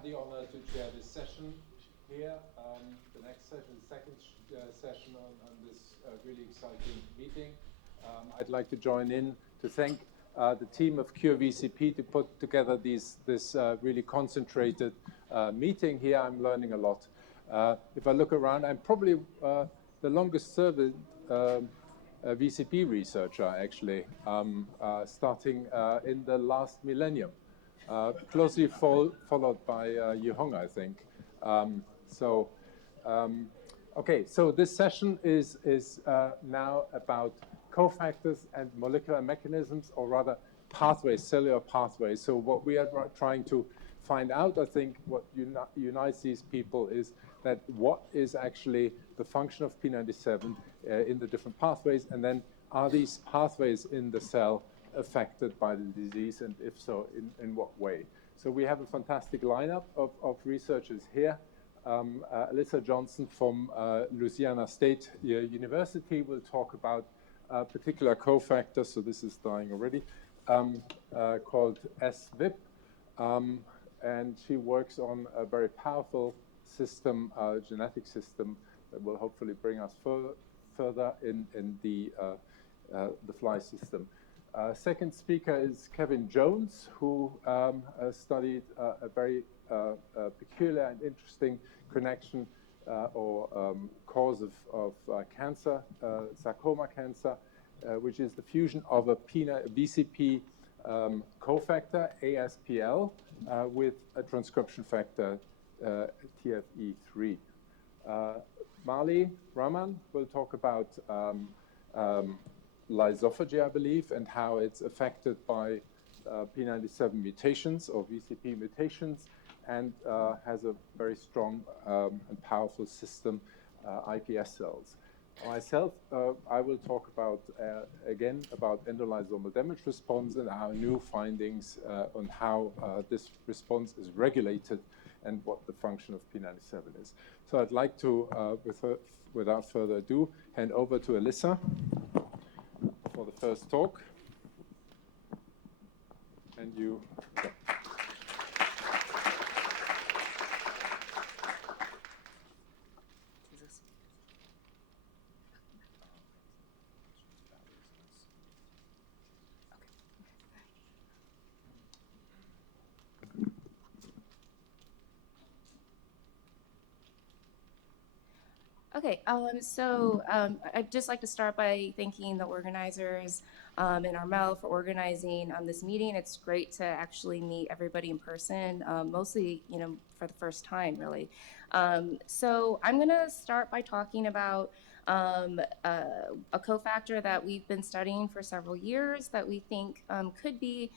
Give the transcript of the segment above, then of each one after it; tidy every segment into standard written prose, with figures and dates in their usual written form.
have the honor to chair this session here. The next session, the second session on this really exciting meeting. I'd like to join in to thank the team of Cure VCP to put together this really concentrated meeting here. I'm learning a lot. If I look around, I'm probably the longest serving VCP researcher, actually, starting in the last millennium. Closely followed by Yuhong, I think. Okay, so this session is now about cofactors and molecular mechanisms, or rather pathways, cellular pathways. So what we are trying to find out, I think, what unites these people is that what is actually the function of P97 in the different pathways, and then are these pathways in the cell affected by the disease, and if so, in what way? So we have a fantastic lineup of researchers here. Alyssa Johnson from Louisiana State University will talk about a particular cofactor, so this is dying already, called SVIP, and she works on a very powerful system, genetic system, that will hopefully bring us further in the fly system. Second speaker is Kevin Jones, who studied a very peculiar and interesting connection or cause of cancer, sarcoma cancer, which is the fusion of a VCP cofactor, ASPL, with a transcription factor, TFE3. Malavika Raman will talk about lysophagy, I believe, and how it's affected by P97 mutations or VCP mutations, and has a very strong and powerful system, iPS cells. Myself, I will talk about, again, about endolysomal damage response and our new findings on how this response is regulated and what the function of P97 is. So I'd like to, without further ado, hand over to Alyssa for the first talk. And you. Yeah. Okay, I'd just like to start by thanking the organizers and Armel for organizing this meeting. It's great to actually meet everybody in person, mostly, for the first time, really. So I'm going to start by talking about a cofactor that we've been studying for several years that we think could be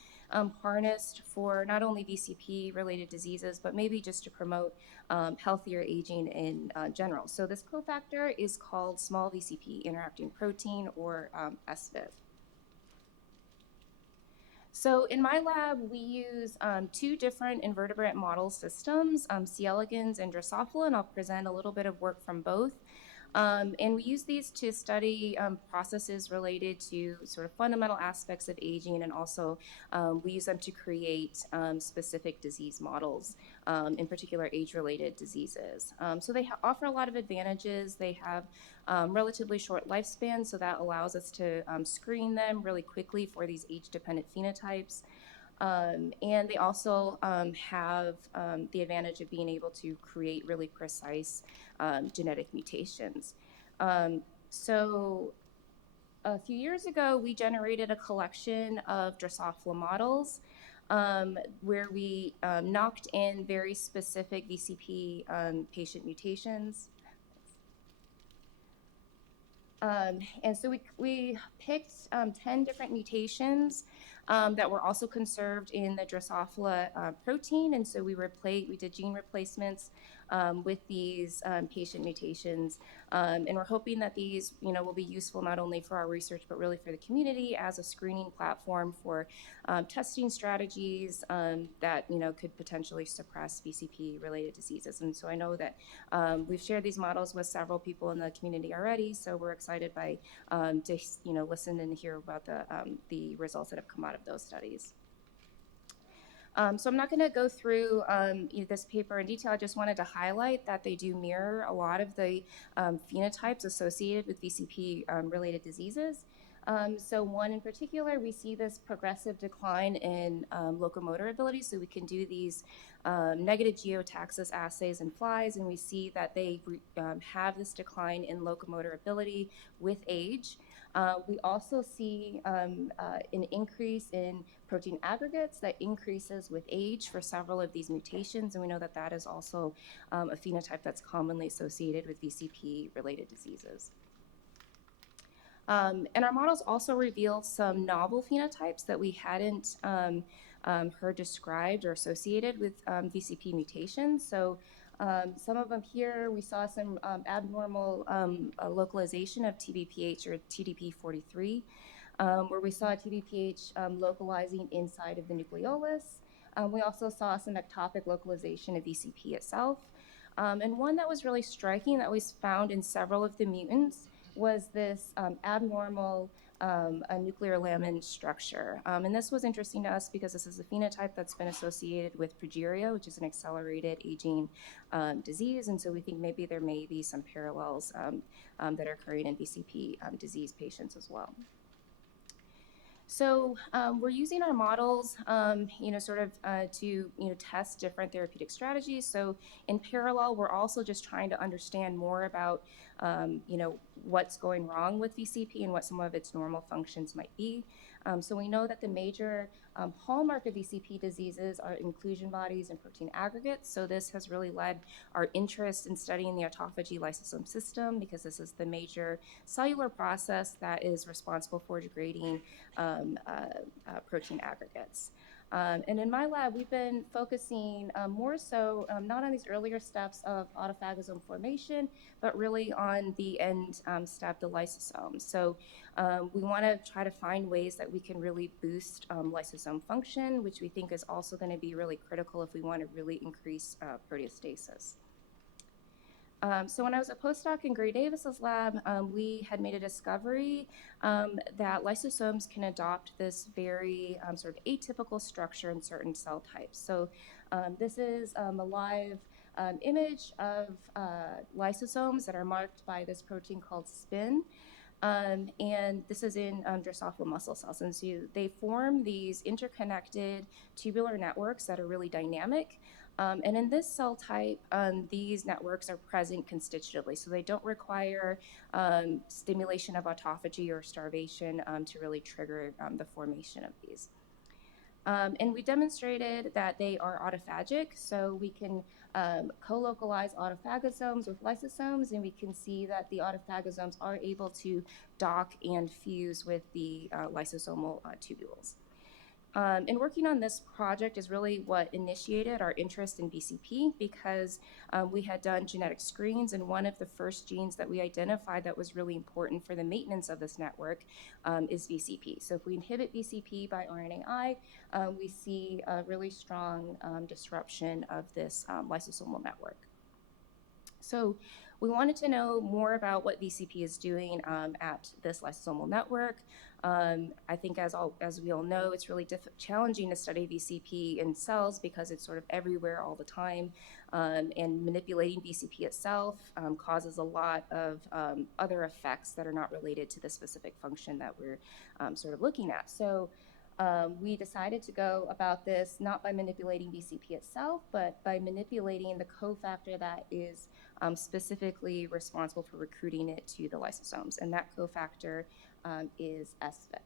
harnessed for not only VCP-related diseases, but maybe just to promote healthier aging in general. So this cofactor is called small VCP interacting protein, or SVIP. So in my lab, we use two different invertebrate model systems, C. elegans and Drosophila, and I'll present a little bit of work from both. And we use these to study processes related to sort of fundamental aspects of aging, and also we use them to create specific disease models, in particular age-related diseases. So they offer a lot of advantages. They have relatively short lifespans, so that allows us to screen them really quickly for these age-dependent phenotypes. And they also have the advantage of being able to create really precise genetic mutations. So a few years ago, we generated a collection of Drosophila models where we knocked in very specific VCP patient mutations. And so we picked 10 different mutations that were also conserved in the Drosophila protein, and so we did gene replacements with these patient mutations, and we're hoping that these, will be useful not only for our research but really for the community as a screening platform for testing strategies that could potentially suppress VCP-related diseases. And so I know that we've shared these models with several people in the community already, so we're excited by to listen and hear about the results that have come out of those studies. So I'm not going to go through this paper in detail. I just wanted to highlight that they do mirror a lot of the phenotypes associated with VCP-related diseases. So one in particular, we see this progressive decline in locomotor ability. So we can do these negative geotaxis assays in flies, and we see that they have this decline in locomotor ability with age. We also see an increase in protein aggregates that increases with age for several of these mutations, and we know that that is also a phenotype that's commonly associated with VCP-related diseases. And our models also revealed some novel phenotypes that we hadn't heard described or associated with VCP mutations. So some of them here, we saw some abnormal localization of TBPH or TDP43, where we saw TBPH localizing inside of the nucleolus. We also saw some ectopic localization of VCP itself. And one that was really striking that was found in several of the mutants was this abnormal a nuclear lamin structure. And this was interesting to us because this is a phenotype that's been associated with progeria, which is an accelerated aging disease. And so we think maybe there may be some parallels that are occurring in VCP disease patients as well. So we're using our models, to test different therapeutic strategies. So in parallel, we're also just trying to understand more about what's going wrong with VCP and what some of its normal functions might be. So we know that the major hallmark of VCP diseases are inclusion bodies and protein aggregates. So this has really led our interest in studying the autophagy lysosome system, because this is the major cellular process that is responsible for degrading protein aggregates. And in my lab, we've been focusing more so not on these earlier steps of autophagosome formation, but really on the end step, the lysosome. So we want to try to find ways that we can really boost lysosome function, which we think is also going to be really critical if we want to really increase proteostasis. So when I was a postdoc in Gray Davis's lab, we had made a discovery that lysosomes can adopt this very sort of atypical structure in certain cell types. So this is a live image of lysosomes that are marked by this protein called SPIN. And this is in Drosophila muscle cells. And so they form these interconnected tubular networks that are really dynamic. And in this cell type, these networks are present constitutively, so they don't require stimulation of autophagy or starvation to really trigger the formation of these. And we demonstrated that they are autophagic, so we can co-localize autophagosomes with lysosomes, and we can see that the autophagosomes are able to dock and fuse with the lysosomal tubules. And working on this project is really what initiated our interest in VCP, because we had done genetic screens, and one of the first genes that we identified that was really important for the maintenance of this network is VCP. So if we inhibit VCP by RNAi, we see a really strong disruption of this lysosomal network. So we wanted to know more about what VCP is doing at this lysosomal network. I think as we all know, it's really challenging to study VCP in cells because it's sort of everywhere all the time, and manipulating VCP itself causes a lot of other effects that are not related to the specific function that we're sort of looking at. So we decided to go about this not by manipulating VCP itself, but by manipulating the cofactor that is specifically responsible for recruiting it to the lysosomes, and that cofactor is SVIP.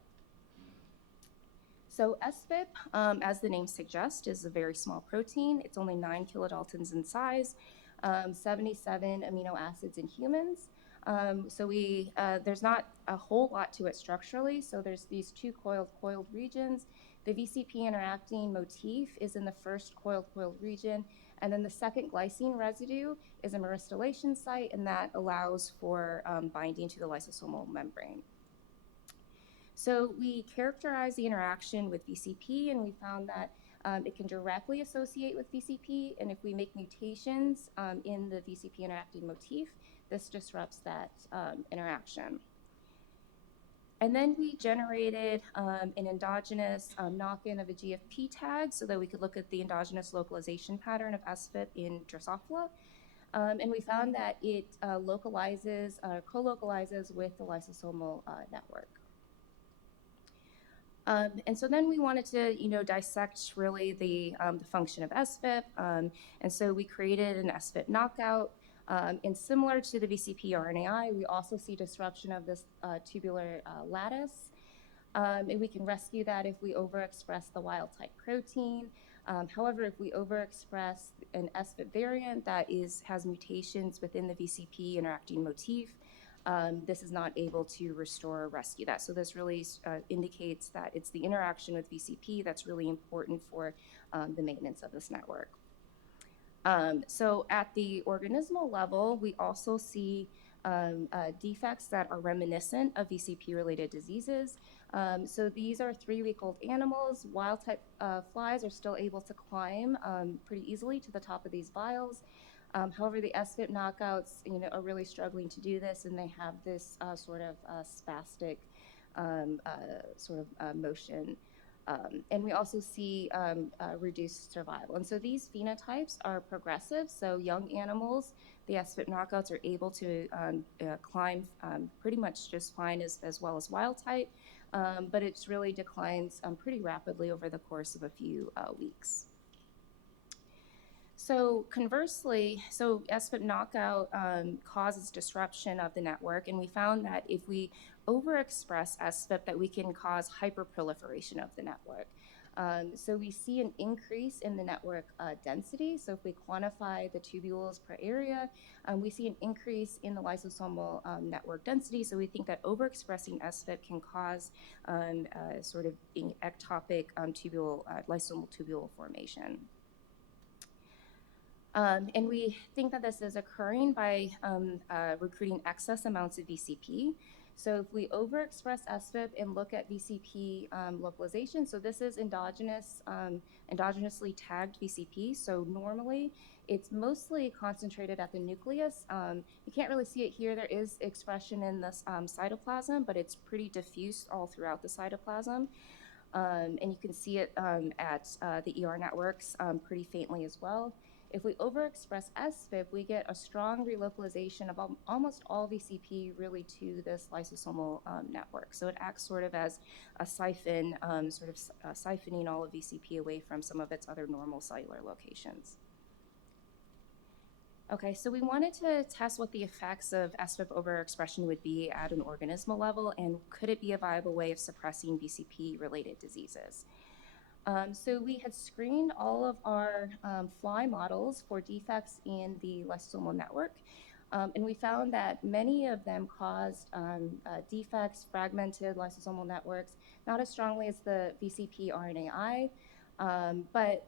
So SVIP, as the name suggests, is a very small protein. It's only 9 kilodaltons in size, 77 amino acids in humans. So there's not a whole lot to it structurally. So there's these two coiled regions. The VCP interacting motif is in the first coiled region, and then the second glycine residue is a meristylation site, and that allows for binding to the lysosomal membrane. So we characterized the interaction with VCP, and we found that it can directly associate with VCP, and if we make mutations in the VCP interacting motif, this disrupts that interaction. And then we generated an endogenous knock-in of a GFP tag so that we could look at the endogenous localization pattern of SVIP in Drosophila. And we found that it co-localizes with the lysosomal network. And so then we wanted to, dissect really the function of SVIP. And so we created an SVIP knockout. And similar to the VCP RNAi, we also see disruption of this tubular lattice. And we can rescue that if we overexpress the wild-type protein. However, if we overexpress an SVIP variant that has mutations within the VCP interacting motif, this is not able to restore or rescue that. So this really indicates that it's the interaction with VCP that's really important for the maintenance of this network. So at the organismal level, we also see defects that are reminiscent of VCP-related diseases. So these are 3-week-old animals. Wild-type flies are still able to climb pretty easily to the top of these vials. However, the SVIP knockouts, are really struggling to do this, and they have this sort of spastic motion. And we also see reduced survival. And so these phenotypes are progressive. So young animals, the SVIP knockouts are able to climb pretty much just fine as well as wild type, but it really declines pretty rapidly over the course of a few weeks. So conversely, SVIP knockout causes disruption of the network, and we found that if we overexpress SVIP, that we can cause hyperproliferation of the network. So we see an increase in the network density. So if we quantify the tubules per area, we see an increase in the lysosomal network density. So we think that overexpressing SVIP can cause sort of ectopic lysosomal tubule formation. And we think that this is occurring by recruiting excess amounts of VCP. So if we overexpress SVIP and look at VCP localization, so this is endogenously tagged VCP. So normally it's mostly concentrated at the nucleus. You can't really see it here. There is expression in the cytoplasm, but it's pretty diffuse all throughout the cytoplasm. And you can see it at the ER networks pretty faintly as well. If we overexpress SVIP, we get a strong relocalization of almost all VCP really to this lysosomal network. So it acts sort of as a siphon, siphoning all of VCP away from some of its other normal cellular locations. Okay, so we wanted to test what the effects of SVIP overexpression would be at an organismal level, and could it be a viable way of suppressing VCP-related diseases? So we had screened all of our fly models for defects in the lysosomal network, and we found that many of them caused defects, fragmented lysosomal networks, not as strongly as the VCP RNAi, but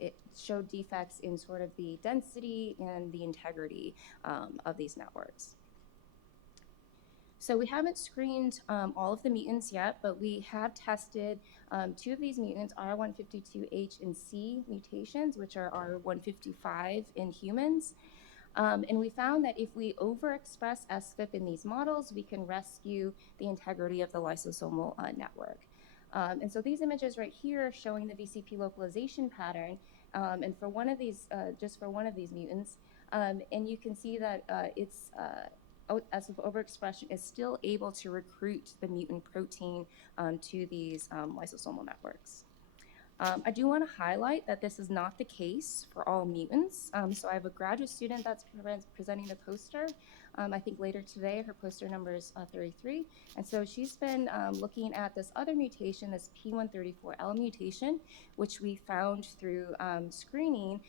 it showed defects in sort of the density and the integrity of these networks. So we haven't screened all of the mutants yet, but we have tested 2 of these mutants, R152H and C mutations, which are R155 in humans. And we found that if we overexpress SVIP in these models, we can rescue the integrity of the lysosomal network. And so these images right here are showing the VCP localization pattern, and for one of these, just for one of these mutants, and you can see that it's SVIP overexpression is still able to recruit the mutant protein to these lysosomal networks. I do want to highlight that this is not the case for all mutants. So I have a graduate student that's presenting the poster. I think later today, her poster number is 33. And so she's been looking at this other mutation, this P134L mutation, which we found through screening,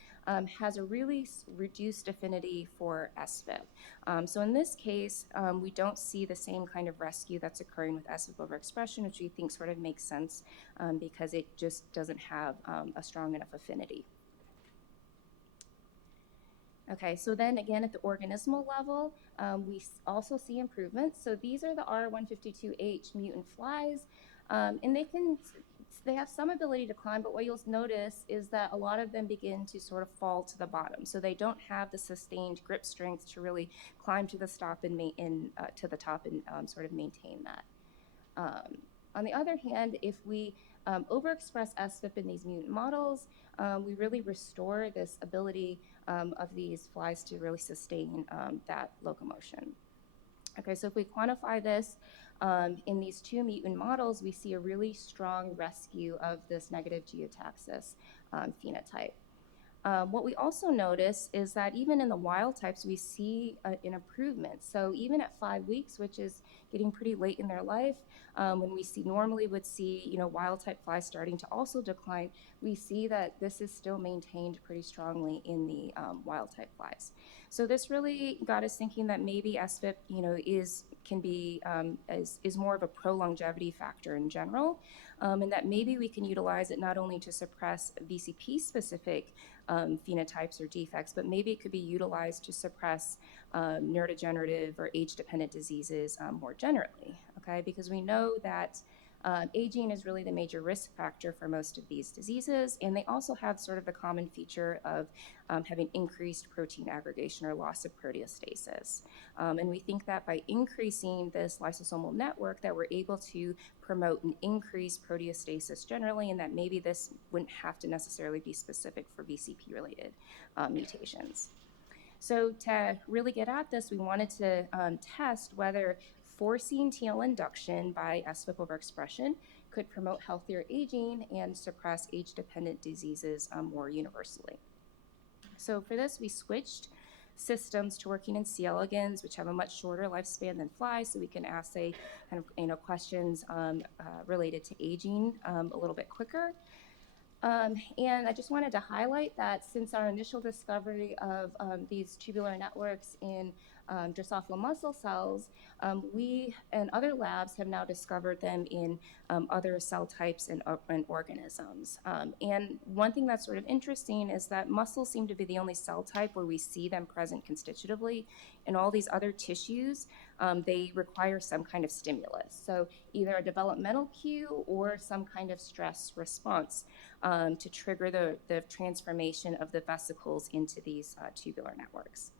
has a really reduced affinity for SVIP. So in this case, we don't see the same kind of rescue that's occurring with SVIP overexpression, which we think sort of makes sense because it just doesn't have a strong enough affinity. Okay, so then again at the organismal level, we also see improvements. So these are the R152H mutant flies, and they have some ability to climb, but what you'll notice is that a lot of them begin to sort of fall to the bottom. So they don't have the sustained grip strength to really climb to the top and sort of maintain that. On the other hand, if we overexpress SVIP in these mutant models, we really restore this ability of these flies to really sustain that locomotion. Okay, so if we quantify this in these two mutant models, we see a really strong rescue of this negative geotaxis phenotype. What we also notice is that even in the wild types, we see an improvement. So even at 5 weeks, which is getting pretty late in their life, when we normally would see, wild type flies starting to also decline, we see that this is still maintained pretty strongly in the wild type flies. So this really got us thinking that maybe SVIP, is more of a pro-longevity factor in general, and that maybe we can utilize it not only to suppress VCP-specific phenotypes or defects, but maybe it could be utilized to suppress neurodegenerative or age-dependent diseases more generally, okay? Because we know that aging is really the major risk factor for most of these diseases, and they also have sort of the common feature of having increased protein aggregation or loss of proteostasis. And we think that by increasing this lysosomal network that we're able to promote an increased proteostasis generally, and that maybe this wouldn't have to necessarily be specific for VCP-related mutations. So to really get at this, we wanted to test whether forcing TL induction by SVIP overexpression could promote healthier aging and suppress age-dependent diseases more universally. So for this, we switched systems to working in C. elegans, which have a much shorter lifespan than flies, so we can assay kind of questions related to aging a little bit quicker. And I just wanted to highlight that since our initial discovery of these tubular networks in Drosophila muscle cells, we and other labs have now discovered them in other cell types and organisms. And one thing that's sort of interesting is that muscles seem to be the only cell type where we see them present constitutively. In all these other tissues, they require some kind of stimulus. So either a developmental cue or some kind of stress response to trigger the transformation of the vesicles into these tubular networks.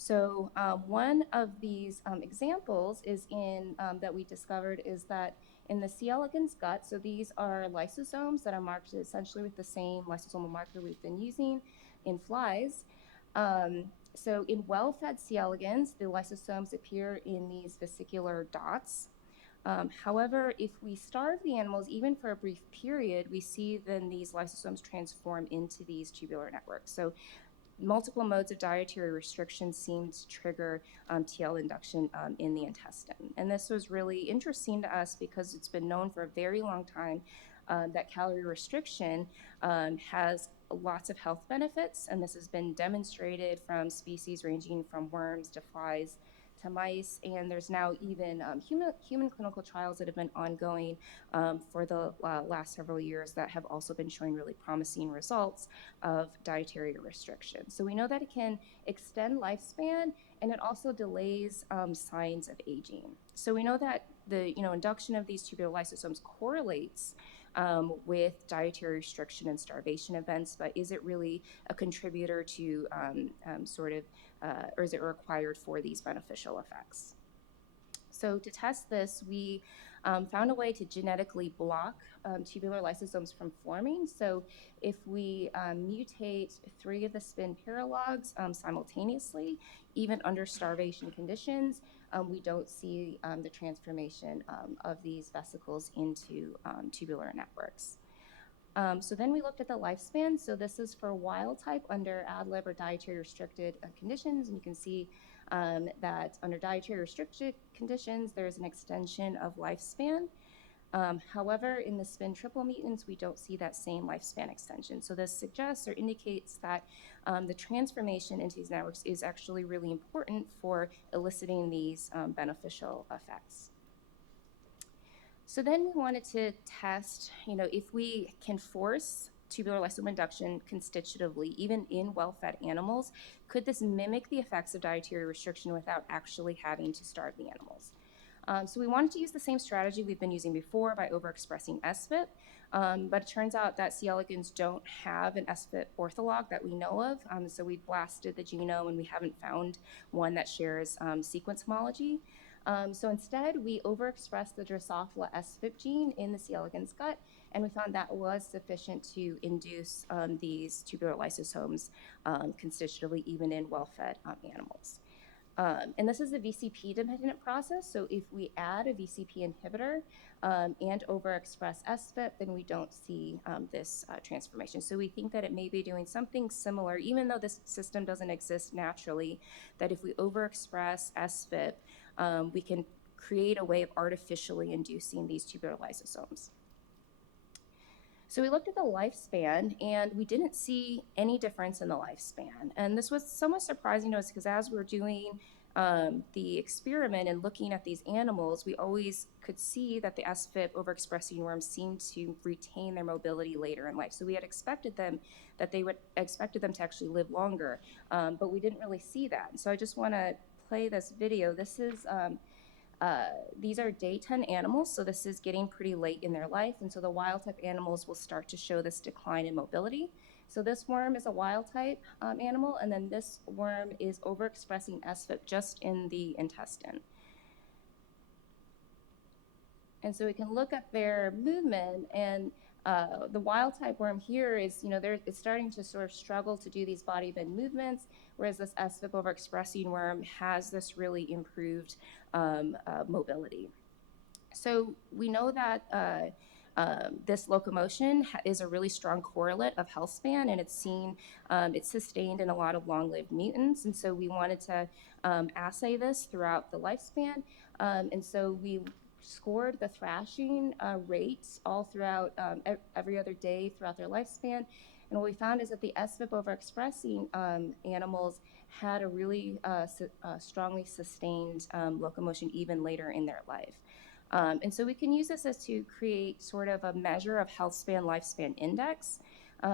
So one of these examples is that we discovered is that in the C. elegans gut, so these are lysosomes that are marked essentially with the same lysosomal marker we've been using in flies. So in well-fed C. elegans, the lysosomes appear in these vesicular dots. However, if we starve the animals, even for a brief period, we see then these lysosomes transform into these tubular networks. So multiple modes of dietary restriction seem to trigger TL induction in the intestine. And this was really interesting to us because it's been known for a very long time that calorie restriction has lots of health benefits, and this has been demonstrated from species ranging from worms to flies to mice, and there's now even human clinical trials that have been ongoing for the last several years that have also been showing really promising results of dietary restriction. So we know that it can extend lifespan, and it also delays signs of aging. So we know that the induction of these tubular lysosomes correlates with dietary restriction and starvation events, but is it really a contributor to or is it required for these beneficial effects? So to test this, we found a way to genetically block tubular lysosomes from forming. So if we mutate 3 of the spin paralogs simultaneously, even under starvation conditions, we don't see the transformation of these vesicles into tubular networks. So then we looked at the lifespan. So this is for wild type under ad lib or dietary restricted conditions. And you can see that under dietary restricted conditions, there's an extension of lifespan. However, in the spin triple mutants, we don't see that same lifespan extension. So this suggests or indicates that the transformation into these networks is actually really important for eliciting these beneficial effects. So then we wanted to test, if we can force tubular lysosome induction constitutively, even in well-fed animals, could this mimic the effects of dietary restriction without actually having to starve the animals? So we wanted to use the same strategy we've been using before by overexpressing SVIP, but it turns out that C. elegans don't have an SVIP ortholog that we know of, so we blasted the genome and we haven't found one that shares sequence homology. So instead, we overexpressed the Drosophila SVIP gene in the C. elegans gut, and we found that was sufficient to induce these tubular lysosomes constitutively, even in well-fed animals. And this is a VCP-dependent process, so if we add a VCP inhibitor and overexpress SVIP, then we don't see this transformation. So we think that it may be doing something similar, even though this system doesn't exist naturally, that if we overexpress SVIP, we can create a way of artificially inducing these tubular lysosomes. So we looked at the lifespan, and we didn't see any difference in the lifespan. And this was somewhat surprising to us because as we were doing the experiment and looking at these animals, we always could see that the SVIP overexpressing worms seemed to retain their mobility later in life. So we had expected them to actually live longer, but we didn't really see that. So I just want to play this video. This is these are day 10 animals, so this is getting pretty late in their life, and so the wild type animals will start to show this decline in mobility. So this worm is a wild type animal, and then this worm is overexpressing SVIP just in the intestine. And so we can look at their movement, and the wild type worm here is, it's starting to sort of struggle to do these body bend movements, whereas this SVIP overexpressing worm has this really improved mobility. So we know that this locomotion is a really strong correlate of health span, and it's sustained in a lot of long-lived mutants, and so we wanted to assay this throughout the lifespan, and so we scored the thrashing rates all throughout every other day throughout their lifespan. And what we found is that the SVIP overexpressing animals had a really strongly sustained locomotion even later in their life. And so we can use this as to create sort of a measure of health span lifespan index.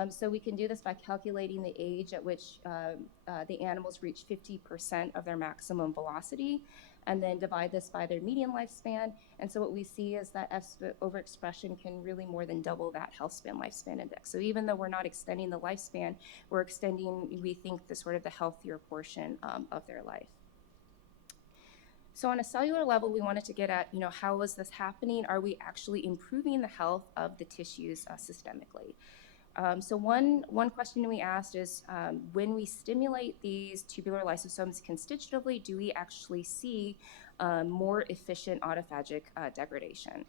So we can do this by calculating the age at which the animals reach 50% of their maximum velocity, and then divide this by their median lifespan. And so what we see is that SVIP overexpression can really more than double that health span lifespan index. So even though we're not extending the lifespan, we're extending, we think, the sort of the healthier portion of their life. So on a cellular level, we wanted to get at, how is this happening? Are we actually improving the health of the tissues systemically? So one question we asked is, when we stimulate these tubular lysosomes constitutively, do we actually see more efficient autophagic degradation?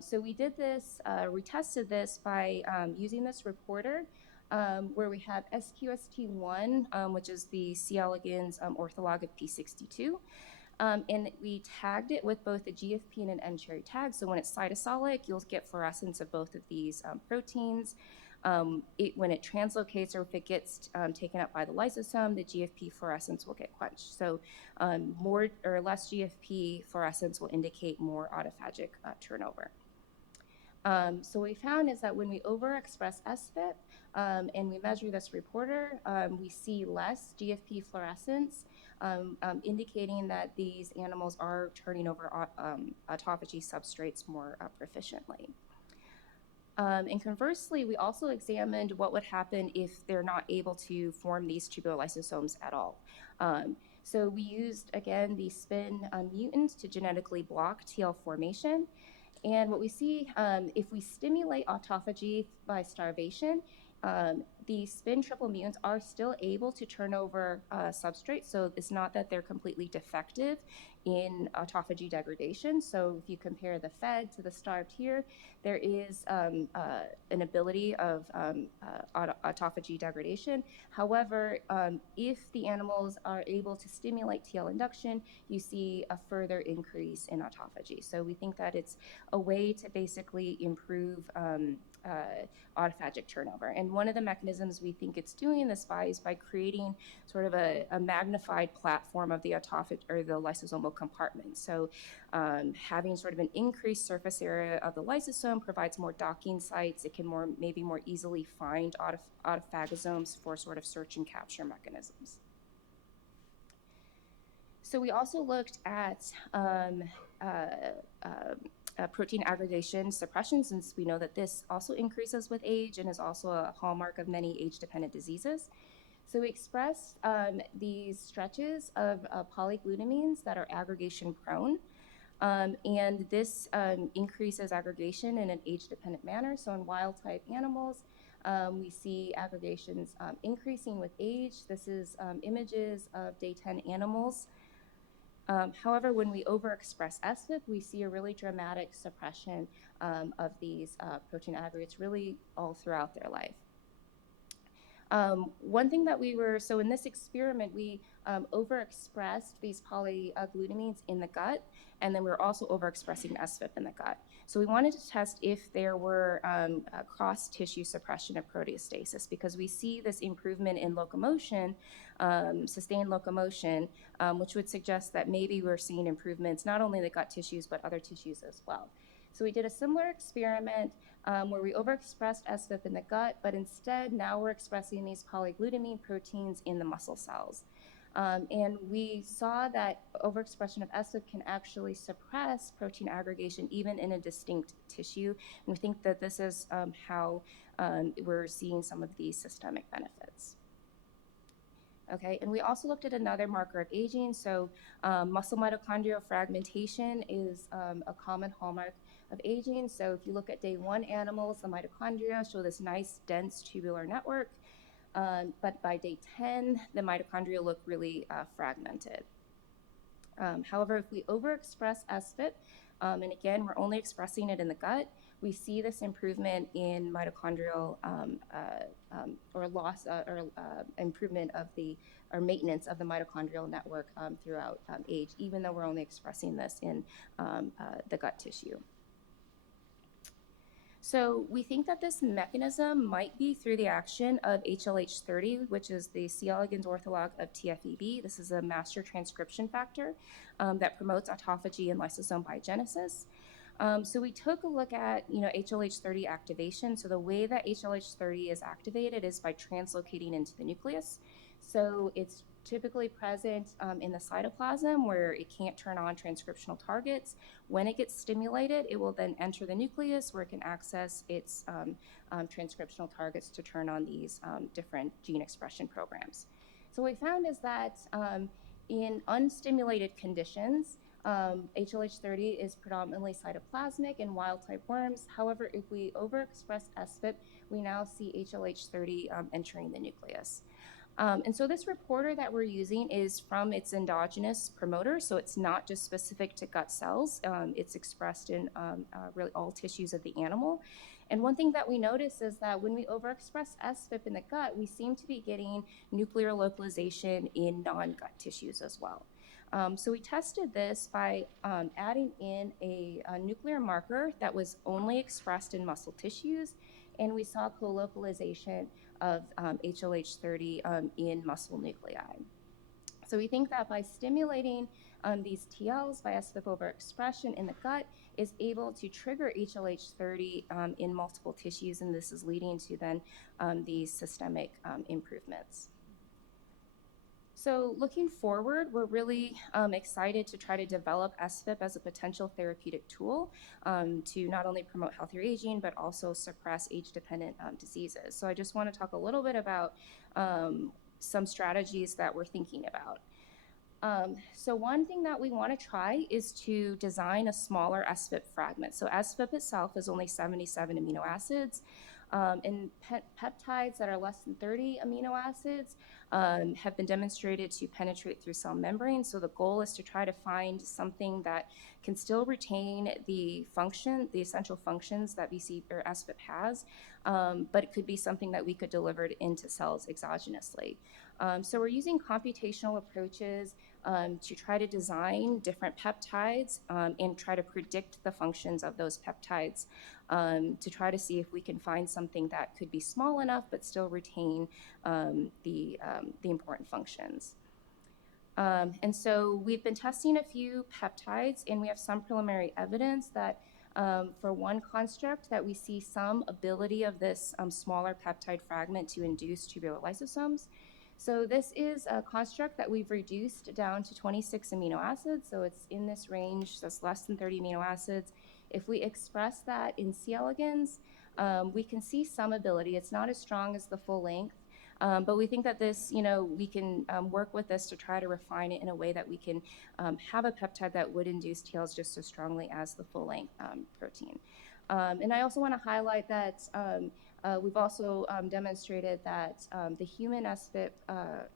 So we did this, we tested this by using this reporter where we have SQST1, which is the C. elegans ortholog of P62. And we tagged it with both a GFP and an N-cherry tag. So when it's cytosolic, you'll get fluorescence of both of these proteins. When it translocates or if it gets taken up by the lysosome, the GFP fluorescence will get quenched. So more or less GFP fluorescence will indicate more autophagic turnover. So what we found is that when we overexpress SVIP and we measure this reporter, we see less GFP fluorescence, indicating that these animals are turning over autophagy substrates more proficiently. And conversely, we also examined what would happen if they're not able to form these tubular lysosomes at all. So we used, again, the SPIN mutants to genetically block TL formation. And what we see, if we stimulate autophagy by starvation, the SPIN triple mutants are still able to turn over substrates. So it's not that they're completely defective in autophagy degradation. So if you compare the fed to the starved here, there is an ability of autophagy degradation. However, if the animals are able to stimulate TL induction, you see a further increase in autophagy. So we think that it's a way to basically improve autophagic turnover. And one of the mechanisms we think it's doing this by is by creating sort of a magnified platform of the autophagy or the lysosomal compartment. So having sort of an increased surface area of the lysosome provides more docking sites. It can maybe more easily find autophagosomes for sort of search and capture mechanisms. So we also looked at protein aggregation suppression, since we know that this also increases with age and is also a hallmark of many age-dependent diseases. So we express these stretches of polyglutamines that are aggregation prone. And this increases aggregation in an age-dependent manner. So in wild-type animals, we see aggregations increasing with age. This is images of day 10 animals. However, when we overexpress SVIP, we see a really dramatic suppression of these protein aggregates really all throughout their life. One thing that so in this experiment, we overexpressed these polyglutamines in the gut, and then we were also overexpressing SVIP in the gut. So we wanted to test if there were cross-tissue suppression of proteostasis, because we see this improvement in locomotion, sustained locomotion, which would suggest that maybe we're seeing improvements not only in the gut tissues, but other tissues as well. So we did a similar experiment where we overexpressed SVIP in the gut, but instead now we're expressing these polyglutamine proteins in the muscle cells. And we saw that overexpression of SVIP can actually suppress protein aggregation even in a distinct tissue. And we think that this is how we're seeing some of these systemic benefits. Okay, and we also looked at another marker of aging. So muscle mitochondrial fragmentation is a common hallmark of aging. So if you look at day 1 animals, the mitochondria show this nice dense tubular network. But by day 10, the mitochondria look really fragmented. However, if we overexpress SVIP, and again, we're only expressing it in the gut, we see this improvement in mitochondrial or loss or improvement of or maintenance of the mitochondrial network throughout age, even though we're only expressing this in the gut tissue. So we think that this mechanism might be through the action of HLH30, which is the C. elegans ortholog of TFEB. This is a master transcription factor that promotes autophagy and lysosome biogenesis. So we took a look at HLH30 activation. So the way that HLH30 is activated is by translocating into the nucleus. So it's typically present in the cytoplasm where it can't turn on transcriptional targets. When it gets stimulated, it will then enter the nucleus where it can access its transcriptional targets to turn on these different gene expression programs. So what we found is that in unstimulated conditions, HLH30 is predominantly cytoplasmic in wild-type worms. However, if we overexpress SVIP, we now see HLH30 entering the nucleus. And so this reporter that we're using is from its endogenous promoter, so it's not just specific to gut cells. It's expressed in really all tissues of the animal. And one thing that we notice is that when we overexpress SVIP in the gut, we seem to be getting nuclear localization in non-gut tissues as well. So we tested this by adding in a nuclear marker that was only expressed in muscle tissues, and we saw co-localization of HLH30 in muscle nuclei. So we think that by stimulating these TLs by SVIP overexpression in the gut is able to trigger HLH30 in multiple tissues, and this is leading to then these systemic improvements. So looking forward, we're really excited to try to develop SVIP as a potential therapeutic tool to not only promote healthier aging, but also suppress age-dependent diseases. So I just want to talk a little bit about some strategies that we're thinking about. So one thing that we want to try is to design a smaller SVIP fragment. So SVIP itself is only 77 amino acids. And peptides that are less than 30 amino acids have been demonstrated to penetrate through cell membranes. So the goal is to try to find something that can still retain the essential functions that VCP or SVIP has, but it could be something that we could deliver into cells exogenously. So we're using computational approaches to try to design different peptides and try to predict the functions of those peptides to try to see if we can find something that could be small enough but still retain the important functions. And so we've been testing a few peptides, and we have some preliminary evidence that for one construct that we see some ability of this smaller peptide fragment to induce tubular lysosomes. So this is a construct that we've reduced down to 26 amino acids, so it's in this range, that's less than 30 amino acids. If we express that in C. elegans, we can see some ability. It's not as strong as the full length, But we think that this, we can work with this to try to refine it in a way that we can have a peptide that would induce TLs just as strongly as the full-length protein. And I also want to highlight that we've also demonstrated that the human SVIP,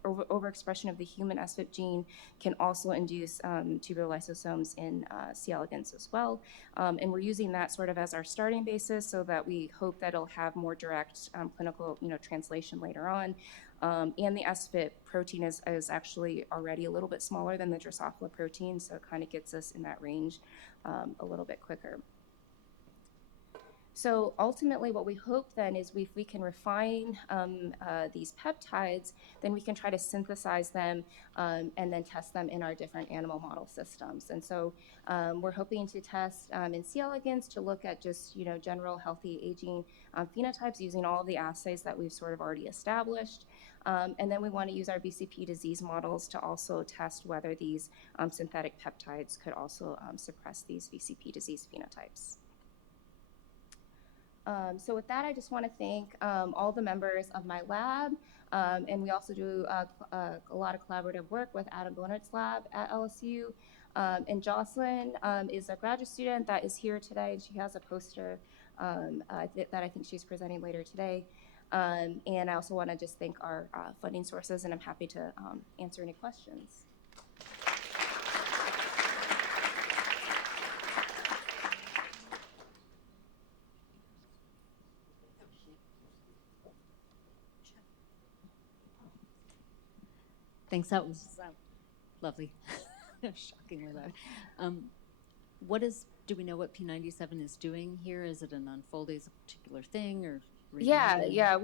overexpression of the human SVIP gene can also induce tubular lysosomes in C. elegans as well. And we're using that sort of as our starting basis so that we hope that it'll have more direct clinical translation later on. And the SVIP protein is actually already a little bit smaller than the Drosophila protein, so it kind of gets us in that range a little bit quicker. So ultimately what we hope then is if we can refine these peptides, then we can try to synthesize them and then test them in our different animal model systems. And so we're hoping to test in C. elegans to look at just general healthy aging phenotypes using all of the assays that we've sort of already established. And then we want to use our VCP disease models to also test whether these synthetic peptides could also suppress these VCP disease phenotypes. So with that, I just want to thank all the members of my lab, and we also do a lot of collaborative work with Adam Bonnert's lab at LSU. And Jocelyn is a graduate student that is here today, and she has a poster that I think she's presenting later today. And I also want to just thank our funding sources, and I'm happy to answer any questions. Thanks, that was lovely. Shockingly loud. Do we know what P97 is doing here? Is it an unfolding, is a particular thing, or? Yeah,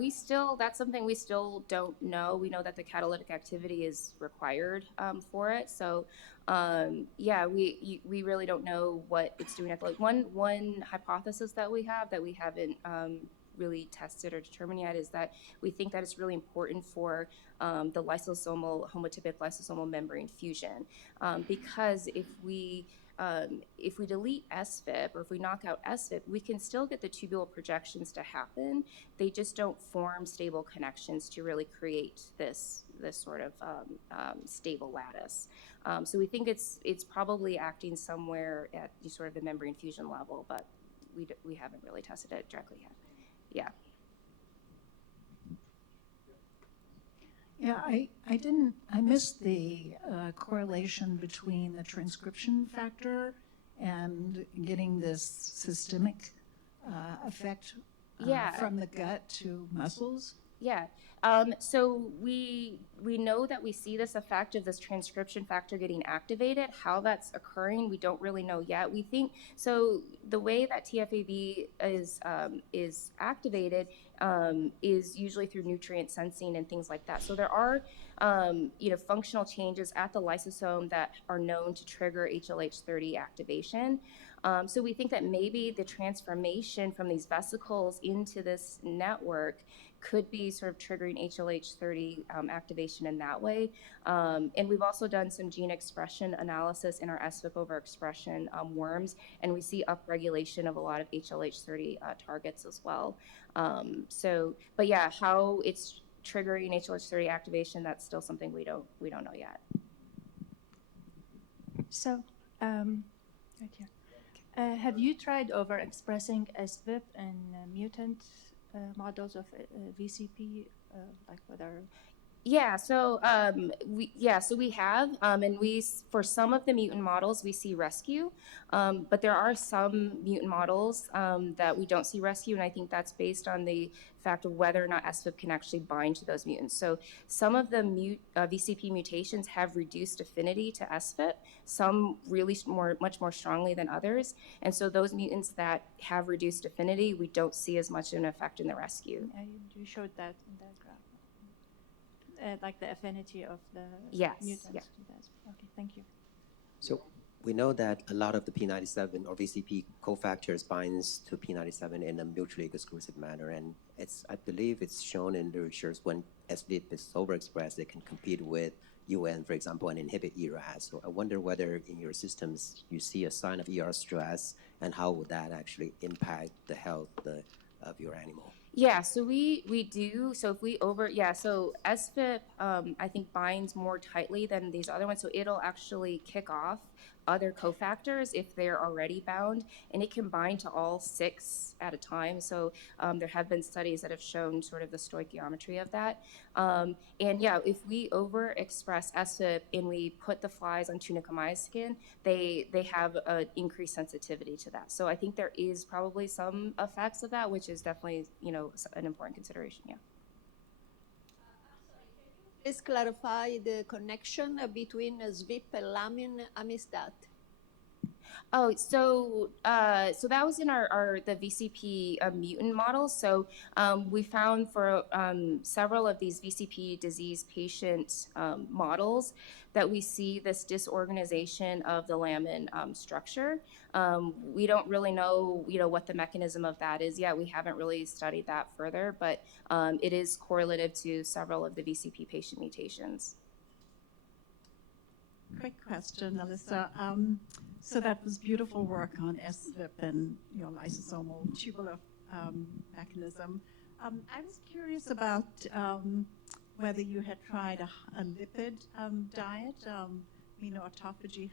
that's something we still don't know. We know that the catalytic activity is required for it. So, we really don't know what it's doing. One hypothesis that we haven't really tested or determined yet is that we think that it's really important for the lysosomal, homotypic lysosomal membrane fusion, because if we delete SVIP, or if we knock out SVIP, we can still get the tubule projections to happen. They just don't form stable connections to really create this sort of stable lattice. So we think it's probably acting somewhere at sort of the membrane fusion level, but we haven't really tested it directly yet. Yeah. Yeah, I missed the correlation between the transcription factor and getting this systemic effect from the gut to muscles. Yeah. So we know that we see this effect of this transcription factor getting activated. How that's occurring, we don't really know yet. We think so. The way that TFAB is activated is usually through nutrient sensing and things like that. So there are functional changes at the lysosome that are known to trigger HLH30 activation. So we think that maybe the transformation from these vesicles into this network could be sort of triggering HLH30 activation in that way. And we've also done some gene expression analysis in our SVIP overexpression worms, and we see upregulation of a lot of HLH30 targets as well. But yeah, how it's triggering HLH30 activation, that's still something we don't know yet. So, right here. Have you tried overexpressing SVIP in mutant models of VCP, like whether? Yeah, so we have, and for some of the mutant models we see rescue, but there are some mutant models that we don't see rescue, and I think that's based on the fact of whether or not SVIP can actually bind to those mutants. So some of the VCP mutations have reduced affinity to SVIP, some really much more strongly than others, and so those mutants that have reduced affinity, we don't see as much of an effect in the rescue. You showed that in that graph. Like the affinity of the mutants. Yeah. Okay, thank you. So we know that a lot of the P97 or VCP cofactors binds to P97 in a mutually exclusive manner, and I believe it's shown in literature when SVIP is overexpressed, it can compete with UN, for example, and inhibit ERAS. So I wonder whether in your systems you see a sign of ER stress, and how would that actually impact the health of your animal? Yeah, so we do. So if we so SVIP, I think binds more tightly than these other ones. So it'll actually kick off other cofactors if they're already bound, and it can bind to all 6 at a time. So there have been studies that have shown sort of the stoichiometry of that. And yeah, if we overexpress SVIP and we put the flies on tunica skin, they have an increased sensitivity to that. So I think there is probably some effects of that, which is definitely, an important consideration. Yeah. Please clarify the connection between SVIP and lamin. I missed that. Oh, so that was in the VCP mutant model. So we found for several of these VCP disease patient models that we see this disorganization of the lamin structure. We don't really know, what the mechanism of that is yet. We haven't really studied that further, but it is correlative to several of the VCP patient mutations. Quick question, Alyssa. So that was beautiful work on SVIP and lysosomal tubular mechanism. I was curious about whether you had tried a lipid diet. We know autophagy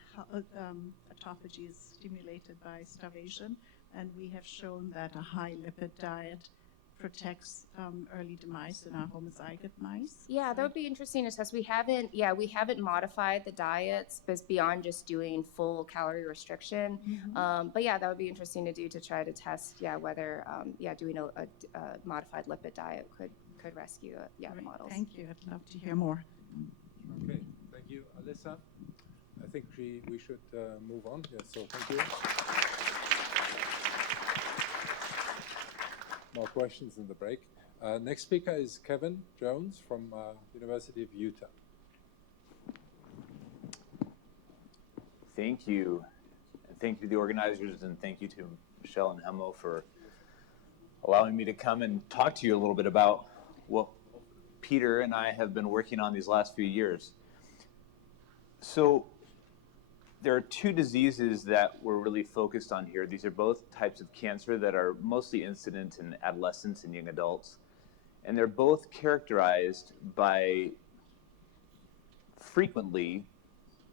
is stimulated by starvation, and we have shown that a high lipid diet protects early demise in our homozygote mice. Yeah, that would be interesting to test. We haven't modified the diets beyond just doing full calorie restriction. Mm-hmm. But yeah, that would be interesting to do to try to test, whether doing a modified lipid diet could rescue the models. Thank you. I'd love to hear more. Okay, thank you, Alyssa. I think we should move on. Yeah, so thank you. More questions in the break. Next speaker is Kevin Jones from University of Utah. Thank you. And thank you to the organizers, and thank you to Michelle and Hemmo for allowing me to come and talk to you a little bit about what Peter and I have been working on these last few years. So there are 2 diseases that we're really focused on here. These are both types of cancer that are mostly incident in adolescents and young adults. And they're both characterized by frequently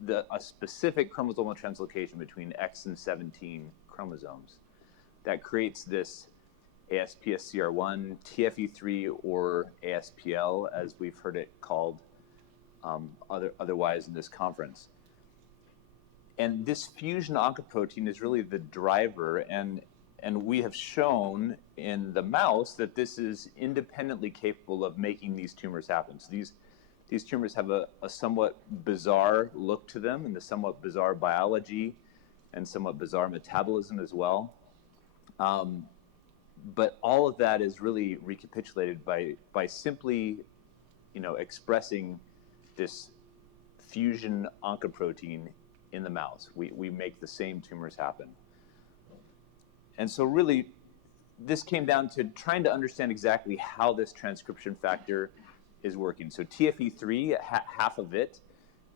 a specific chromosomal translocation between X and 17 chromosomes that creates this ASPSCR1, TFE3, or ASPL, as we've heard it called otherwise in this conference. And this fusion oncoprotein is really the driver, and we have shown in the mouse that this is independently capable of making these tumors happen. So these tumors have a somewhat bizarre look to them, and a somewhat bizarre biology, and somewhat bizarre metabolism as well. But all of that is really recapitulated by simply, expressing this fusion oncoprotein in the mouse. We make the same tumors happen. And so really, this came down to trying to understand exactly how this transcription factor is working. So TFE3, half of it,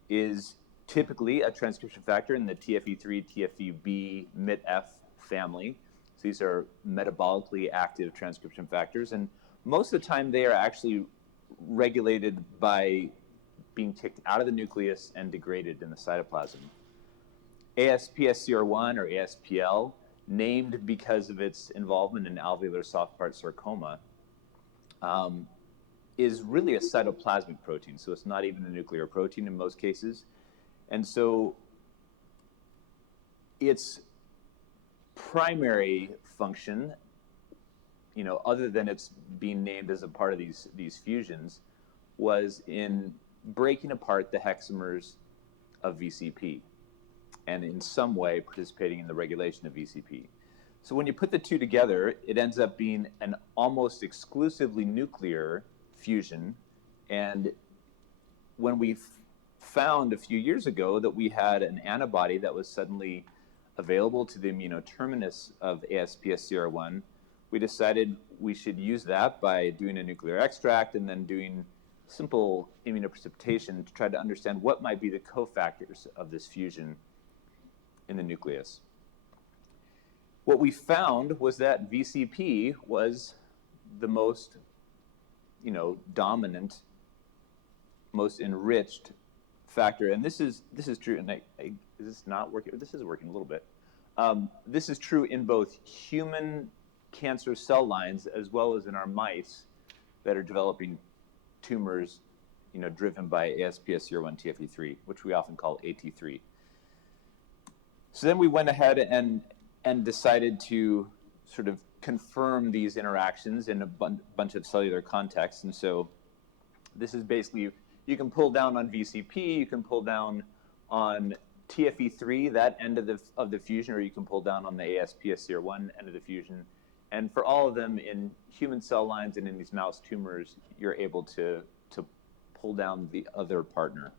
is typically a transcription factor in the TFE3, TFEB, MIT-F family. So these are metabolically active transcription factors. And most of the time, they are actually regulated by being kicked out of the nucleus and degraded in the cytoplasm. ASPSCR1, or ASPL, named because of its involvement in alveolar soft part sarcoma, is really a cytoplasmic protein, so it's not even a nuclear protein in most cases. And so its primary function, other than it's being named as a part of these fusions, was in breaking apart the hexamers of VCP, and in some way participating in the regulation of VCP. So when you put the 2 together, it ends up being an almost exclusively nuclear fusion. And when we found a few years ago that we had an antibody that was suddenly available to the immunoterminus of ASPSCR1, we decided we should use that by doing a nuclear extract and then doing simple immunoprecipitation to try to understand what might be the cofactors of this fusion in the nucleus. What we found was that VCP was the most, dominant, most enriched factor. And this is true. And is this not working? This is working a little bit. This is true in both human cancer cell lines as well as in our mice that are developing tumors, driven by ASPSCR1 TFE3, which we often call AT3. So then we went ahead and decided to sort of confirm these interactions in a bunch of cellular contexts. And so this is basically, you can pull down on VCP, you can pull down on TFE3, that end of the fusion, or you can pull down on the ASPSCR1 end of the fusion. And for all of them in human cell lines and in these mouse tumors, you're able to pull down the other partner.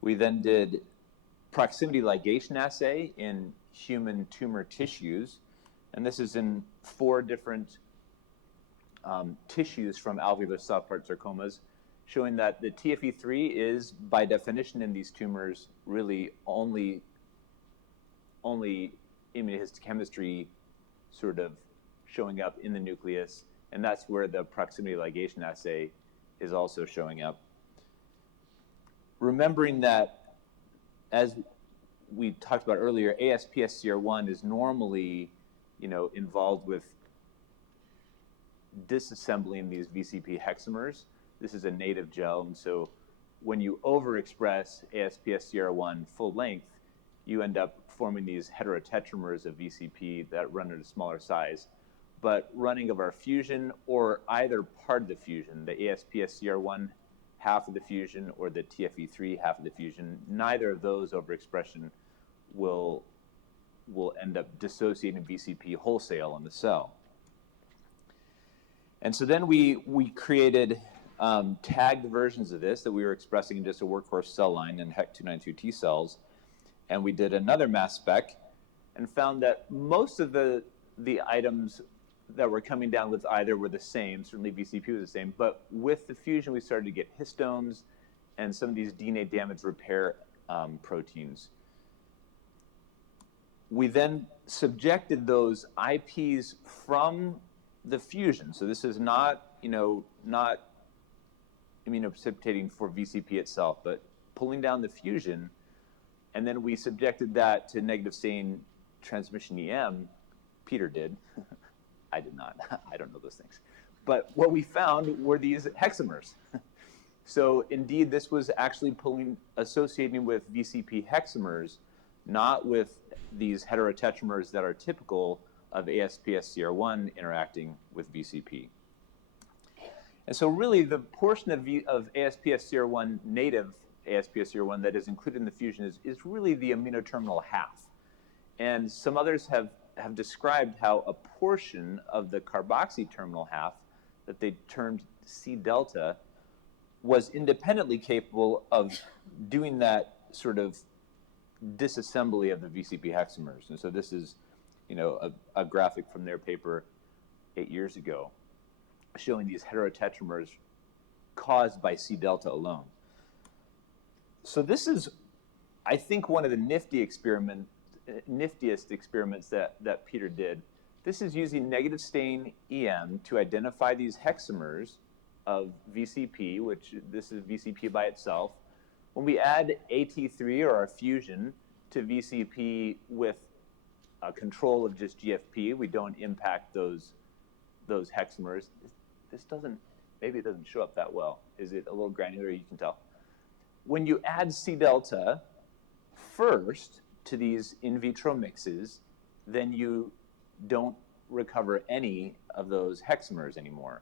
We then did proximity ligation assay in human tumor tissues. And this is in 4 different tissues from alveolar soft part sarcomas, showing that the TFE3 is, by definition in these tumors, really only immunohistochemistry sort of showing up in the nucleus, and that's where the proximity ligation assay is also showing up. Remembering that, as we talked about earlier, ASPSCR1 is normally, involved with disassembling these VCP hexamers. This is a native gel, and so when you overexpress ASPSCR1 full length, you end up forming these heterotetramers of VCP that run at a smaller size. But running of our fusion, or either part of the fusion, the ASPSCR1 half of the fusion or the TFE3 half of the fusion, neither of those overexpression will end up dissociating VCP wholesale in the cell. And so then we created tagged versions of this that we were expressing in just a workhorse cell line in HEC292 T cells. And we did another mass spec and found that most of the items that were coming down with either were the same. Certainly VCP was the same, but with the fusion we started to get histones and some of these DNA damage repair proteins. We then subjected those IPs from the fusion. So this is not immunoprecipitating for VCP itself, but pulling down the fusion, and then we subjected that to negative stain transmission EM. Peter did. I did not. I don't know those things. But what we found were these hexamers. So indeed, this was actually associating with VCP hexamers, not with these heterotetramers that are typical of ASPSCR1 interacting with VCP. And so really the portion of ASPSCR1, native ASPSCR1 that is included in the fusion is really the aminoterminal half. And some others have described how a portion of the carboxy terminal half that they termed C delta was independently capable of doing that sort of disassembly of the VCP hexamers. And so this is, a graphic from their paper 8 years ago showing these heterotetramers caused by C delta alone. So this is, I think, one of the niftiest experiments that Peter did. This is using negative stain EM to identify these hexamers of VCP, which this is VCP by itself. When we add AT3 or our fusion to VCP with a control of just GFP, we don't impact those hexamers. Maybe it doesn't show up that well. Is it a little granular? You can tell. When you add C delta first to these in vitro mixes, then you don't recover any of those hexamers anymore.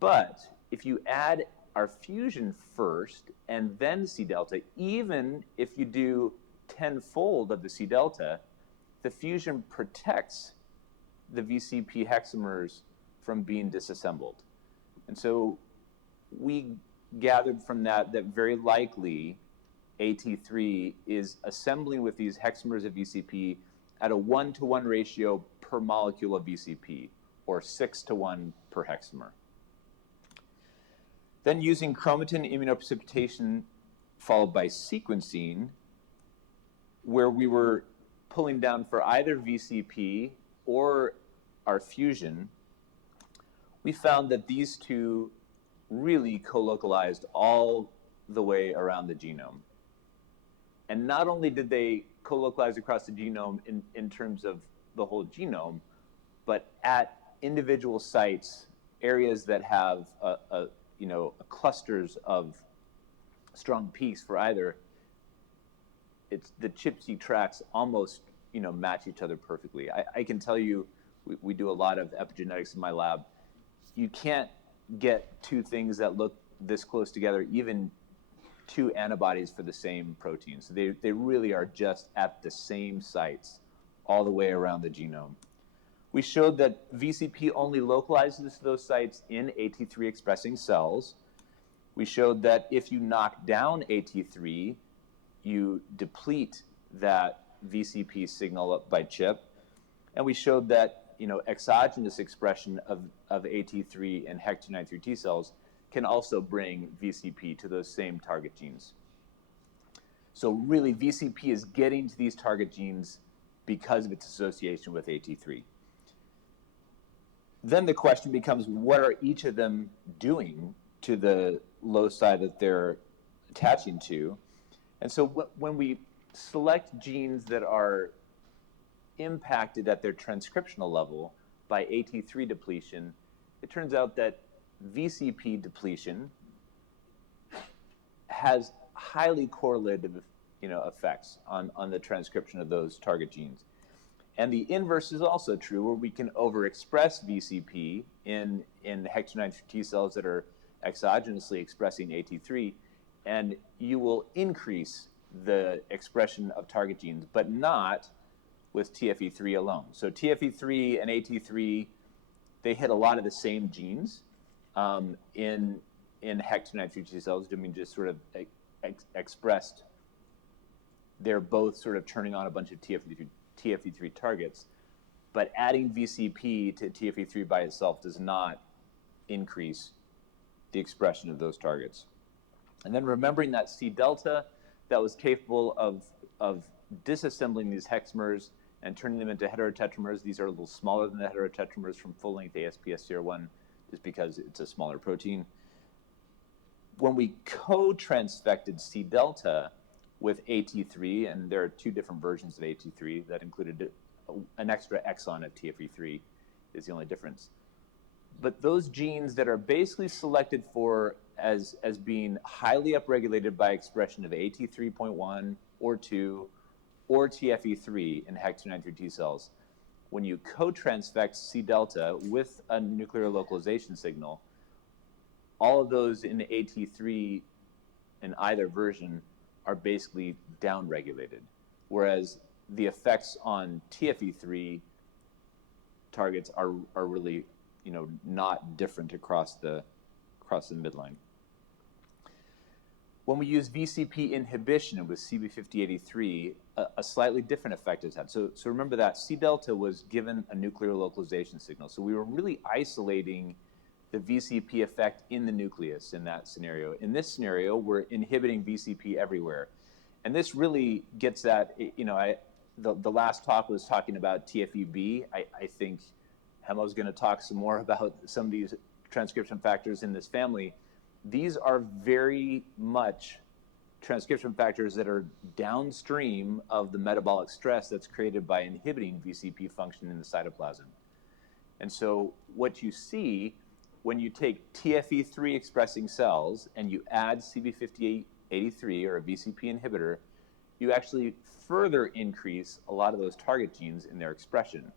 But if you add our fusion first and then C delta, even if you do 10-fold of the C delta, the fusion protects the VCP hexamers from being disassembled. And so we gathered from that very likely AT3 is assembling with these hexamers of VCP at a 1-to-1 ratio per molecule of VCP, or 6-to-1 per hexamer. Then using chromatin immunoprecipitation followed by sequencing, where we were pulling down for either VCP or our fusion, we found that these two really co-localized all the way around the genome. And not only did they co-localize across the genome in terms of the whole genome, but at individual sites, areas that have clusters of strong peaks for either, it's the ChIP-seq tracks almost match each other perfectly. I can tell you, we do a lot of epigenetics in my lab. You can't get two things that look this close together, even two antibodies for the same protein. So they really are just at the same sites all the way around the genome. We showed that VCP only localizes to those sites in AT3 expressing cells. We showed that if you knock down AT3, you deplete that VCP signal up by ChIP. And we showed that exogenous expression of AT3 and HEC293 T cells can also bring VCP to those same target genes. So really, VCP is getting to these target genes because of its association with AT3. Then the question becomes, what are each of them doing to the loci that they're attaching to? And so when we select genes that are impacted at their transcriptional level by AT3 depletion, it turns out that VCP depletion has highly correlative effects on the transcription of those target genes. And the inverse is also true, where we can overexpress VCP in HEC293 T cells that are exogenously expressing AT3, and you will increase the expression of target genes, but not with TFE3 alone. So TFE3 and AT3, they hit a lot of the same genes in HEC293 T cells, just sort of expressed. They're both sort of turning on a bunch of TFE3 targets, but adding VCP to TFE3 by itself does not increase the expression of those targets. And then remembering that C delta that was capable of disassembling these hexmers and turning them into heterotetramers. These are a little smaller than the heterotetramers from full-length ASPSCR1, just because it's a smaller protein. When we co-transfected C delta with AT3, and there are two different versions of AT3 that included an extra exon of TFE3 is the only difference. But those genes that are basically selected for as being highly upregulated by expression of AT3.1 or 2 or TFE3 in HEC293 T cells, when you co-transfect C delta with a nuclear localization signal, all of those in AT3 in either version are basically downregulated, whereas the effects on TFE3 targets are really not different across the midline. When we use VCP inhibition with CB5083, a slightly different effect is had. So remember that C delta was given a nuclear localization signal. So we were really isolating the VCP effect in the nucleus in that scenario. In this scenario, we're inhibiting VCP everywhere. And this really gets at, the last talk was talking about TFEB. I think Hemmo's going to talk some more about some of these transcription factors in this family. These are very much transcription factors that are downstream of the metabolic stress that's created by inhibiting VCP function in the cytoplasm. And so what you see when you take TFE3 expressing cells and you add CB5883 or a VCP inhibitor, you actually further increase a lot of those target genes in their expression.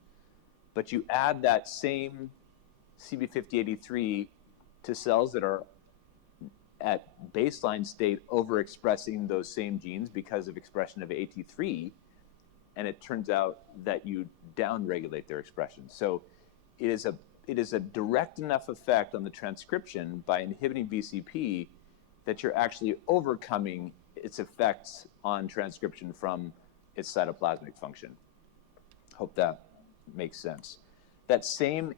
But you add that same CB5083 to cells that are at baseline state overexpressing those same genes because of expression of AT3, and it turns out that you downregulate their expression. So it is a direct enough effect on the transcription by inhibiting VCP that you're actually overcoming its effects on transcription from its cytoplasmic function. Hope that makes sense. That same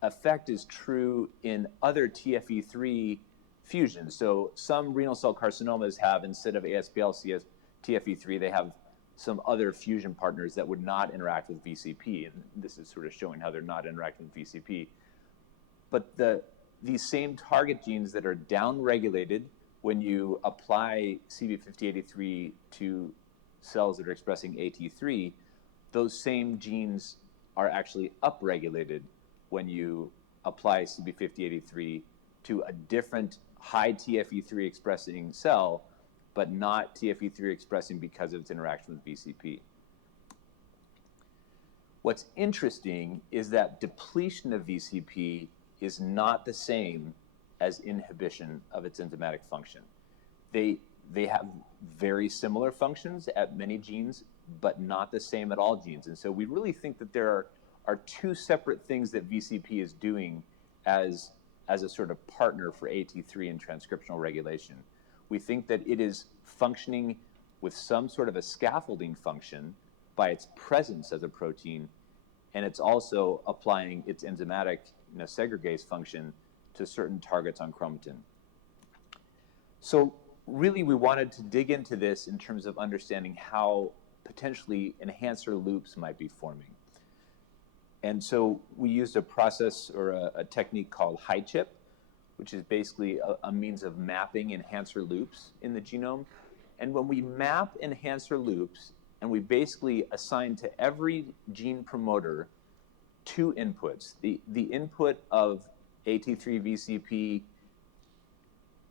effect is true in other TFE3 fusions. So some renal cell carcinomas have, instead of ASPL TFE3, they have some other fusion partners that would not interact with VCP. And this is sort of showing how they're not interacting with VCP. but these same target genes that are downregulated when you apply CB5083 to cells that are expressing AT3, those same genes are actually upregulated when you apply CB5083 to a different high TFE3 expressing cell, but not TFE3 expressing because of its interaction with VCP. What's interesting is that depletion of VCP is not the same as inhibition of its enzymatic function. They have very similar functions at many genes, but not the same at all genes. And so we really think that there are two separate things that VCP is doing as a sort of partner for AT3 in transcriptional regulation. We think that it is functioning with some sort of a scaffolding function by its presence as a protein, and it's also applying its enzymatic segregase function to certain targets on chromatin. So really we wanted to dig into this in terms of understanding how potentially enhancer loops might be forming. And so we used a process or a technique called HiChip, which is basically a means of mapping enhancer loops in the genome. And when we map enhancer loops, and we basically assign to every gene promoter two inputs, the input of AT3-VCP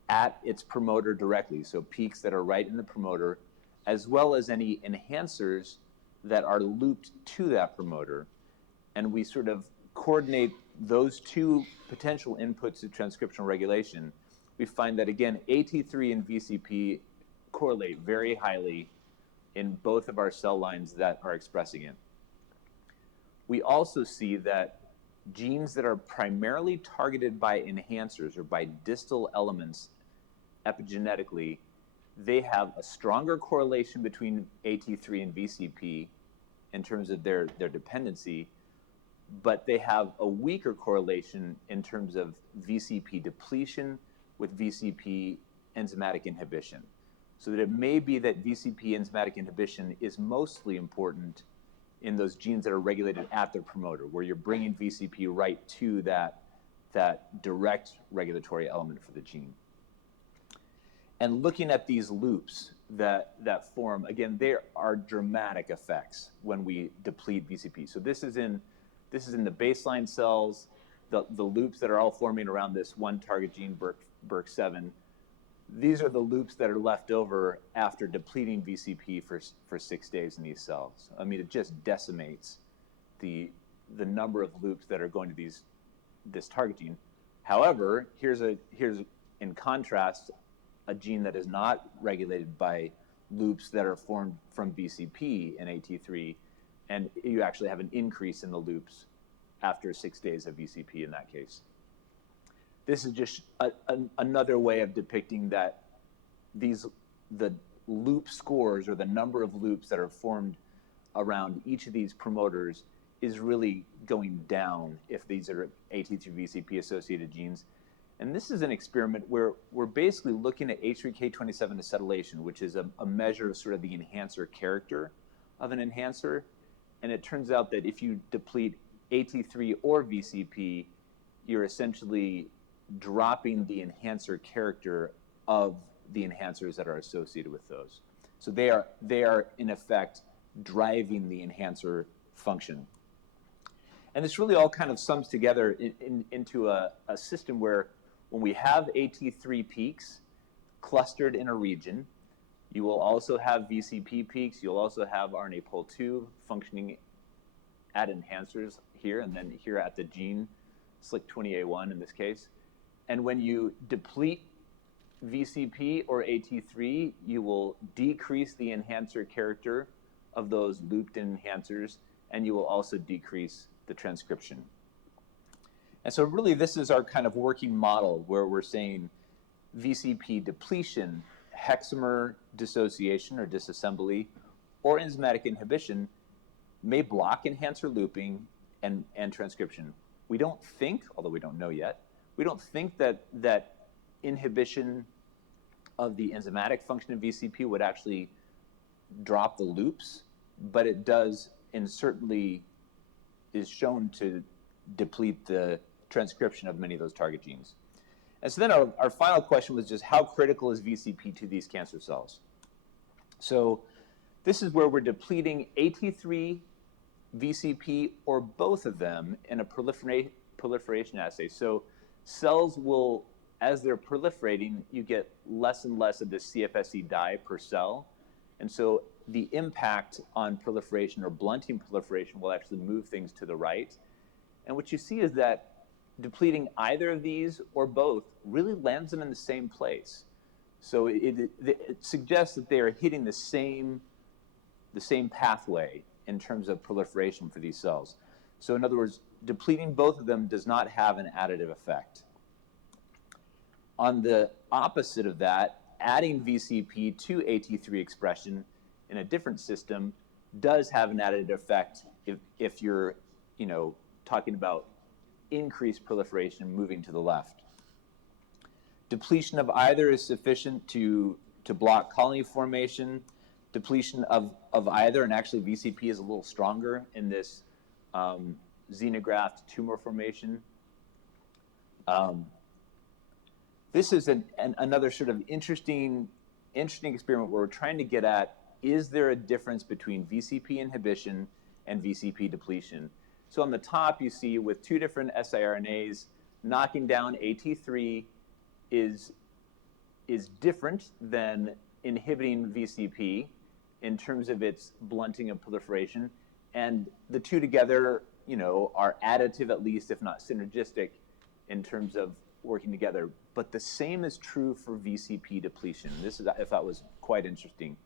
at its promoter directly, so peaks that are right in the promoter, as well as any enhancers that are looped to that promoter. And we sort of coordinate those two potential inputs to transcriptional regulation. We find that, again, AT3 and VCP correlate very highly in both of our cell lines that are expressing it. We also see that genes that are primarily targeted by enhancers or by distal elements epigenetically, they have a stronger correlation between AT3 and VCP in terms of their dependency, but they have a weaker correlation in terms of VCP depletion with VCP enzymatic inhibition. So that it may be that VCP enzymatic inhibition is mostly important in those genes that are regulated at their promoter, where you're bringing VCP right to that direct regulatory element for the gene. And looking at these loops that form, again, there are dramatic effects when we deplete VCP. So this is in the baseline cells, the loops that are all forming around this one target gene, BRK7. These are the loops that are left over after depleting VCP for 6 days in these cells. I mean, it just decimates the number of loops that are going to this target gene. However, here's in contrast a gene that is not regulated by loops that are formed from VCP in AT3, and you actually have an increase in the loops after 6 days of VCP in that case. This is just another way of depicting that the loop scores, or the number of loops that are formed around each of these promoters, is really going down if these are AT3-VCP associated genes. And this is an experiment where we're basically looking at H3K27 acetylation, which is a measure of sort of the enhancer character of an enhancer. And it turns out that if you deplete AT3 or VCP, you're essentially dropping the enhancer character of the enhancers that are associated with those. So they are in effect driving the enhancer function. And this really all kind of sums together into a system where when we have AT3 peaks clustered in a region, you will also have VCP peaks, you'll also have RNA pol II functioning at enhancers here, and then here at the gene, SLC20A1 in this case. And when you deplete VCP or AT3, you will decrease the enhancer character of those looped enhancers, and you will also decrease the transcription. And so really this is our kind of working model where we're saying VCP depletion, hexamer dissociation or disassembly, or enzymatic inhibition may block enhancer looping and transcription. We don't think, although we don't know yet, we don't think that inhibition of the enzymatic function of VCP would actually drop the loops, but it does, and certainly is shown to deplete the transcription of many of those target genes. And so then our final question was just how critical is VCP to these cancer cells? So this is where we're depleting AT3, VCP, or both of them in a proliferation assay. So cells will, as they're proliferating, you get less and less of the CFSE dye per cell. And so the impact on proliferation or blunting proliferation will actually move things to the right. And what you see is that depleting either of these or both really lands them in the same place. So it suggests that they are hitting the same pathway in terms of proliferation for these cells. So in other words, depleting both of them does not have an additive effect. On the opposite of that, adding VCP to AT3 expression in a different system does have an additive effect if you're, talking about increased proliferation moving to the left. Depletion of either is sufficient to block colony formation. Depletion of either, and actually VCP is a little stronger in this xenograft tumor formation. This is another sort of interesting experiment where we're trying to get at, is there a difference between VCP inhibition and VCP depletion? So on the top, you see with two different siRNAs, knocking down AT3 is different than inhibiting VCP in terms of its blunting of proliferation. And the two together, are additive at least, if not synergistic, in terms of working together. But the same is true for VCP depletion. This is, I thought, was quite interesting.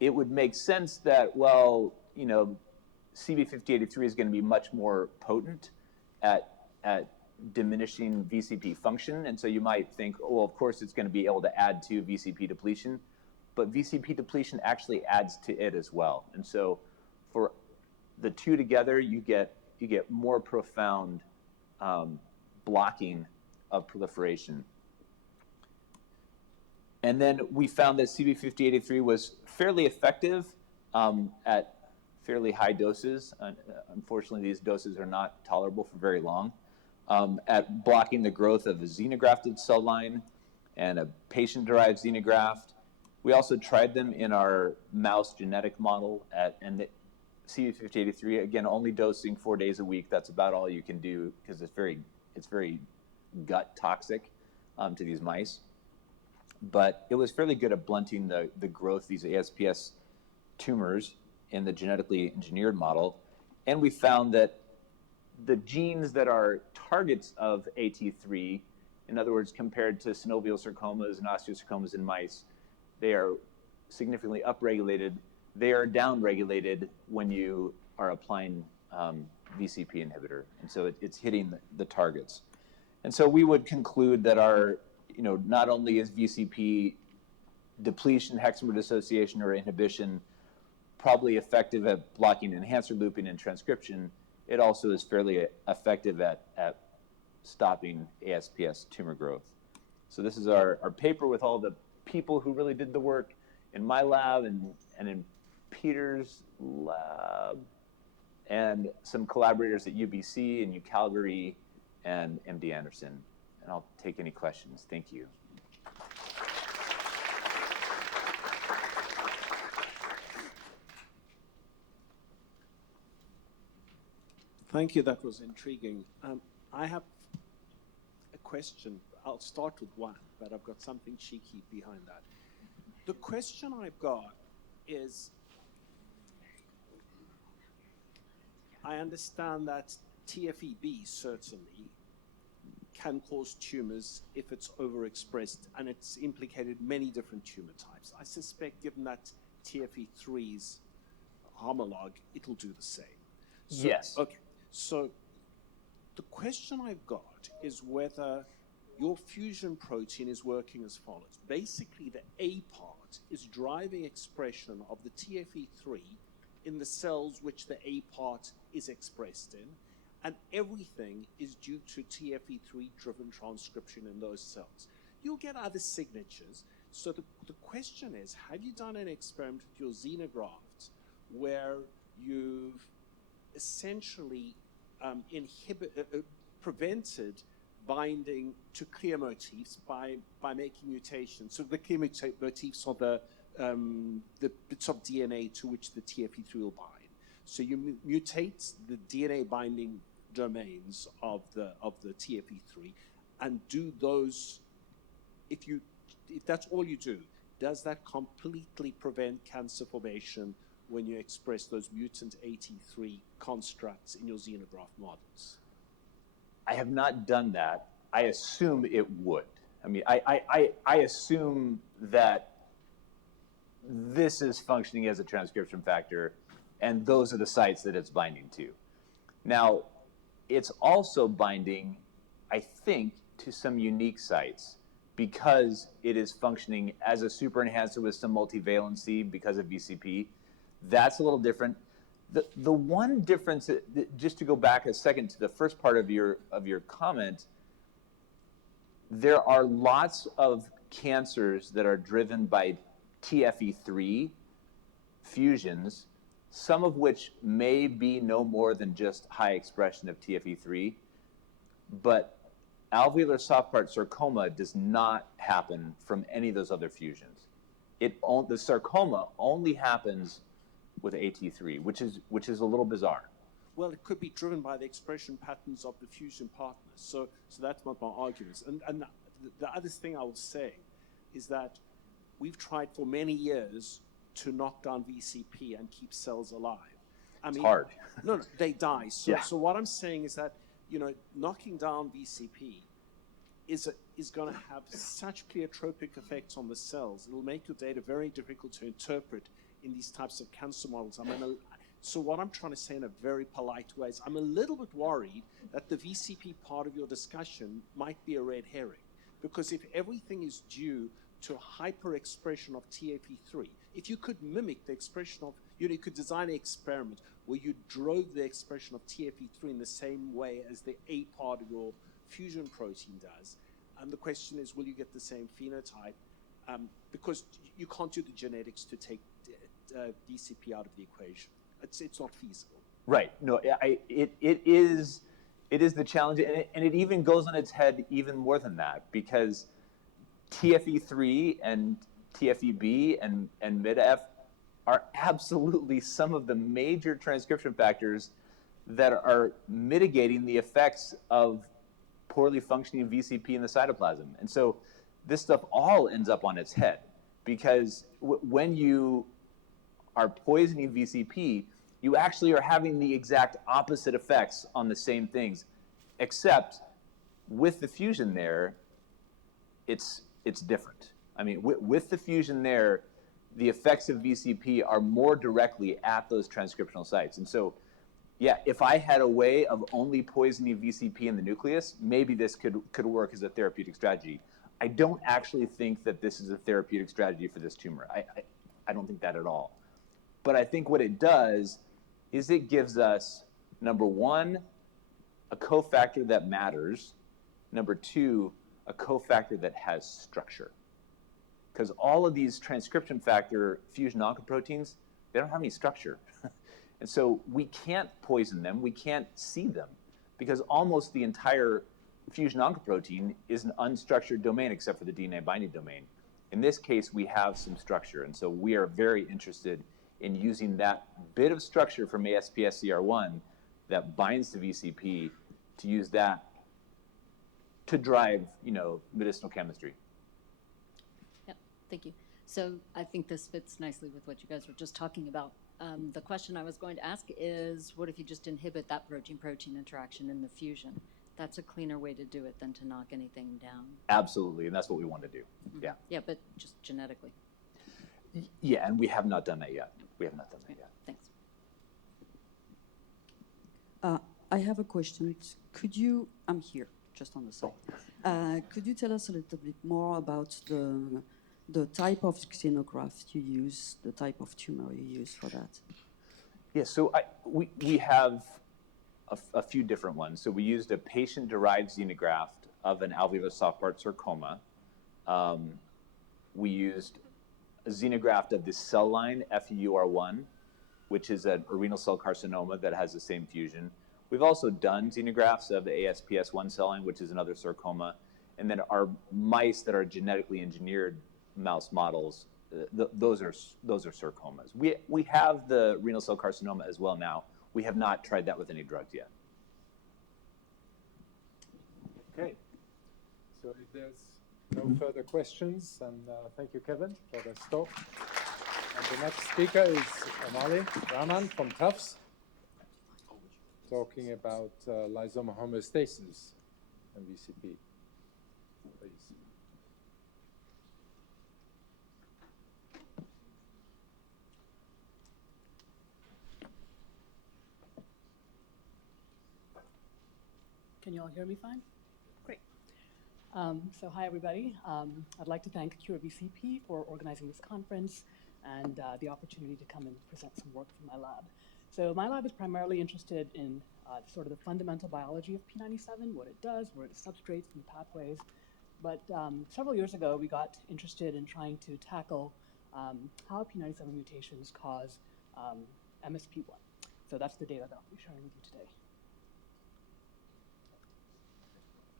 It would make sense that, well, CB5083 is going to be much more potent at diminishing VCP function. And so you might think, well, of course it's going to be able to add to VCP depletion. But VCP depletion actually adds to it as well. And so for the two together, you get more profound blocking of proliferation. And then we found that CB5083 was fairly effective at fairly high doses. Unfortunately, these doses are not tolerable for very long, at blocking the growth of a xenografted cell line and a patient-derived xenograft. We also tried them in our mouse genetic model and the CB5083, again, only dosing 4 days a week. That's about all you can do because it's very gut toxic to these mice. But it was fairly good at blunting the growth of these ASPS tumors in the genetically engineered model. And we found that the genes that are targets of AT3, in other words, compared to synovial sarcomas and osteosarcomas in mice, they are significantly upregulated. They are downregulated when you are applying VCP inhibitor. And so it's hitting the targets. And so we would conclude that our, not only is VCP depletion, hexamer dissociation, or inhibition probably effective at blocking enhancer looping and transcription, it also is fairly effective at stopping ASPS tumor growth. So this is our paper with all the people who really did the work in my lab and in Peter's lab, and some collaborators at UBC and UCalgary and MD Anderson. And I'll take any questions. Thank you. Thank you, that was intriguing. I have a question. I'll start with one, but I've got something cheeky behind that. The question I've got is, I understand that TFEB certainly can cause tumors if it's overexpressed, and it's implicated many different tumor types. I suspect, given that TFE3's homolog, it'll do the same. So, yes. Okay. So the question I've got is whether your fusion protein is working as follows. Basically, the A part is driving expression of the TFE3 in the cells which the A part is expressed in, and everything is due to TFE3-driven transcription in those cells. You'll get other signatures. So the question is, have you done an experiment with your xenografts where you've essentially prevented binding to clear motifs by making mutations. So the clear motifs are the bits of DNA to which the TFE3 will bind. So you mutate the DNA binding domains of the TFE3 and do those. If that's all you do, does that completely prevent cancer formation when you express those mutant AT3 constructs in your xenograft models? I have not done that. I assume it would. I mean, I assume that this is functioning as a transcription factor, and those are the sites that it's binding to. Now, it's also binding, I think, to some unique sites because it is functioning as a super enhancer with some multivalency because of VCP. That's a little different. The one difference, just to go back a second to the first part of your comment, there are lots of cancers that are driven by TFE3 fusions, some of which may be no more than just high expression of TFE3, but alveolar soft part sarcoma does not happen from any of those other fusions. The sarcoma only happens with AT3, which is a little bizarre. Well, it could be driven by the expression patterns of the fusion partners. So that's what my argument is. And the other thing I will say is that we've tried for many years to knock down VCP and keep cells alive. It's hard. No, they die. So, Yeah. So what I'm saying is that, knocking down VCP is going to have such pleiotropic effects on the cells. It'll make your data very difficult to interpret in these types of cancer models. So what I'm trying to say in a very polite way is I'm a little bit worried that the VCP part of your discussion might be a red herring. Because if everything is due to hyper-expression of TFE3, if you could mimic the expression of, you could design an experiment where you drove the expression of TFE3 in the same way as the A part of your fusion protein does. And the question is, will you get the same phenotype? Because you can't do the genetics to take VCP out of the equation. It's not feasible. Right. No, it is the challenge, and it even goes on its head even more than that, because TFE3 and TFEB and MIDF are absolutely some of the major transcription factors that are mitigating the effects of poorly functioning VCP in the cytoplasm. And so this stuff all ends up on its head, because when you are poisoning VCP, you actually are having the exact opposite effects on the same things, except with the fusion there, it's different. I mean, with the fusion there, the effects of VCP are more directly at those transcriptional sites. And so, yeah, if I had a way of only poisoning VCP in the nucleus, maybe this could work as a therapeutic strategy. I don't actually think that this is a therapeutic strategy for this tumor. I don't think that at all. But I think what it does is it gives us, number one, a cofactor that matters. Number two, a cofactor that has structure. Because all of these transcription factor fusion oncoproteins, they don't have any structure. And so we can't poison them, we can't see them, because almost the entire fusion oncoprotein is an unstructured domain except for the DNA binding domain. In this case, we have some structure, and so we are very interested in using that bit of structure from ASPSCR1 that binds to VCP to use that to drive, medicinal chemistry. Yeah, thank you. So I think this fits nicely with what you guys were just talking about. The question I was going to ask is, what if you just inhibit that protein-protein interaction in the fusion? That's a cleaner way to do it than to knock anything down. Absolutely, and that's what we want to do. Mm-hmm. Yeah. Yeah, but just genetically. Yeah, and we have not done that yet. We have not done that yet. Thanks. I have a question. I'm here, just on the side. Could you tell us a little bit more about the type of xenograft you use, the type of tumor you use for that? Yeah, so we have a few different ones. So we used a patient-derived xenograft of an alveolar soft part sarcoma. We used a xenograft of the cell line FEUR1, which is an renal cell carcinoma that has the same fusion. We've also done xenografts of the ASPS1 cell line, which is another sarcoma, and then our mice that are genetically engineered mouse models, those are sarcomas. We have the renal cell carcinoma as well now. We have not tried that with any drugs yet. Okay. So if there's no further questions, then thank you, Kevin, for the talk. And the next speaker is Malavika Raman from Tufts, talking about lysomal homeostasis and VCP. Please. Can you all hear me fine? Great. So hi, everybody. I'd like to thank Cure VCP for organizing this conference and the opportunity to come and present some work from my lab. So my lab is primarily interested in sort of the fundamental biology of P97, what it does, what it substrates and pathways. But several years ago, we got interested in trying to tackle how P97 mutations cause MSP1. So that's the data that I'll be sharing with you today.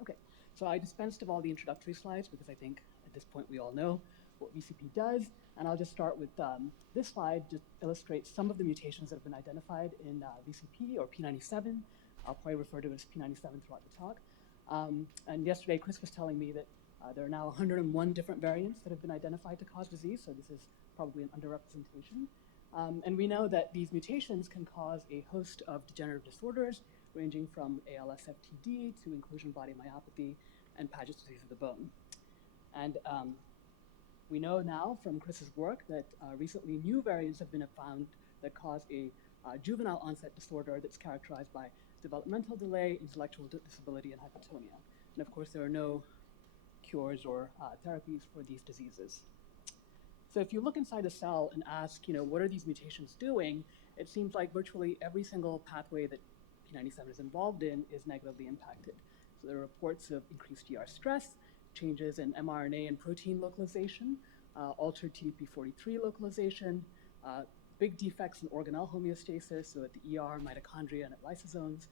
Okay, so I dispensed of all the introductory slides because I think at this point we all know what VCP does. And I'll just start with this slide to illustrate some of the mutations that have been identified in VCP or P97. I'll probably refer to it as P97 throughout the talk. And yesterday, Chris was telling me that there are now 101 different variants that have been identified to cause disease, so this is probably an underrepresentation. And we know that these mutations can cause a host of degenerative disorders, ranging from ALS-FTD to inclusion body myopathy and Paget's disease of the bone. And we know now from Chris's work that recently new variants have been found that cause a juvenile onset disorder that's characterized by developmental delay, intellectual disability, and hypotonia. And of course, there are no cures or therapies for these diseases. So if you look inside a cell and ask, what are these mutations doing, it seems like virtually every single pathway that P97 is involved in is negatively impacted. So there are reports of increased ER stress, changes in mRNA and protein localization, altered TDP43 localization, big defects in organelle homeostasis, so at the ER, mitochondria, and at lysosomes,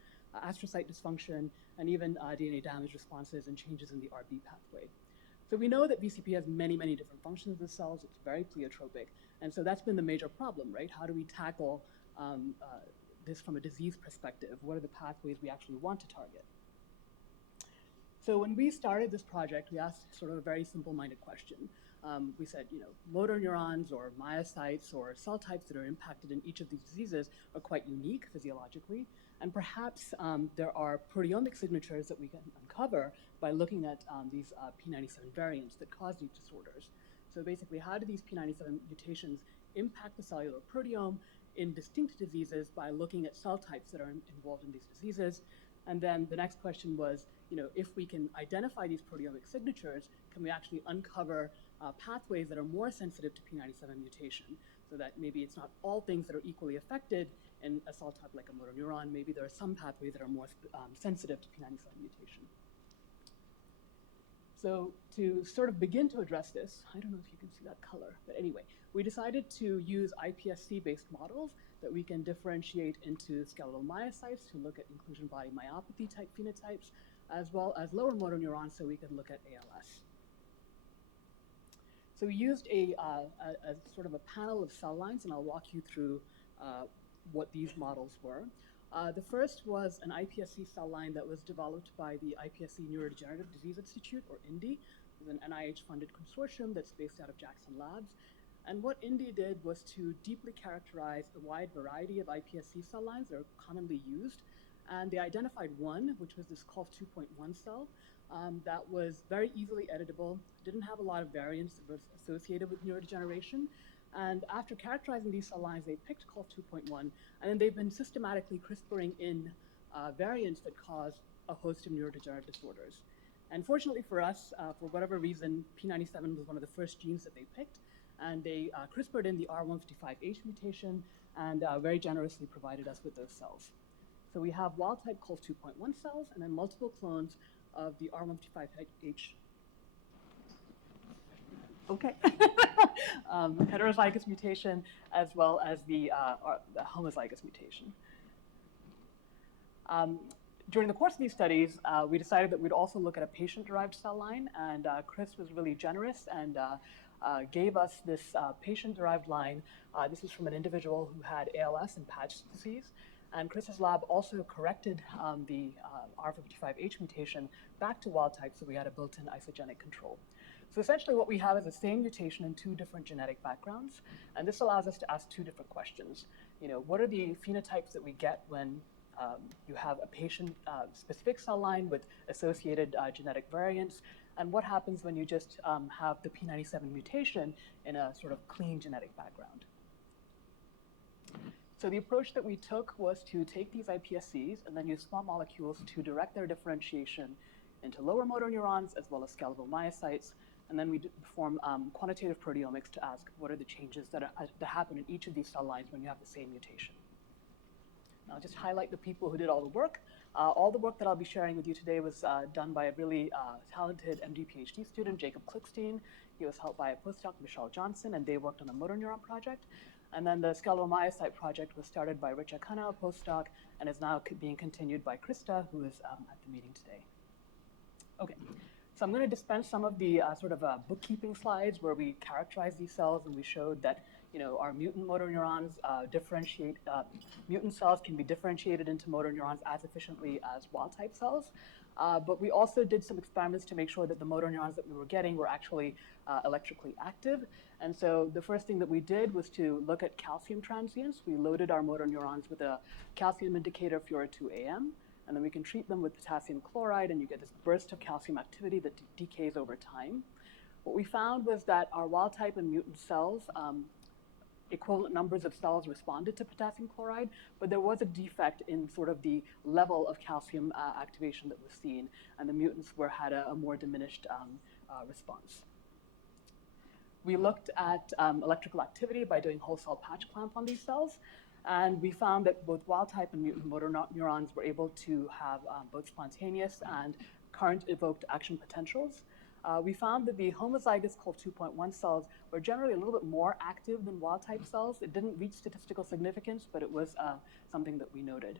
astrocyte dysfunction, and even DNA damage responses and changes in the RB pathway. So we know that VCP has many, many different functions of the cells. It's very pleiotropic. And so that's been the major problem, right? How do we tackle this from a disease perspective? What are the pathways we actually want to target? So when we started this project, we asked sort of a very simple-minded question. We said, motor neurons or myocytes or cell types that are impacted in each of these diseases are quite unique physiologically, and perhaps there are proteomic signatures that we can uncover by looking at these P97 variants that cause these disorders. So basically, how do these P97 mutations impact the cellular proteome in distinct diseases by looking at cell types that are involved in these diseases? And then the next question was, if we can identify these proteomic signatures, can we actually uncover pathways that are more sensitive to P97 mutation, so that maybe it's not all things that are equally affected in a cell type like a motor neuron. Maybe there are some pathways that are more sensitive to P97 mutation. So to sort of begin to address this, I don't know if you can see that color, but anyway, we decided to use iPSC-based models that we can differentiate into skeletal myocytes to look at inclusion body myopathy type phenotypes, as well as lower motor neurons so we can look at ALS. So we used a sort of a panel of cell lines, and I'll walk you through what these models were. The first was an iPSC cell line that was developed by the iPSC Neurodegenerative Disease Institute, or INDI. It's an NIH-funded consortium that's based out of Jackson Labs. And what INDI did was to deeply characterize a wide variety of iPSC cell lines that are commonly used. And they identified one, which was this COLF 2.1 cell, that was very easily editable, didn't have a lot of variants that was associated with neurodegeneration. And after characterizing these cell lines, they picked COLF 2.1, and then they've been systematically CRISPRing in variants that cause a host of neurodegenerative disorders. And fortunately for us, for whatever reason, P97 was one of the first genes that they picked, and they CRISPRed in the R155H mutation and very generously provided us with those cells. So we have wild-type COLF 2.1 cells and then multiple clones of the R155H. Okay. Heterozygous mutation as well as the homozygous mutation. During the course of these studies, we decided that we'd also look at a patient-derived cell line, and Chris was really generous and gave us this patient-derived line. This is from an individual who had ALS and Patch disease. And Chris's lab also corrected the R55H mutation back to wild type, so we had a built-in isogenic control. So essentially what we have is the same mutation in two different genetic backgrounds, and this allows us to ask two different questions. What are the phenotypes that we get when you have a patient-specific cell line with associated genetic variants, and what happens when you just have the P97 mutation in a sort of clean genetic background? So the approach that we took was to take these iPSCs and then use small molecules to direct their differentiation into lower motor neurons as well as skeletal myocytes, and then we perform quantitative proteomics to ask what are the changes that happen in each of these cell lines when you have the same mutation. Now, I'll just highlight the people who did all the work. All the work that I'll be sharing with you today was done by a really talented MD PhD student, Jacob Klickstein. He was helped by a postdoc, Michelle Johnson, and they worked on the motor neuron project. And then the skeletal myocyte project was started by Richa Khanna, a postdoc, and is now being continued by Krista, who is at the meeting today. Okay, so I'm going to dispense some of the sort of bookkeeping slides where we characterize these cells, and we showed that our mutant motor neurons mutant cells can be differentiated into motor neurons as efficiently as wild-type cells. But we also did some experiments to make sure that the motor neurons that we were getting were actually electrically active. And so the first thing that we did was to look at calcium transients. We loaded our motor neurons with a calcium indicator Fluoride-2AM, and then we can treat them with potassium chloride, and you get this burst of calcium activity that decays over time. What we found was that our wild-type and mutant cells, equivalent numbers of cells responded to potassium chloride, but there was a defect in sort of the level of calcium activation that was seen, and the mutants had a more diminished response. We looked at electrical activity by doing whole cell patch clamp on these cells, and we found that both wild-type and mutant motor neurons were able to have both spontaneous and current-evoked action potentials. We found that the homozygous COL2.1 cells were generally a little bit more active than wild-type cells. It didn't reach statistical significance, but it was something that we noted.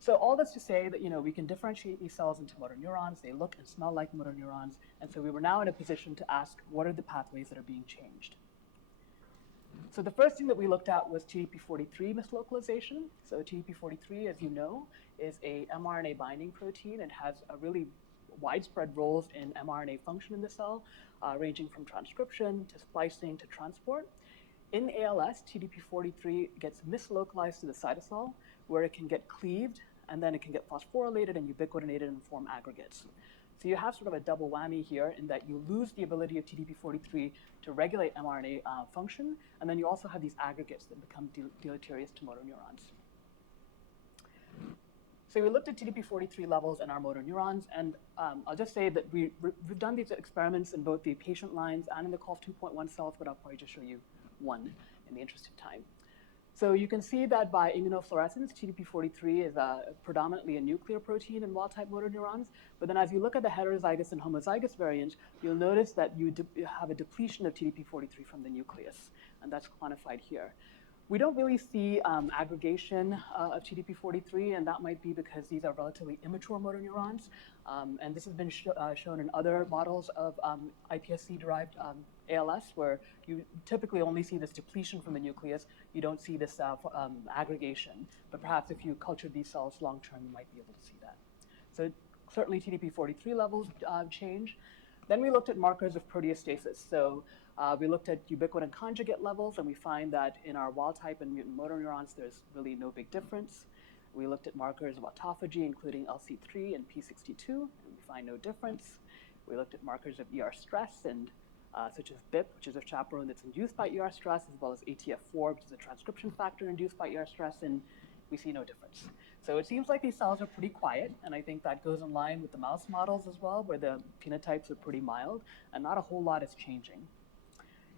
So all this to say that we can differentiate these cells into motor neurons. They look and smell like motor neurons, and so we were now in a position to ask what are the pathways that are being changed. So the first thing that we looked at was TDP43 mislocalization. So TDP43, as you know, is a mRNA binding protein. It has a really widespread roles in mRNA function in the cell, ranging from transcription to splicing to transport. In ALS, TDP43 gets mislocalized to the cytosol, where it can get cleaved, and then it can get phosphorylated and ubiquitinated and form aggregates. So you have sort of a double whammy here in that you lose the ability of TDP43 to regulate mRNA function, and then you also have these aggregates that become deleterious to motor neurons. So we looked at TDP43 levels in our motor neurons, and I'll just say that we've done these experiments in both the patient lines and in the COL2.1 cells, but I'll probably just show you one in the interest of time. So you can see that by immunofluorescence, TDP43 is predominantly a nuclear protein in wild-type motor neurons, but then as you look at the heterozygous and homozygous variants, you'll notice that you have a depletion of TDP43 from the nucleus, and that's quantified here. We don't really see aggregation of TDP43, and that might be because these are relatively immature motor neurons. And this has been shown in other models of iPSC-derived ALS, where you typically only see this depletion from the nucleus. You don't see this aggregation. But perhaps if you culture these cells long-term, you might be able to see that. So certainly TDP43 levels change. Then we looked at markers of proteostasis. So we looked at ubiquitin conjugate levels, and we find that in our wild-type and mutant motor neurons, there's really no big difference. We looked at markers of autophagy, including LC3 and P62, and we find no difference. We looked at markers of ER stress, and such as BIP, which is a chaperone that's induced by ER stress, as well as ATF4, which is a transcription factor induced by ER stress, and we see no difference. So it seems like these cells are pretty quiet, and I think that goes in line with the mouse models as well, where the phenotypes are pretty mild, and not a whole lot is changing.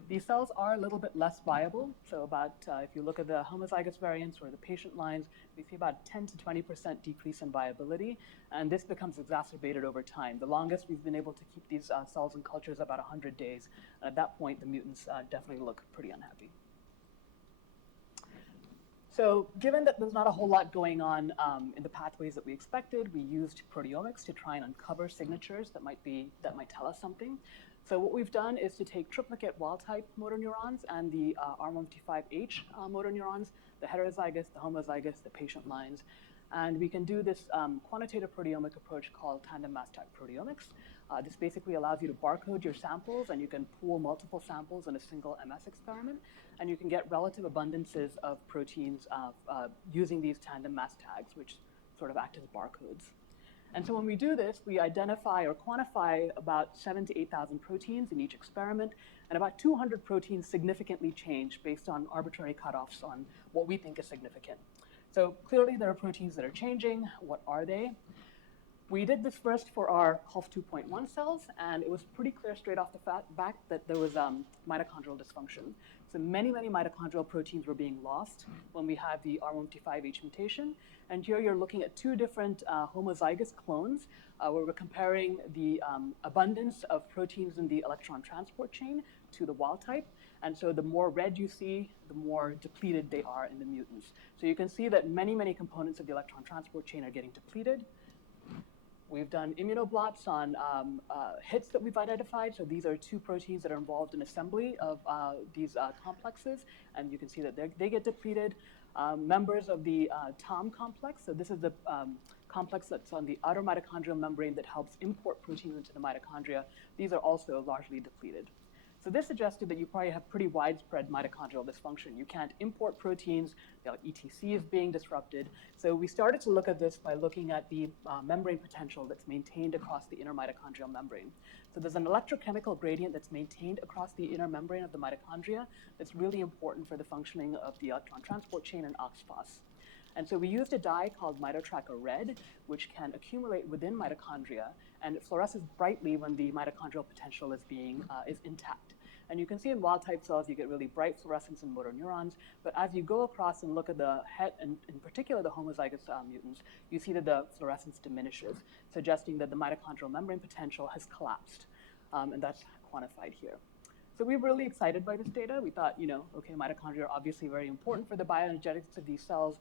These cells are a little bit less viable. So about, if you look at the homozygous variants or the patient lines, we see about 10 to 20% decrease in viability, and this becomes exacerbated over time. The longest we've been able to keep these cells in culture is about 100 days. And at that point, the mutants definitely look pretty unhappy. So given that there's not a whole lot going on in the pathways that we expected, we used proteomics to try and uncover signatures that might tell us something. So what we've done is to take triplicate wild-type motor neurons and the R155H motor neurons, the heterozygous, the homozygous, the patient lines, and we can do this quantitative proteomic approach called tandem mass tag proteomics. This basically allows you to barcode your samples, and you can pool multiple samples in a single MS experiment, and you can get relative abundances of proteins using these tandem mass tags, which sort of act as barcodes. And so when we do this, we identify or quantify about 7,000 to 8,000 proteins in each experiment, and about 200 proteins significantly change based on arbitrary cutoffs on what we think is significant. So clearly there are proteins that are changing. What are they? We did this first for our HOF 2.1 cells, and it was pretty clear straight off the bat that there was mitochondrial dysfunction. So many mitochondrial proteins were being lost when we had the R155H mutation. And here you're looking at two different homozygous clones where we're comparing the abundance of proteins in the electron transport chain to the wild type. And so the more red you see, the more depleted they are in the mutants. So you can see that many components of the electron transport chain are getting depleted. We've done immunoblots on hits that we've identified. So these are two proteins that are involved in assembly of these complexes. And you can see that they get depleted. Members of the TOM complex. So this is the complex that's on the outer mitochondrial membrane that helps import proteins into the mitochondria. These are also largely depleted. So this suggested that you probably have pretty widespread mitochondrial dysfunction. You can't import proteins, ETC is being disrupted. So we started to look at this by looking at the membrane potential that's maintained across the inner mitochondrial membrane. So there's an electrochemical gradient that's maintained across the inner membrane of the mitochondria that's really important for the functioning of the electron transport chain and OXPHOS. And so we used a dye called MitoTracker Red, which can accumulate within mitochondria, and it fluoresces brightly when the mitochondrial potential is intact. And you can see in wild-type cells, you get really bright fluorescence in motor neurons, but as you go across and look at the het, and in particular the homozygous mutants, you see that the fluorescence diminishes, suggesting that the mitochondrial membrane potential has collapsed, and that's quantified here. So we were really excited by this data. We thought, okay, mitochondria are obviously very important for the bioenergetics of these cells,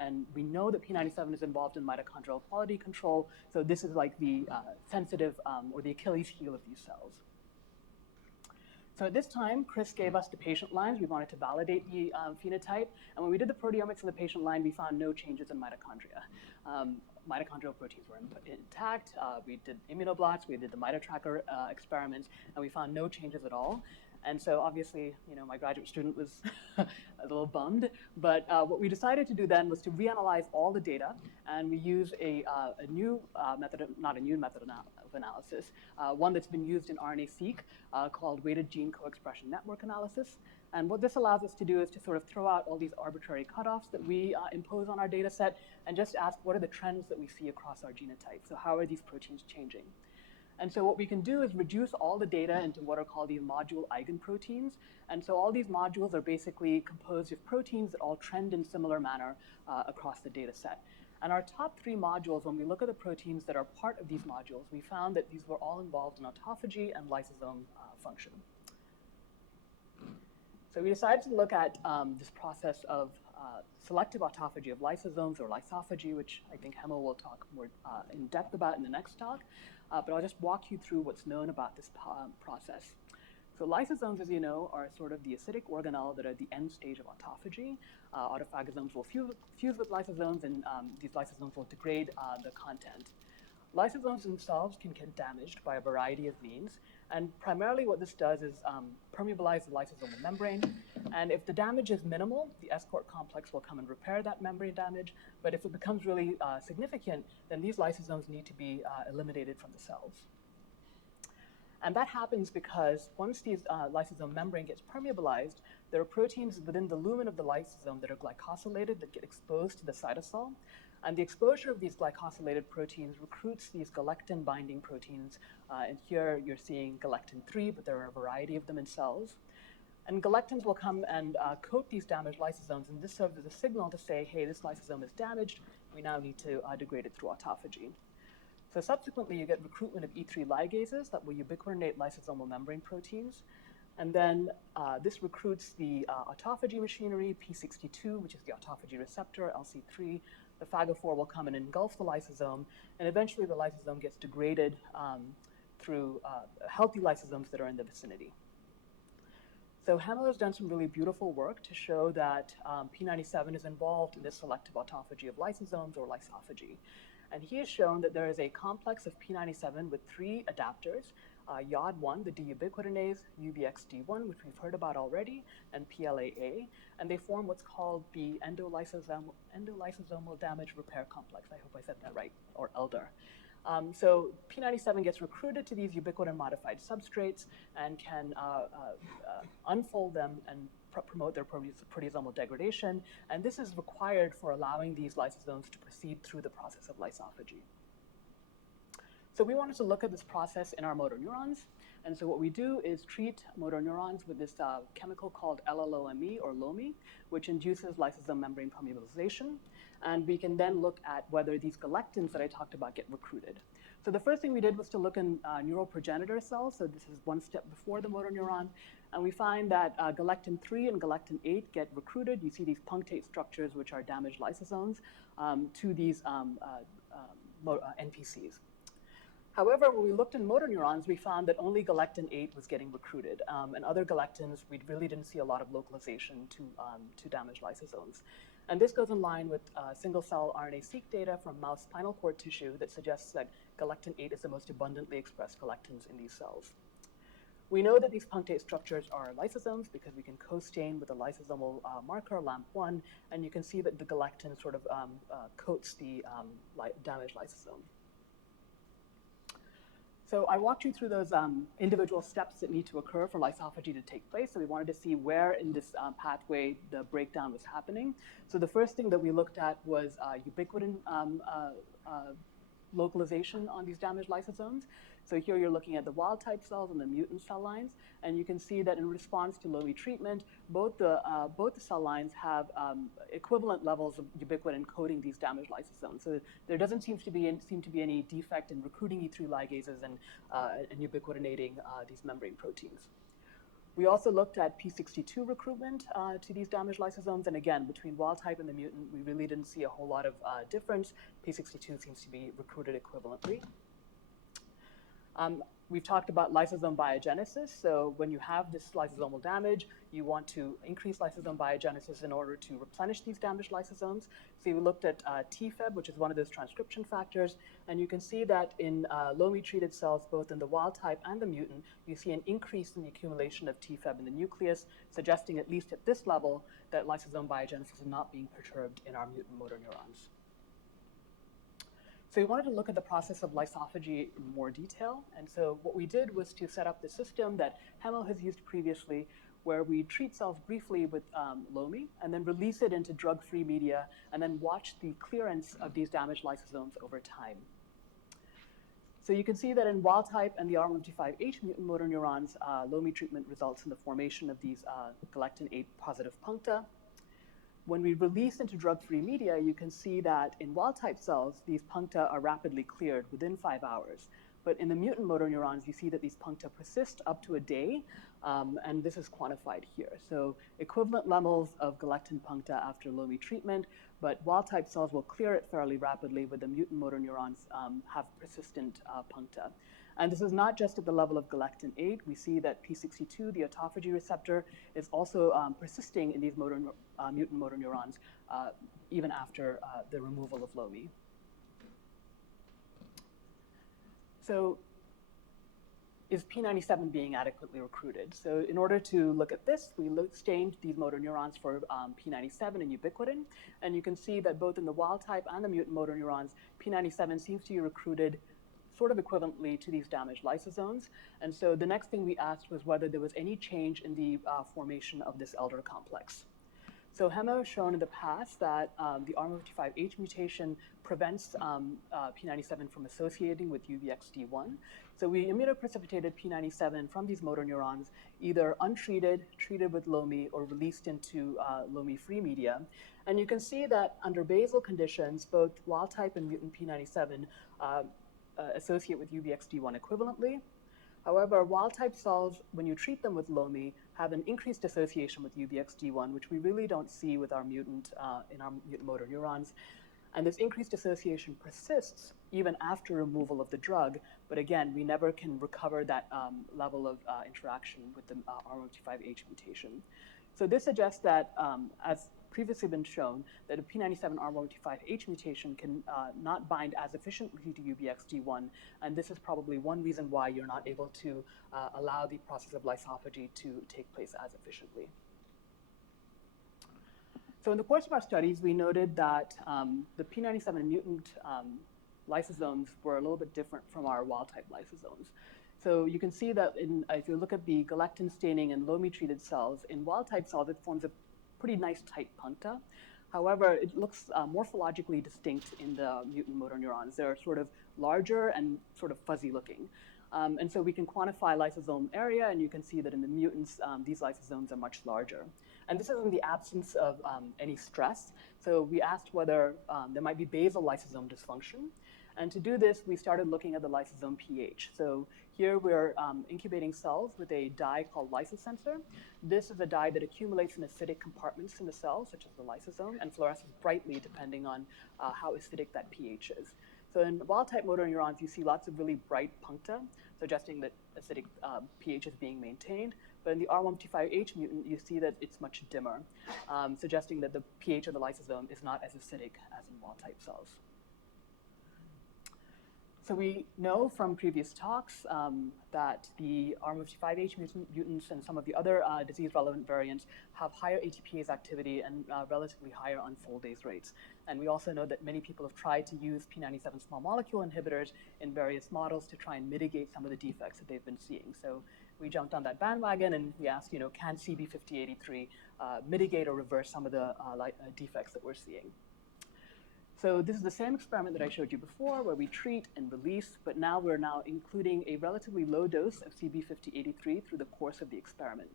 and we know that P97 is involved in mitochondrial quality control, so this is like the sensitive or the Achilles heel of these cells. So at this time, Chris gave us the patient lines. We wanted to validate the phenotype, and when we did the proteomics in the patient line, we found no changes in mitochondria. Mitochondrial proteins were intact. We did immunoblots, we did the MitoTracker experiments, and we found no changes at all. And so obviously, my graduate student was a little bummed, but what we decided to do then was to reanalyze all the data, and we used a new method, not a new method of analysis, one that's been used in RNA-seq called weighted gene co-expression network analysis. And what this allows us to do is to sort of throw out all these arbitrary cutoffs that we impose on our data set and just ask what are the trends that we see across our genotype. So how are these proteins changing? And so what we can do is reduce all the data into what are called these module eigenproteins. And so all these modules are basically composed of proteins that all trend in similar manner across the data set. And our top three modules, when we look at the proteins that are part of these modules, we found that these were all involved in autophagy and lysosome function. So we decided to look at this process of selective autophagy of lysosomes, or lysophagy, which I think Hemmo will talk more in depth about in the next talk. But I'll just walk you through what's known about this process. So lysosomes, as you know, are sort of the acidic organelle that are the end stage of autophagy. Autophagosomes will fuse with lysosomes, and these lysosomes will degrade the content. Lysosomes themselves can get damaged by a variety of means, and primarily what this does is permeabilize the lysosomal membrane, and if the damage is minimal, the escort complex will come and repair that membrane damage, but if it becomes really significant, then these lysosomes need to be eliminated from the cells. And that happens because once these lysosome membrane gets permeabilized, there are proteins within the lumen of the lysosome that are glycosylated that get exposed to the cytosol. And the exposure of these glycosylated proteins recruits these galectin-binding proteins. And here you're seeing galectin-3, but there are a variety of them in cells. And galectins will come and coat these damaged lysosomes, and this serves as a signal to say, hey, this lysosome is damaged. We now need to degrade it through autophagy. So subsequently, you get recruitment of E3 ligases that will ubiquitinate lysosomal membrane proteins. And then this recruits the autophagy machinery, P62, which is the autophagy receptor, LC3. The phagophore will come and engulf the lysosome, and eventually the lysosome gets degraded through healthy lysosomes that are in the vicinity. So Hemmo has done some really beautiful work to show that P97 is involved in the selective autophagy of lysosomes, or lysophagy. And he has shown that there is a complex of P97 with 3 adapters, YOD1, the deubiquitinase, UBXD1, which we've heard about already, and PLAA, and they form what's called the endolysosomal damage repair complex. I hope I said that right, or ELDR. So P97 gets recruited to these ubiquitin-modified substrates and can unfold them and promote their proteasomal degradation, and this is required for allowing these lysosomes to proceed through the process of lysophagy. So we wanted to look at this process in our motor neurons, and so what we do is treat motor neurons with this chemical called LLOME, or LOME, which induces lysosome membrane permeabilization, and we can then look at whether these galectins that I talked about get recruited. So the first thing we did was to look in neural progenitor cells, so this is one step before the motor neuron, and we find that galectin 3 and galectin 8 get recruited. You see these punctate structures, which are damaged lysosomes, to these NPCs. However, when we looked in motor neurons, we found that only galectin 8 was getting recruited, and other galectins, we really didn't see a lot of localization to damaged lysosomes. And this goes in line with single-cell RNA-seq data from mouse spinal cord tissue that suggests that galectin 8 is the most abundantly expressed galectins in these cells. We know that these punctate structures are lysosomes because we can co-stain with a lysosomal marker, LAMP1, and you can see that the galectin sort of coats the damaged lysosome. So I walked you through those individual steps that need to occur for lysophagy to take place. So we wanted to see where in this pathway the breakdown was happening. So the first thing that we looked at was ubiquitin localization on these damaged lysosomes. So here you're looking at the wild-type cells and the mutant cell lines, and you can see that in response to LOME treatment, both the cell lines have equivalent levels of ubiquitin coating these damaged lysosomes. So there doesn't seem to be any defect in recruiting E3 ligases and ubiquitinating these membrane proteins. We also looked at P62 recruitment to these damaged lysosomes, and again, between wild-type and the mutant, we really didn't see a whole lot of difference. P62 seems to be recruited equivalently. We've talked about lysosome biogenesis. So when you have this lysosomal damage, you want to increase lysosome biogenesis in order to replenish these damaged lysosomes. So we looked at TFEB, which is one of those transcription factors, and you can see that in LOME-treated cells, both in the wild type and the mutant, you see an increase in the accumulation of TFEB in the nucleus, suggesting, at least at this level, that lysosome biogenesis is not being perturbed in our mutant motor neurons. So we wanted to look at the process of lysophagy in more detail. And so what we did was to set up the system that Hemmo has used previously, where we treat cells briefly with LOME and then release it into drug-free media and then watch the clearance of these damaged lysosomes over time. So you can see that in wild type and the R155H mutant motor neurons, LOME treatment results in the formation of these galectin 8 positive puncta. When we release into drug-free media, you can see that in wild-type cells, these puncta are rapidly cleared within 5 hours. But in the mutant motor neurons, you see that these puncta persist up to a day, and this is quantified here. So equivalent levels of galectin puncta after LOME treatment, but wild-type cells will clear it fairly rapidly, but the mutant motor neurons have persistent puncta. And this is not just at the level of galectin 8. We see that P62, the autophagy receptor, is also persisting in these mutant motor neurons even after the removal of LOME. So is P97 being adequately recruited? So in order to look at this, we stained these motor neurons for P97 and ubiquitin. And you can see that both in the wild type and the mutant motor neurons, P97 seems to be recruited sort of equivalently to these damaged lysosomes. And so the next thing we asked was whether there was any change in the formation of this ELDR complex. So Hemmo has shown in the past that the R155H mutation prevents P97 from associating with UBXD1. So we immunoprecipitated P97 from these motor neurons, either untreated, treated with LOME, or released into LOME-free media. And you can see that under basal conditions, both wild-type and mutant P97 associate with UBXD1 equivalently. However, wild-type cells, when you treat them with LOMI, have an increased association with UBXD1, which we really don't see with our mutant in our mutant motor neurons. And this increased association persists even after removal of the drug, but again, we never can recover that level of interaction with the R155H mutation. So this suggests that, as previously been shown, that a P97 R155H mutation can not bind as efficiently to UBXD1, and this is probably one reason why you're not able to allow the process of lysophagy to take place as efficiently. So in the course of our studies, we noted that the P97 mutant lysosomes were a little bit different from our wild-type lysosomes. So you can see that if you look at the galectin staining in LOMI-treated cells, in wild-type cells, it forms a pretty nice tight puncta. However, it looks morphologically distinct in the mutant motor neurons. They're sort of larger and sort of fuzzy looking. And so we can quantify lysosome area, and you can see that in the mutants, these lysosomes are much larger. And this is in the absence of any stress. So we asked whether there might be basal lysosome dysfunction. And to do this, we started looking at the lysosome pH. So here we're incubating cells with a dye called lysosensor. This is a dye that accumulates in acidic compartments in the cell, such as the lysosome, and fluoresces brightly depending on how acidic that pH is. So in wild-type motor neurons, you see lots of really bright puncta, suggesting that acidic pH is being maintained. But in the R155H mutant, you see that it's much dimmer, suggesting that the pH of the lysosome is not as acidic as in wild-type cells. So we know from previous talks that the R155H mutants and some of the other disease-relevant variants have higher ATPase activity and relatively higher unfoldase rates. And we also know that many people have tried to use P97 small molecule inhibitors in various models to try and mitigate some of the defects that they've been seeing. So we jumped on that bandwagon and we asked, can CB5083 mitigate or reverse some of the defects that we're seeing? So this is the same experiment that I showed you before, where we treat and release, but now we're including a relatively low dose of CB5083 through the course of the experiment.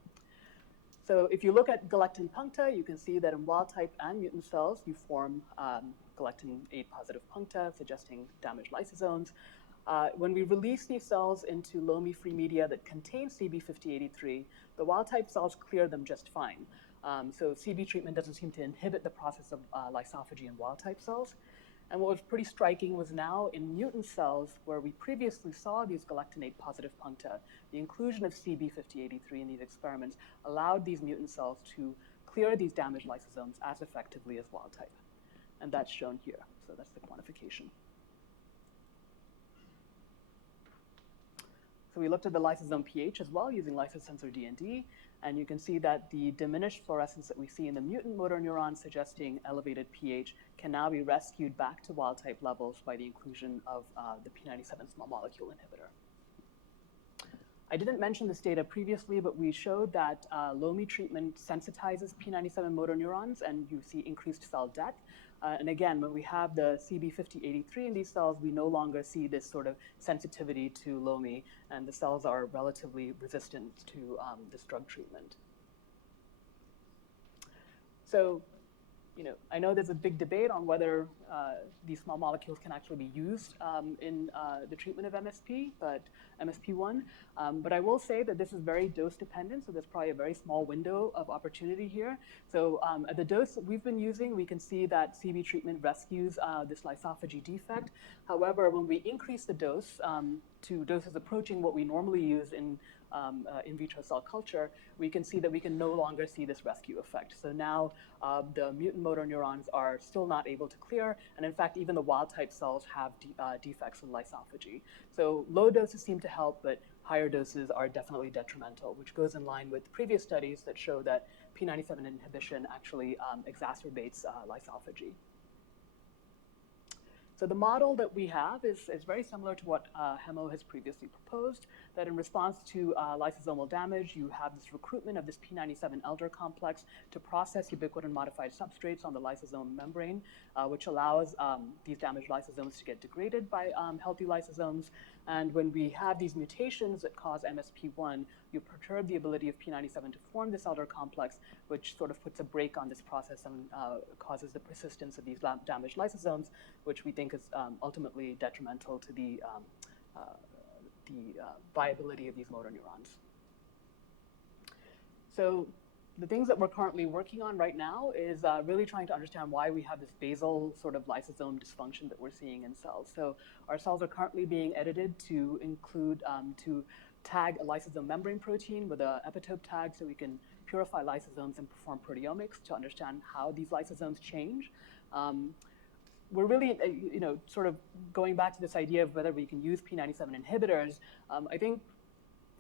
So if you look at galectin puncta, you can see that in wild-type and mutant cells, you form galectin-8 positive puncta, suggesting damaged lysosomes. When we release these cells into LOMI-free media that contain CB5083, the wild-type cells clear them just fine. So CB treatment doesn't seem to inhibit the process of lysophagy in wild-type cells. And what was pretty striking was now in mutant cells, where we previously saw these galectin-8 positive puncta, the inclusion of CB5083 in these experiments allowed these mutant cells to clear these damaged lysosomes as effectively as wild-type. And that's shown here. So that's the quantification. So we looked at the lysosome pH as well using lysosensor D&D, and you can see that the diminished fluorescence that we see in the mutant motor neurons suggesting elevated pH can now be rescued back to wild-type levels by the inclusion of the P97 small molecule inhibitor. I didn't mention this data previously, but we showed that LOMI treatment sensitizes P97 motor neurons, and you see increased cell death. And again, when we have the CB5083 in these cells, we no longer see this sort of sensitivity to LOMI, and the cells are relatively resistant to this drug treatment. So, I know there's a big debate on whether these small molecules can actually be used in the treatment of MSP1, but I will say that this is very dose dependent, so there's probably a very small window of opportunity here. So at the dose that we've been using, we can see that CB treatment rescues this lysophagy defect. However, when we increase the dose to doses approaching what we normally use in vitro cell culture, we can see that we can no longer see this rescue effect. So now the mutant motor neurons are still not able to clear, and in fact, even the wild-type cells have defects in lysophagy. So low doses seem to help, but higher doses are definitely detrimental, which goes in line with previous studies that show that P97 inhibition actually exacerbates lysophagy. So the model that we have is very similar to what Hemmo has previously proposed, that in response to lysosomal damage, you have this recruitment of this P97 elder complex to process ubiquitin-modified substrates on the lysosome membrane, which allows these damaged lysosomes to get degraded by healthy lysosomes. And when we have these mutations that cause MSP1, you perturb the ability of P97 to form this elder complex, which sort of puts a brake on this process and causes the persistence of these damaged lysosomes, which we think is ultimately detrimental to the viability of these motor neurons. So the things that we're currently working on right now is really trying to understand why we have this basal sort of lysosome dysfunction that we're seeing in cells. So our cells are currently being edited to include, to tag a lysosome membrane protein with an epitope tag so we can purify lysosomes and perform proteomics to understand how these lysosomes change. We're really, sort of going back to this idea of whether we can use P97 inhibitors. I think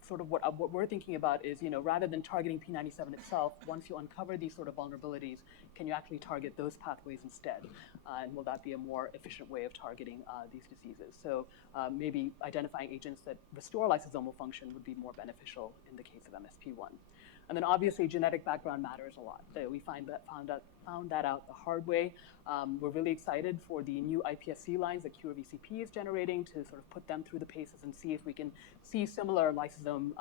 sort of what we're thinking about is, rather than targeting P97 itself, once you uncover these sort of vulnerabilities, can you actually target those pathways instead? And will that be a more efficient way of targeting these diseases? So maybe identifying agents that restore lysosomal function would be more beneficial in the case of MSP1. And then obviously genetic background matters a lot. We found that out the hard way. We're really excited for the new iPSC lines that CureVCP is generating to sort of put them through the paces and see if we can see similar lysosome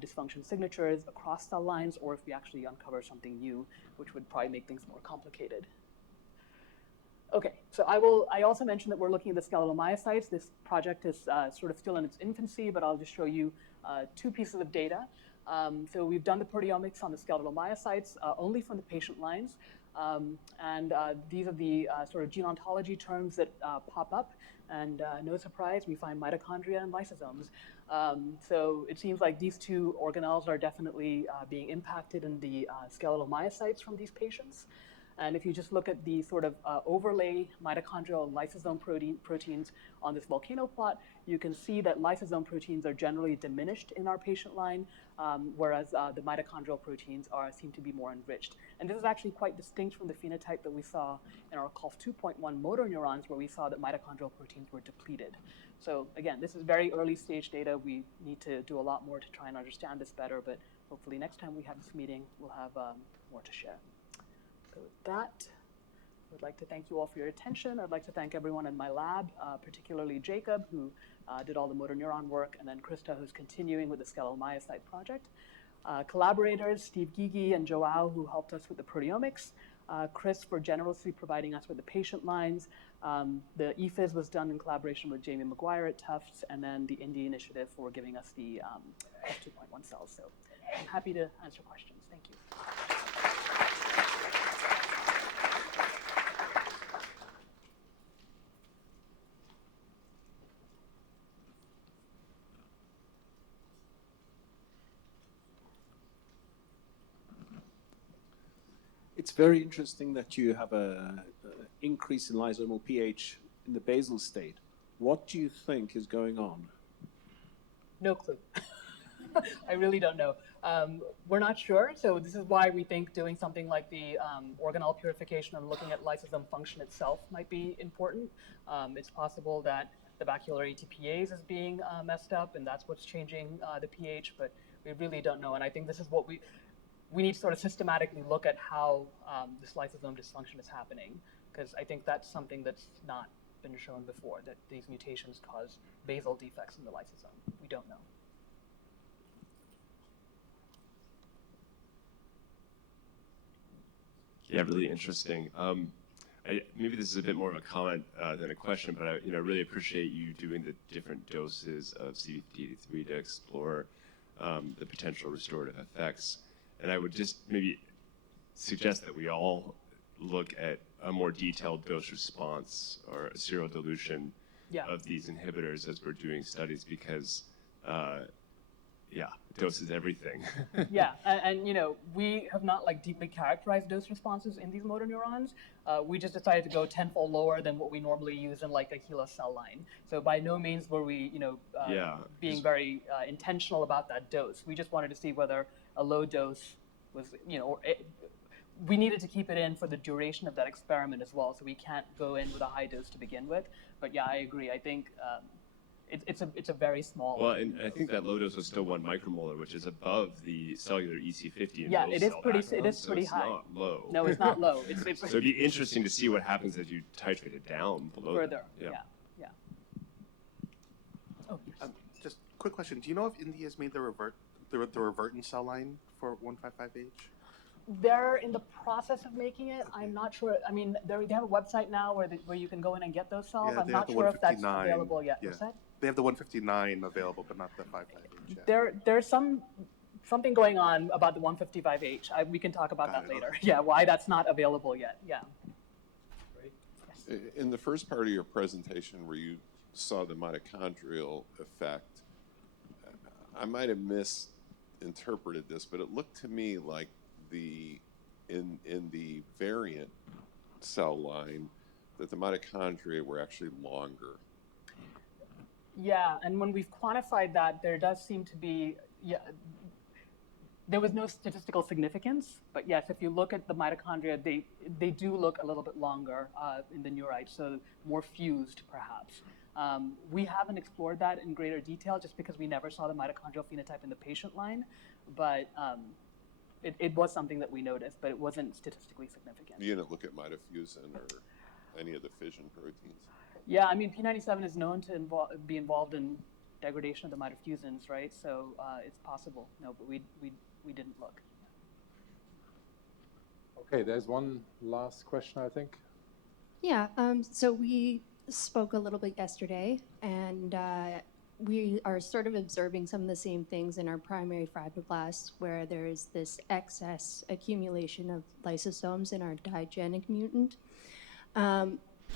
dysfunction signatures across cell lines, or if we actually uncover something new, which would probably make things more complicated. Okay, so I also mentioned that we're looking at the skeletal myocytes. This project is sort of still in its infancy, but I'll just show you two pieces of data. So we've done the proteomics on the skeletal myocytes only from the patient lines. And these are the sort of gene ontology terms that pop up. And no surprise, we find mitochondria and lysosomes. So it seems like these two organelles are definitely being impacted in the skeletal myocytes from these patients. And if you just look at the sort of overlay mitochondrial lysosome proteins on this volcano plot, you can see that lysosome proteins are generally diminished in our patient line, whereas the mitochondrial proteins seem to be more enriched. And this is actually quite distinct from the phenotype that we saw in our COLF2.1 motor neurons, where we saw that mitochondrial proteins were depleted. So again, this is very early stage data. We need to do a lot more to try and understand this better, but hopefully next time we have this meeting, we'll have more to share. So with that, I would like to thank you all for your attention. I'd like to thank everyone in my lab, particularly Jacob, who did all the motor neuron work, and then Krista, who's continuing with the skeletal myocyte project. Collaborators, Steve Gigi and Joao, who helped us with the proteomics. Chris for generously providing us with the patient lines. The EFIS was done in collaboration with Jamie McGuire at Tufts, and then the Indie Initiative for giving us the F2.1 cells. So I'm happy to answer questions. Thank you. It's very interesting that you have an increase in lysosomal pH in the basal state. What do you think is going on? No clue. I really don't know. We're not sure, so this is why we think doing something like the organelle purification and looking at lysosome function itself might be important. It's possible that the vacuolar ATPase is being messed up, and that's what's changing the pH, but we really don't know. And I think this is what we need to sort of systematically look at how this lysosome dysfunction is happening, because I think that's something that's not been shown before, that these mutations cause basal defects in the lysosome. We don't know. Yeah, really interesting. Maybe this is a bit more of a comment than a question, but I really appreciate you doing the different doses of CD53 to explore the potential restorative effects. And I would just maybe suggest that we all look at a more detailed dose response or a serial dilution of these inhibitors as we're doing studies, because dose is everything. Yeah, and we have not deeply characterized dose responses in these motor neurons. We just decided to go tenfold lower than what we normally use in a HeLa cell line. So by no means were we, being very intentional about that dose. We just wanted to see whether a low dose was, we needed to keep it in for the duration of that experiment as well. So we can't go in with a high dose to begin with. But yeah, I agree. I think it's a very small. Well, and I think that low dose was still 1 micromolar, which is above the cellular EC50. Yeah, it is pretty. It is pretty high. It's not low. No, it's not low. So it'd be interesting to see what happens as you titrate it down below. Further. Yeah. Oh, just quick question. Do you know if India has made the revertant cell line for 155H? They're in the process of making it. I'm not sure. I mean, they have a website now where you can go in and get those cells. Yeah, I'm not sure if that's available yet. Yeah. What's that? They have the 159 available, but not the 558. Yeah. There's something going on about the 155H. We can talk about that later. Yeah, why that's not available yet. Yeah. In the first part of your presentation where you saw the mitochondrial effect, I might have misinterpreted this, but it looked to me like in the variant cell line that the mitochondria were actually longer. Yeah, and when we've quantified that, there does seem to be, there was no statistical significance, but yes, if you look at the mitochondria, they do look a little bit longer in the neurites, so more fused perhaps. We haven't explored that in greater detail just because we never saw the mitochondrial phenotype in the patient line, but it was something that we noticed, but it wasn't statistically significant. You didn't look at mitofusin or any of the fission proteins? Yeah, I mean, P97 is known to be involved in degradation of the mitofusins, right? So it's possible. No, but we didn't look. Okay, there's one last question, I think. Yeah, so we spoke a little bit yesterday, and we are sort of observing some of the same things in our primary fibroblasts, where there is this excess accumulation of lysosomes in our digenic mutant.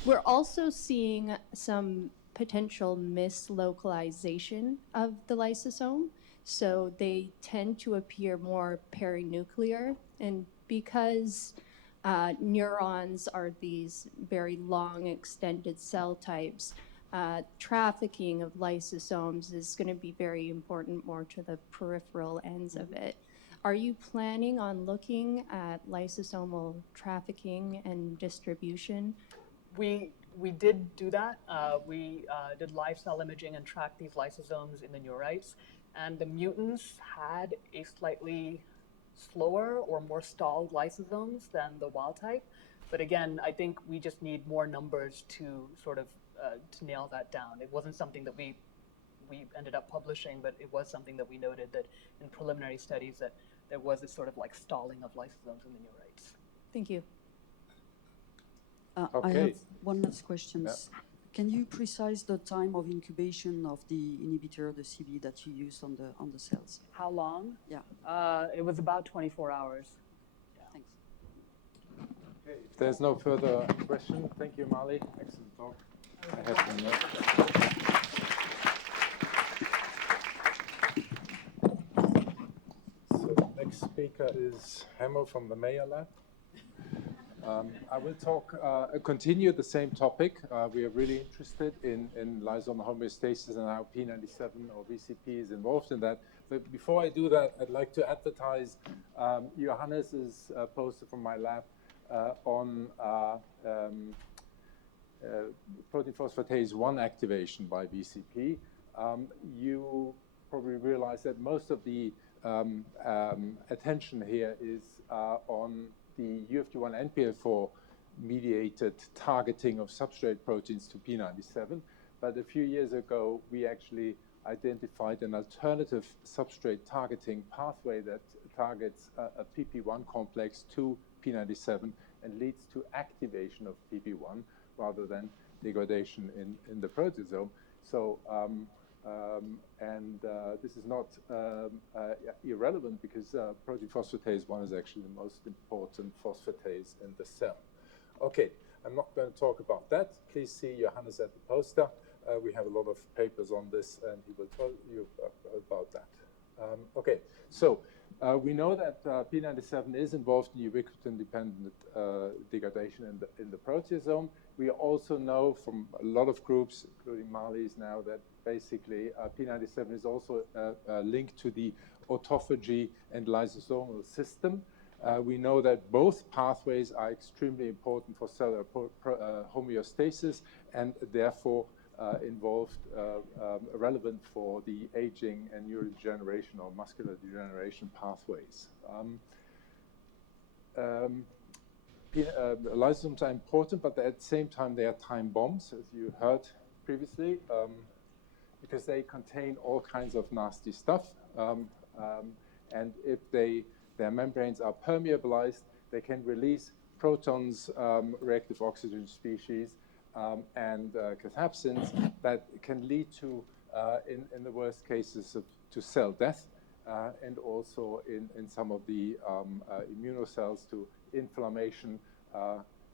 We're also seeing some potential mislocalization of the lysosome. So they tend to appear more perinuclear. And because neurons are these very long extended cell types, trafficking of lysosomes is going to be very important more to the peripheral ends of it. Are you planning on looking at lysosomal trafficking and distribution? We did do that. We did live cell imaging and tracked these lysosomes in the neurites, and the mutants had a slightly slower or more stalled lysosomes than the wild type. But again, I think we just need more numbers to sort of to nail that down. It wasn't something that we ended up publishing, but it was something that we noted that in preliminary studies that there was this sort of like stalling of lysosomes in the neurites. Thank you. I have one last question. Yeah. Can you precise the time of incubation of the inhibitor, the CB, that you used on the cells? How long? Yeah. It was about 24 hours. Yeah. Thanks. Okay, if there's no further question, thank you, Mali. Excellent talk. I have some notes. So the next speaker is Hemmo from the Meyer lab. I will continue the same topic. We are really interested in lysosomal homeostasis and how P97 or VCP is involved in that. But before I do that, I'd like to advertise Johannes's poster from my lab on protein phosphatase 1 activation by VCP. You probably realize that most of the attention here is on the UFD1 NPL4 mediated targeting of substrate proteins to P97. But a few years ago, we actually identified an alternative substrate targeting pathway that targets a PP1 complex to P97 and leads to activation of PP1 rather than degradation in the proteasome. So, this is not irrelevant because protein phosphatase 1 is actually the most important phosphatase in the cell. Okay, I'm not going to talk about that. Please see Johannes at the poster. We have a lot of papers on this, and he will tell you about that. Okay, so we know that P97 is involved in ubiquitin-dependent degradation in the proteasome. We also know from a lot of groups, including Mali's now, that basically P97 is also linked to the autophagy and lysosomal system. We know that both pathways are extremely important for cellular homeostasis and therefore involved, relevant for the aging and neurodegeneration or muscular degeneration pathways. Lysosomes are important, but at the same time they are time bombs, as you heard previously, because they contain all kinds of nasty stuff. And if their membranes are permeabilized, they can release protons, reactive oxygen species, and cathepsins that can lead to, in the worst cases, to cell death, and also in some of the immunocells to inflammation.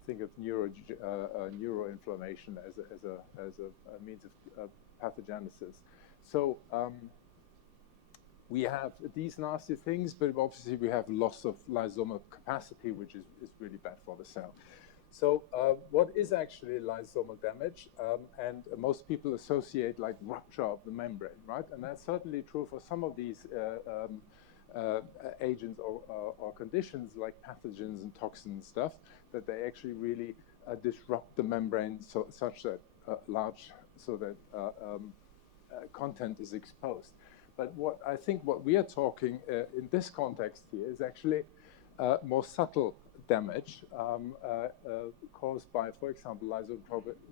Think of neuroinflammation as a means of pathogenesis. So we have these nasty things, but obviously we have loss of lysosomal capacity, which is really bad for the cell. So what is actually lysosomal damage? And most people associate like rupture of the membrane, right? And that's certainly true for some of these agents or conditions like pathogens and toxins and stuff, that they actually really disrupt the membrane such that content is exposed. But I think what we are talking in this context here is actually more subtle damage caused by, for example,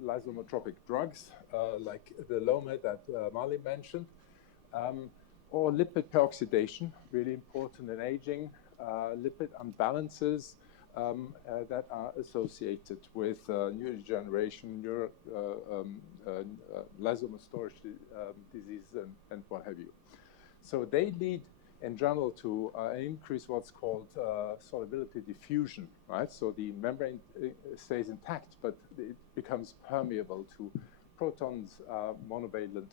lysosomotropic drugs like the LOME that Marley mentioned, or lipid peroxidation, really important in aging, lipid unbalances that are associated with neurodegeneration, lysosomal storage diseases, and what have you. So they lead in general to increase what's called solubility diffusion, right? So the membrane stays intact, but it becomes permeable to protons, monovalent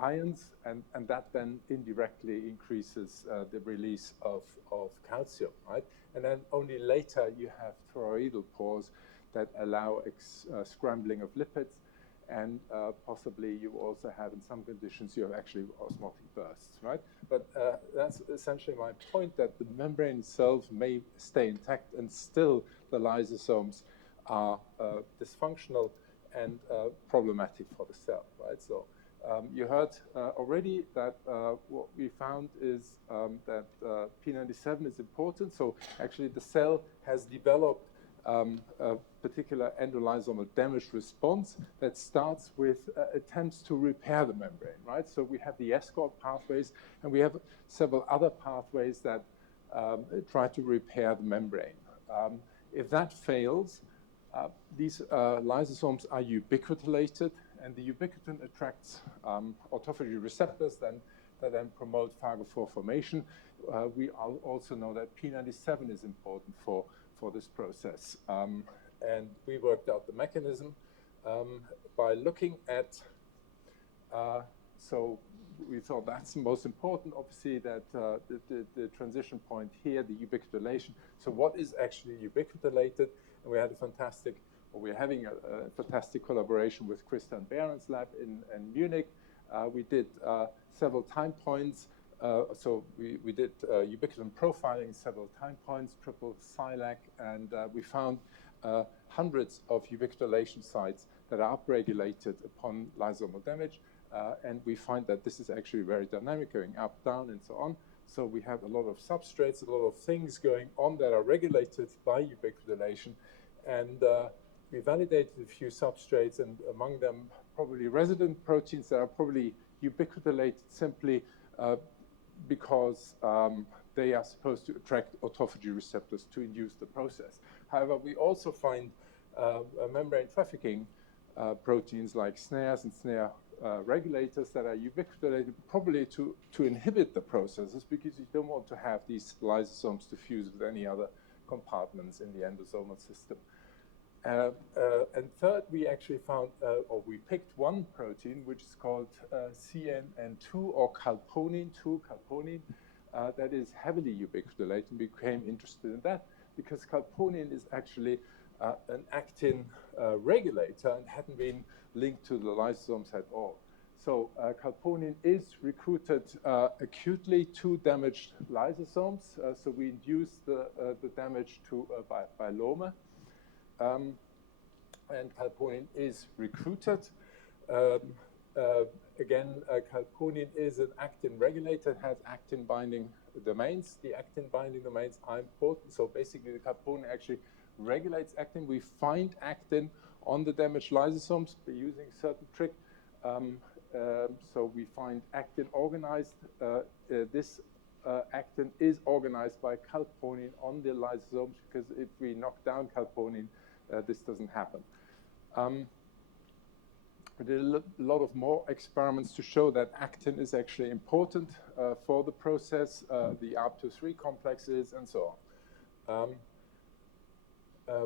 ions, and that then indirectly increases the release of calcium, right? And then only later you have toroidal pores that allow scrambling of lipids, and possibly you also have, in some conditions, you have actually osmotic bursts, right? But that's essentially my point, that the membrane itself may stay intact, and still the lysosomes are dysfunctional and problematic for the cell, right? So you heard already that what we found is that P97 is important. So actually the cell has developed a particular endolysomal damage response that starts with attempts to repair the membrane, right? So we have the escort pathways, and we have several other pathways that try to repair the membrane. If that fails, these lysosomes are ubiquitinated, and the ubiquitin attracts autophagy receptors that then promote phagophore formation. We also know that P97 is important for this process. And we worked out the mechanism by looking at, so we thought that's the most important, obviously, that the transition point here, the ubiquitination. So what is actually ubiquitinated? And we had we're having a fantastic collaboration with Christian Behren's lab in Munich. We did several time points. So we did ubiquitin profiling several time points, triple SILAC, and we found hundreds of ubiquitination sites that are upregulated upon lysosomal damage. And we find that this is actually very dynamic, going up, down, and so on. So we have a lot of substrates, a lot of things going on that are regulated by ubiquitination. And we validated a few substrates, and among them probably resident proteins that are probably ubiquitinated simply because they are supposed to attract autophagy receptors to induce the process. However, we also find membrane trafficking proteins like snares and snare regulators that are ubiquitinated probably to inhibit the processes, because you don't want to have these lysosomes to fuse with any other compartments in the endosomal system. And third, we actually found, or we picked one protein, which is called CNN2 or calponin-2, that is heavily ubiquitinated. We became interested in that because calponin is actually an actin regulator and hadn't been linked to the lysosomes at all. So calponin is recruited acutely to damaged lysosomes. So we induce the damage by LOME. And calponin is recruited. Again, calponin is an actin regulator, has actin binding domains. The actin binding domains are important. So basically, the calponin actually regulates actin. We find actin on the damaged lysosomes by using a certain trick. So we find actin organized. This actin is organized by calponin on the lysosomes, because if we knock down calponin, this doesn't happen. We did a lot of more experiments to show that actin is actually important for the process, the ARP2/3 complexes, and so on.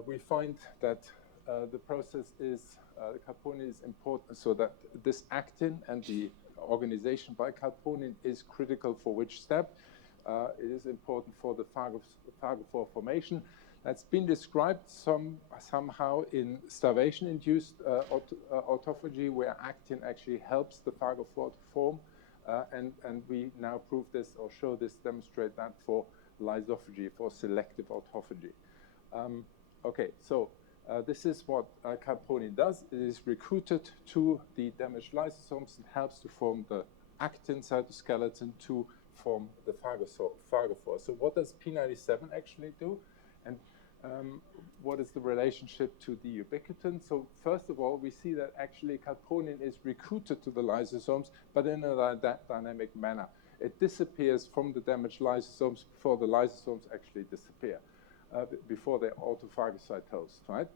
We find that the process is, the calponin is important, so that this actin and the organization by calponin is critical for which step. It is important for the phagophore formation. That's been described somehow in starvation-induced autophagy, where actin actually helps the phagophore to form, and we now prove this or show this, demonstrate that for lysophagy, for selective autophagy. Okay, so this is what calponin does. It is recruited to the damaged lysosomes and helps to form the actin cytoskeleton to form the phagophore. So what does P97 actually do? And what is the relationship to the ubiquitin? So first of all, we see that actually calponin is recruited to the lysosomes, but in a dynamic manner. It disappears from the damaged lysosomes before the lysosomes actually disappear, before they're autophagocytosed, right?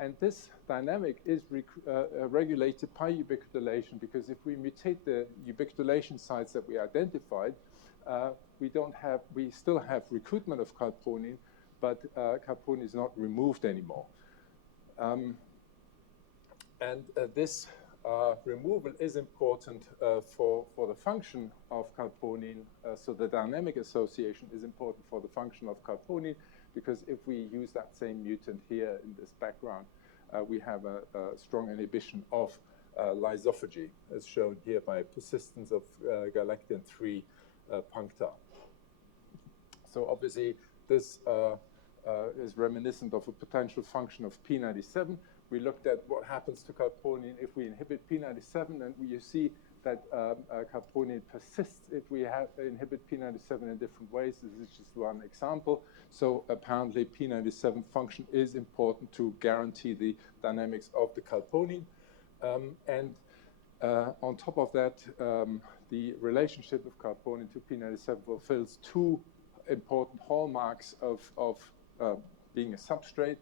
And this dynamic is regulated by ubiquitination, because if we mutate the ubiquitination sites that we identified, we still have recruitment of calponin, but calponin is not removed anymore. This removal is important for the function of calponin. So the dynamic association is important for the function of calponin, because if we use that same mutant here in this background, we have a strong inhibition of lysophagy, as shown here by persistence of galactin-3 puncta. So obviously, this is reminiscent of a potential function of P97. We looked at what happens to calponin if we inhibit P97, and you see that calponin persists if we inhibit P97 in different ways. This is just one example. So apparently P97 function is important to guarantee the dynamics of the calponin. On top of that, the relationship of calponin to P97 fulfills two important hallmarks of being a substrate.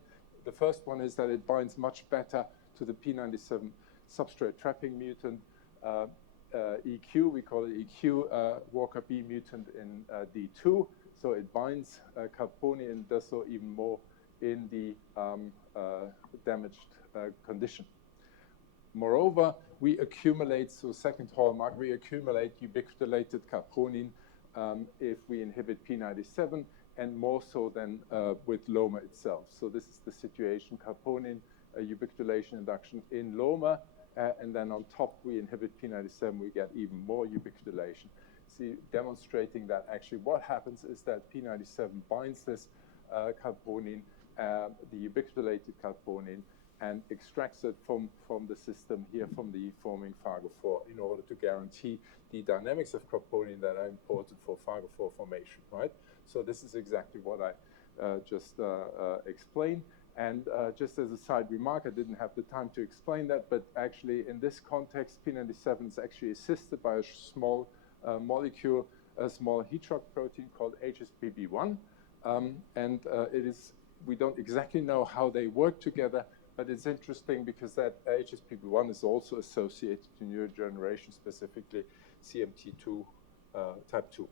The first one is that it binds much better to the P97 substrate trapping mutant, EQ, we call it EQ, Walker B mutant in D2. So it binds calponin and does so even more in the damaged condition. Moreover, we accumulate, so second hallmark, we accumulate ubiquitinated calponin if we inhibit P97, and more so than with LOMA itself. So this is the situation, calponin ubiquitination induction in LOMA, and then on top we inhibit P97, we get even more ubiquitination. See, demonstrating that actually what happens is that P97 binds this calponin, the ubiquitinated calponin, and extracts it from the system here, from the forming phagophore, in order to guarantee the dynamics of calponin that are important for phagophore formation, right? So this is exactly what I just explained. And just as a side remark, I didn't have the time to explain that, but actually in this context, P97 is actually assisted by a small molecule, a small heat shock protein called HSPB1. We don't exactly know how they work together, but it's interesting because that HSPB1 is also associated to neurodegeneration, specifically CMT2 type 2.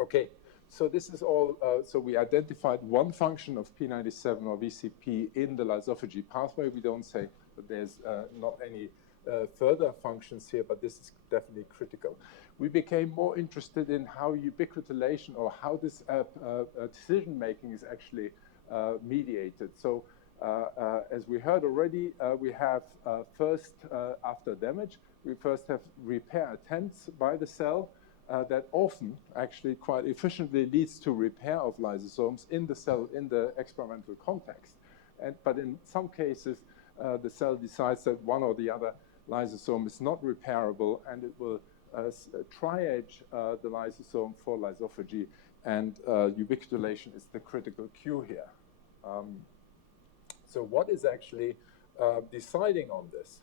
Okay, so this is all, so we identified one function of P97 or VCP in the lysophagy pathway. We don't say that there's not any further functions here, but this is definitely critical. We became more interested in how ubiquitination, or how this decision-making is actually mediated. So as we heard already, we have first, after damage, we first have repair attempts by the cell that often, actually quite efficiently, leads to repair of lysosomes in the cell, in the experimental context. But in some cases, the cell decides that one or the other lysosome is not repairable, and it will triage the lysosome for lysophagy, and ubiquitination is the critical cue here. So what is actually deciding on this?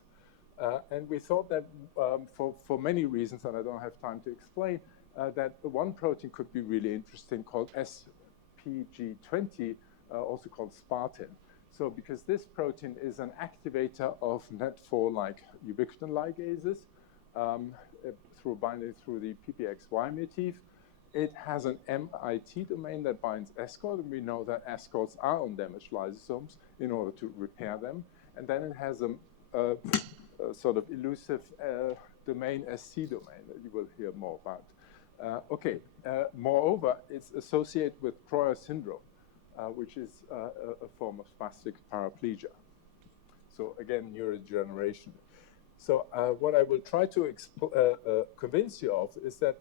And we thought that for many reasons, and I don't have time to explain, that one protein could be really interesting called SPG20, also called Spartin. So because this protein is an activator of NET4-like ubiquitin ligases through binding through the PPXY motif, it has an MIT domain that binds escort, and we know that escorts are on damaged lysosomes in order to repair them. And then it has a sort of elusive domain, SC domain, that you will hear more about. Moreover, it's associated with Kreuer syndrome, which is a form of spastic paraplegia. So again, neurodegeneration. So what I will try to convince you of is that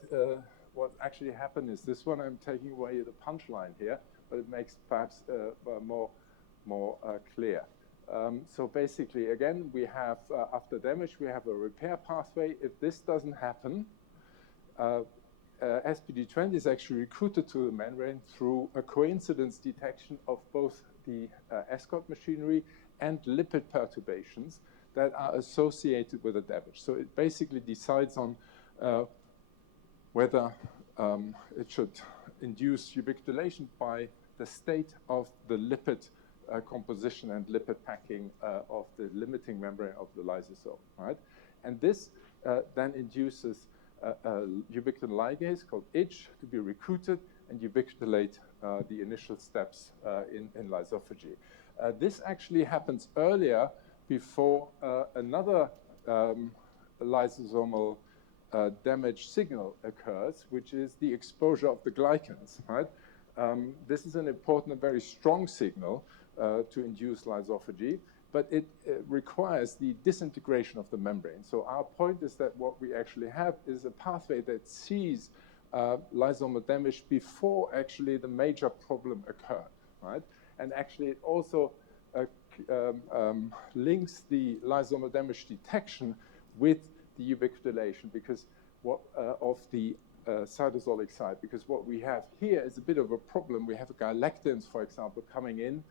what actually happened is this one. I'm taking away the punchline here, but it makes perhaps more clear. So basically, again, we have, after damage, we have a repair pathway. If this doesn't happen, SPD20 is actually recruited to the membrane through a coincidence detection of both the escort machinery and lipid perturbations that are associated with the damage. So it basically decides on whether it should induce ubiquitination by the state of the lipid composition and lipid packing of the limiting membrane of the lysosome, right? And this then induces a ubiquitin ligase called H to be recruited and ubiquitinate the initial steps in lysophagy. This actually happens earlier before another lysosomal damage signal occurs, which is the exposure of the glycans, right? This is an important and very strong signal to induce lysophagy, but it requires the disintegration of the membrane. So our point is that what we actually have is a pathway that sees lysosomal damage before actually the major problem occurred, right? And actually it also links the lysosomal damage detection with the ubiquitination because of the cytosolic side, because what we have here is a bit of a problem. We have galactans, for example, coming in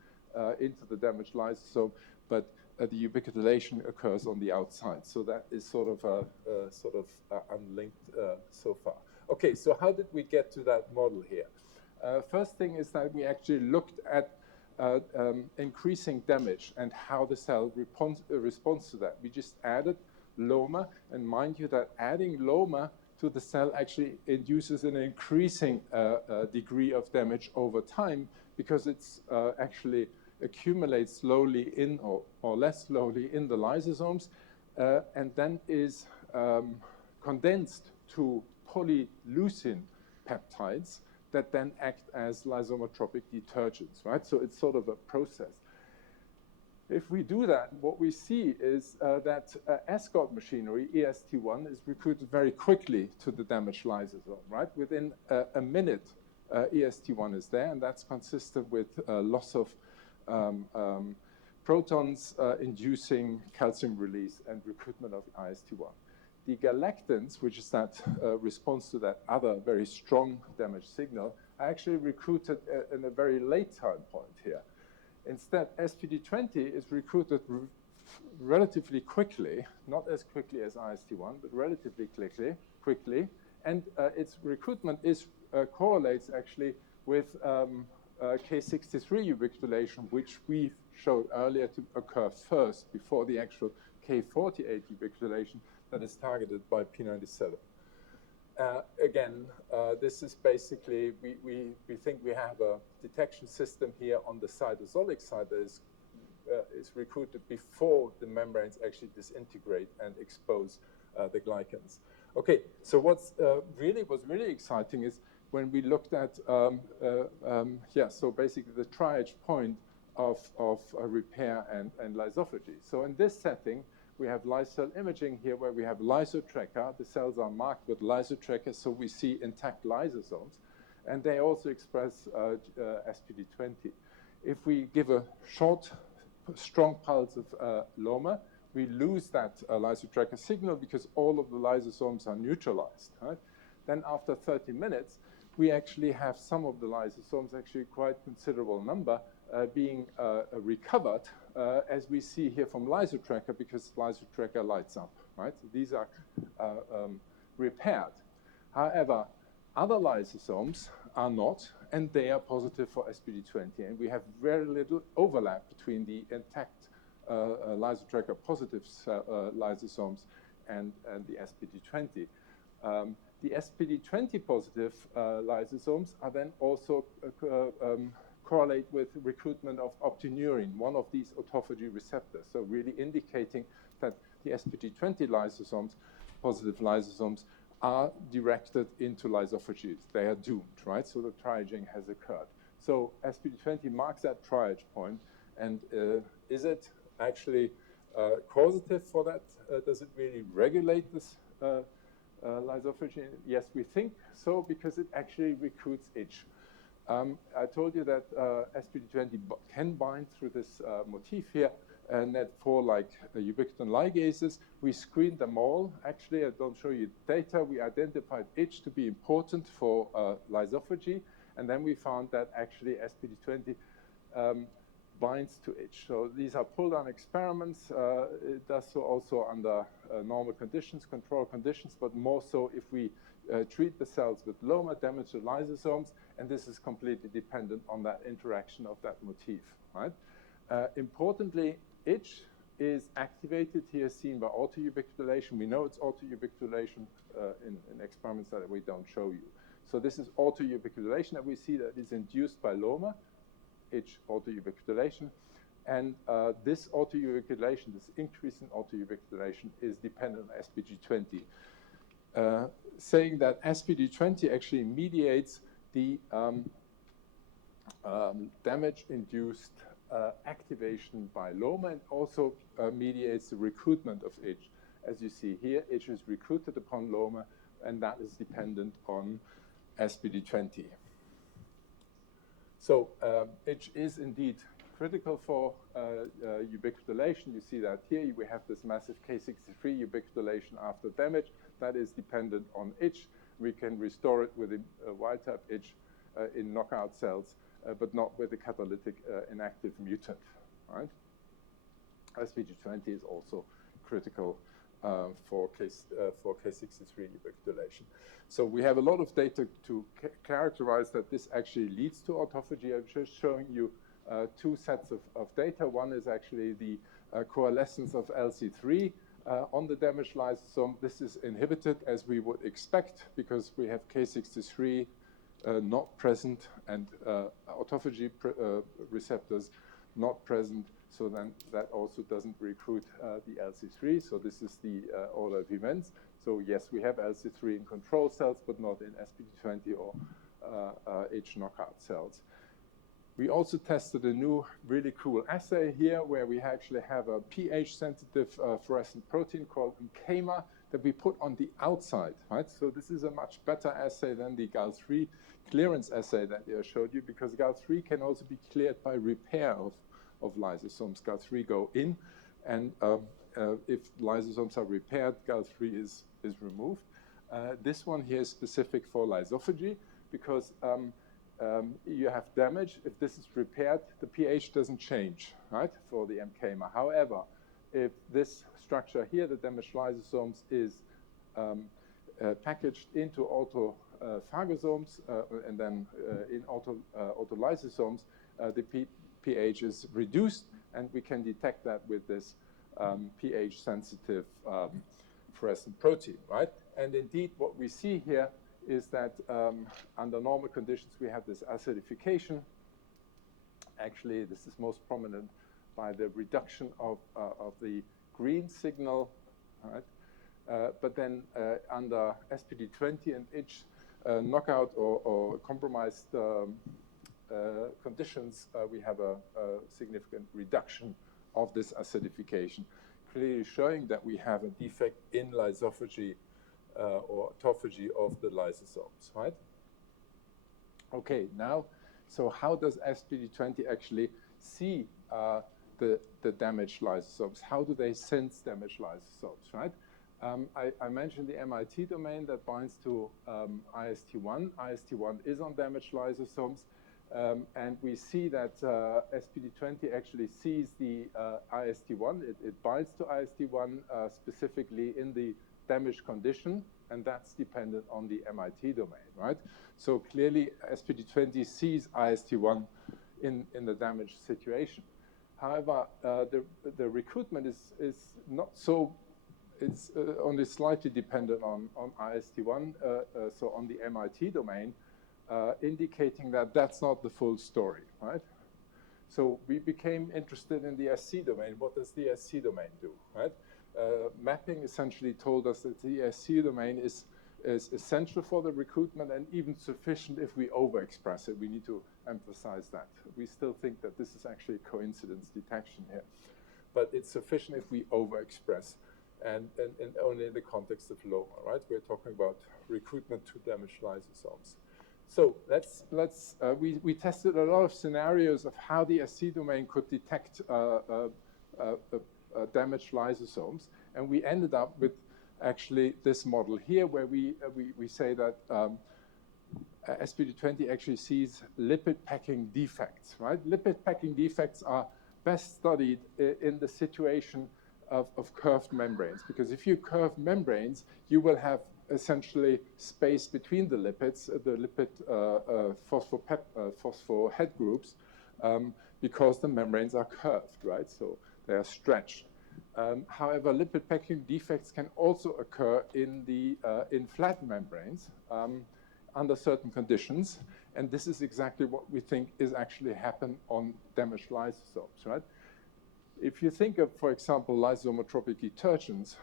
into the damaged lysosome, but the ubiquitination occurs on the outside. So that is sort of unlinked so far. Okay, so how did we get to that model here? First thing is that we actually looked at increasing damage and how the cell responds to that. We just added LOMA, and mind you that adding LOMA to the cell actually induces an increasing degree of damage over time because it's actually accumulates slowly in or less slowly in the lysosomes and then is condensed to polyleucine peptides that then act as lysosomotropic detergents, right? So it's sort of a process. If we do that, what we see is that escort machinery, EST1, is recruited very quickly to the damaged lysosome, right? Within a minute, EST1 is there, and that's consistent with loss of protons inducing calcium release and recruitment of IST1. The galactans, which is that response to that other very strong damage signal, are actually recruited in a very late time point here. Instead, SPD20 is recruited relatively quickly, not as quickly as IST1, but relatively quickly, and its recruitment correlates actually with K63 ubiquitination, which we showed earlier to occur first before the actual K48 ubiquitination that is targeted by P97. Again, this is basically, we think we have a detection system here on the cytosolic side that is recruited before the membranes actually disintegrate and expose the glycans. Okay, so was really exciting is when we looked at, so basically the triage point of repair and lysophagy. So in this setting, we have lysocell imaging here where we have lysotracker. The cells are marked with lysotracker, so we see intact lysosomes. And they also express SPD20. If we give a short, strong pulse of LOMA, we lose that lysotracker signal because all of the lysosomes are neutralized. Right? Then after 30 minutes, we actually have some of the lysosomes, actually quite considerable number, being recovered, as we see here from lysotracker, because lysotracker lights up, right? So these are repaired. However, other lysosomes are not, and they are positive for SPD20. And we have very little overlap between the intact lysotracker positive lysosomes and the SPD20. The SPD20 positive lysosomes are then also correlate with recruitment of optineurin, one of these autophagy receptors. So really indicating that the SPD20 lysosomes, positive lysosomes, are directed into lysophagy. They are doomed, right? So the triaging has occurred. So SPD20 marks that triage point. And is it actually causative for that? Does it really regulate this lysophagy? Yes, we think so, because it actually recruits itch. I told you that SPD20 can bind through this motif here, and that for like ubiquitin ligases, we screened them all. Actually, I don't show you data. We identified itch to be important for lysophagy, and then we found that actually SPD20 binds to itch. So these are pull-down experiments. It does so also under normal conditions, control conditions, but more so if we treat the cells with Loma, damage the lysosomes, and this is completely dependent on that interaction of that motif, right? Importantly, itch is activated here, seen by autoubiquitination. We know it's autoubiquitination in experiments that we don't show you. So this is autoubiquitination that we see that is induced by Loma, itch autoubiquitination. And this autoubiquitination, this increase in autoubiquitination, is dependent on SPD20. Saying that SPD20 actually mediates the damage-induced activation by Loma, and also mediates the recruitment of itch. As you see here, itch is recruited upon Loma, and that is dependent on SPD20. So itch is indeed critical for ubiquitination. You see that here. We have this massive K63 ubiquitination after damage. That is dependent on itch. We can restore it with a wild-type itch in knockout cells, but not with a catalytic inactive mutant, right? SPD20 is also critical for K63 ubiquitination. So we have a lot of data to characterize that this actually leads to autophagy. I'm just showing you two sets of data. One is actually the coalescence of LC3 on the damaged lysosome. This is inhibited, as we would expect, because we have K63 not present and autophagy receptors not present. So then that also doesn't recruit the LC3. So this is the order of events. So yes, we have LC3 in control cells, but not in SPD20 or itch knockout cells. We also tested a new really cool assay here where we actually have a pH-sensitive fluorescent protein called MCAMA that we put on the outside, right? So this is a much better assay than the GAL3 clearance assay that I showed you, because GAL3 can also be cleared by repair of lysosomes. GAL3 go in, and if lysosomes are repaired, GAL3 is removed. This one here is specific for lysophagy because you have damage. If this is repaired, the pH doesn't change, right, for the MCAMA. However, if this structure here, the damaged lysosomes, is packaged into autophagosomes and then in autolysosomes, the pH is reduced, and we can detect that with this pH-sensitive fluorescent protein, right? And indeed, what we see here is that under normal conditions, we have this acidification. Actually, this is most prominent by the reduction of the green signal, right? But then under SPD20 and itch knockout or compromised conditions, we have a significant reduction of this acidification, clearly showing that we have a defect in lysophagy or autophagy of the lysosomes, right? Okay, now, so how does SPD20 actually see the damaged lysosomes? How do they sense damaged lysosomes, right? I mentioned the MIT domain that binds to IST1. IST1 is on damaged lysosomes, and we see that SPD20 actually sees the IST1. It binds to IST1 specifically in the damaged condition, and that's dependent on the MIT domain, right? So clearly, SPD20 sees IST1 in the damaged situation. However, the recruitment is not so, it's only slightly dependent on IST1, so on the MIT domain, indicating that that's not the full story, right? So we became interested in the SC domain. What does the SC domain do, right? Mapping essentially told us that the SC domain is essential for the recruitment and even sufficient if we overexpress it. We need to emphasize that. We still think that this is actually coincidence detection here. But it's sufficient if we overexpress and only in the context of loma, right? We're talking about recruitment to damaged lysosomes. So we tested a lot of scenarios of how the SC domain could detect damaged lysosomes, and we ended up with actually this model here where we say that SPD20 actually sees lipid packing defects, right? Lipid packing defects are best studied in the situation of curved membranes, because if you curve membranes, you will have essentially space between the lipids, the lipid phospho head groups, because the membranes are curved, right? So they are stretched. However, lipid packing defects can also occur in flat membranes under certain conditions, and this is exactly what we think is actually happen on damaged lysosomes, right? If you think of, for example, lysosomotropic detergents,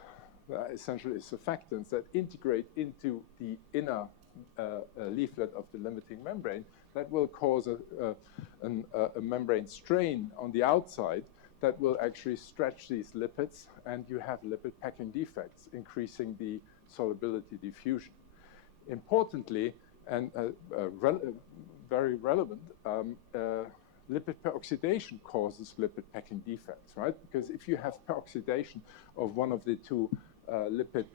essentially surfactants that integrate into the inner leaflet of the limiting membrane, that will cause a membrane strain on the outside that will actually stretch these lipids, and you have lipid packing defects, increasing the solubility diffusion. Importantly, and very relevant, lipid peroxidation causes lipid packing defects, right? Because if you have peroxidation of one of the two lipid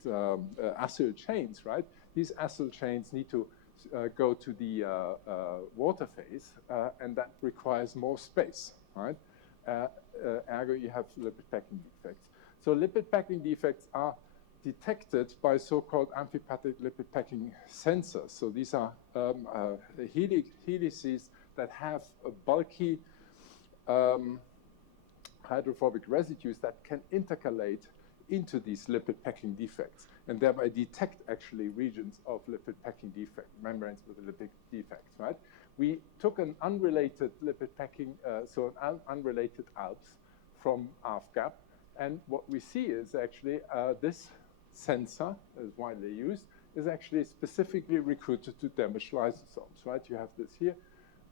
acyl chains, right? These acyl chains need to go to the water phase, and that requires more space, right? Ergo, you have lipid packing defects. So lipid packing defects are detected by so-called amphipathic lipid packing sensors. So these are helices that have a bulky hydrophobic residues that can intercalate into these lipid packing defects and thereby detect actually regions of lipid packing defect, membranes with lipid defects, right? We took an unrelated lipid packing, so an unrelated ALPS from AFGAP, and what we see is actually this sensor, as widely used, is actually specifically recruited to damaged lysosomes, right? You have this here,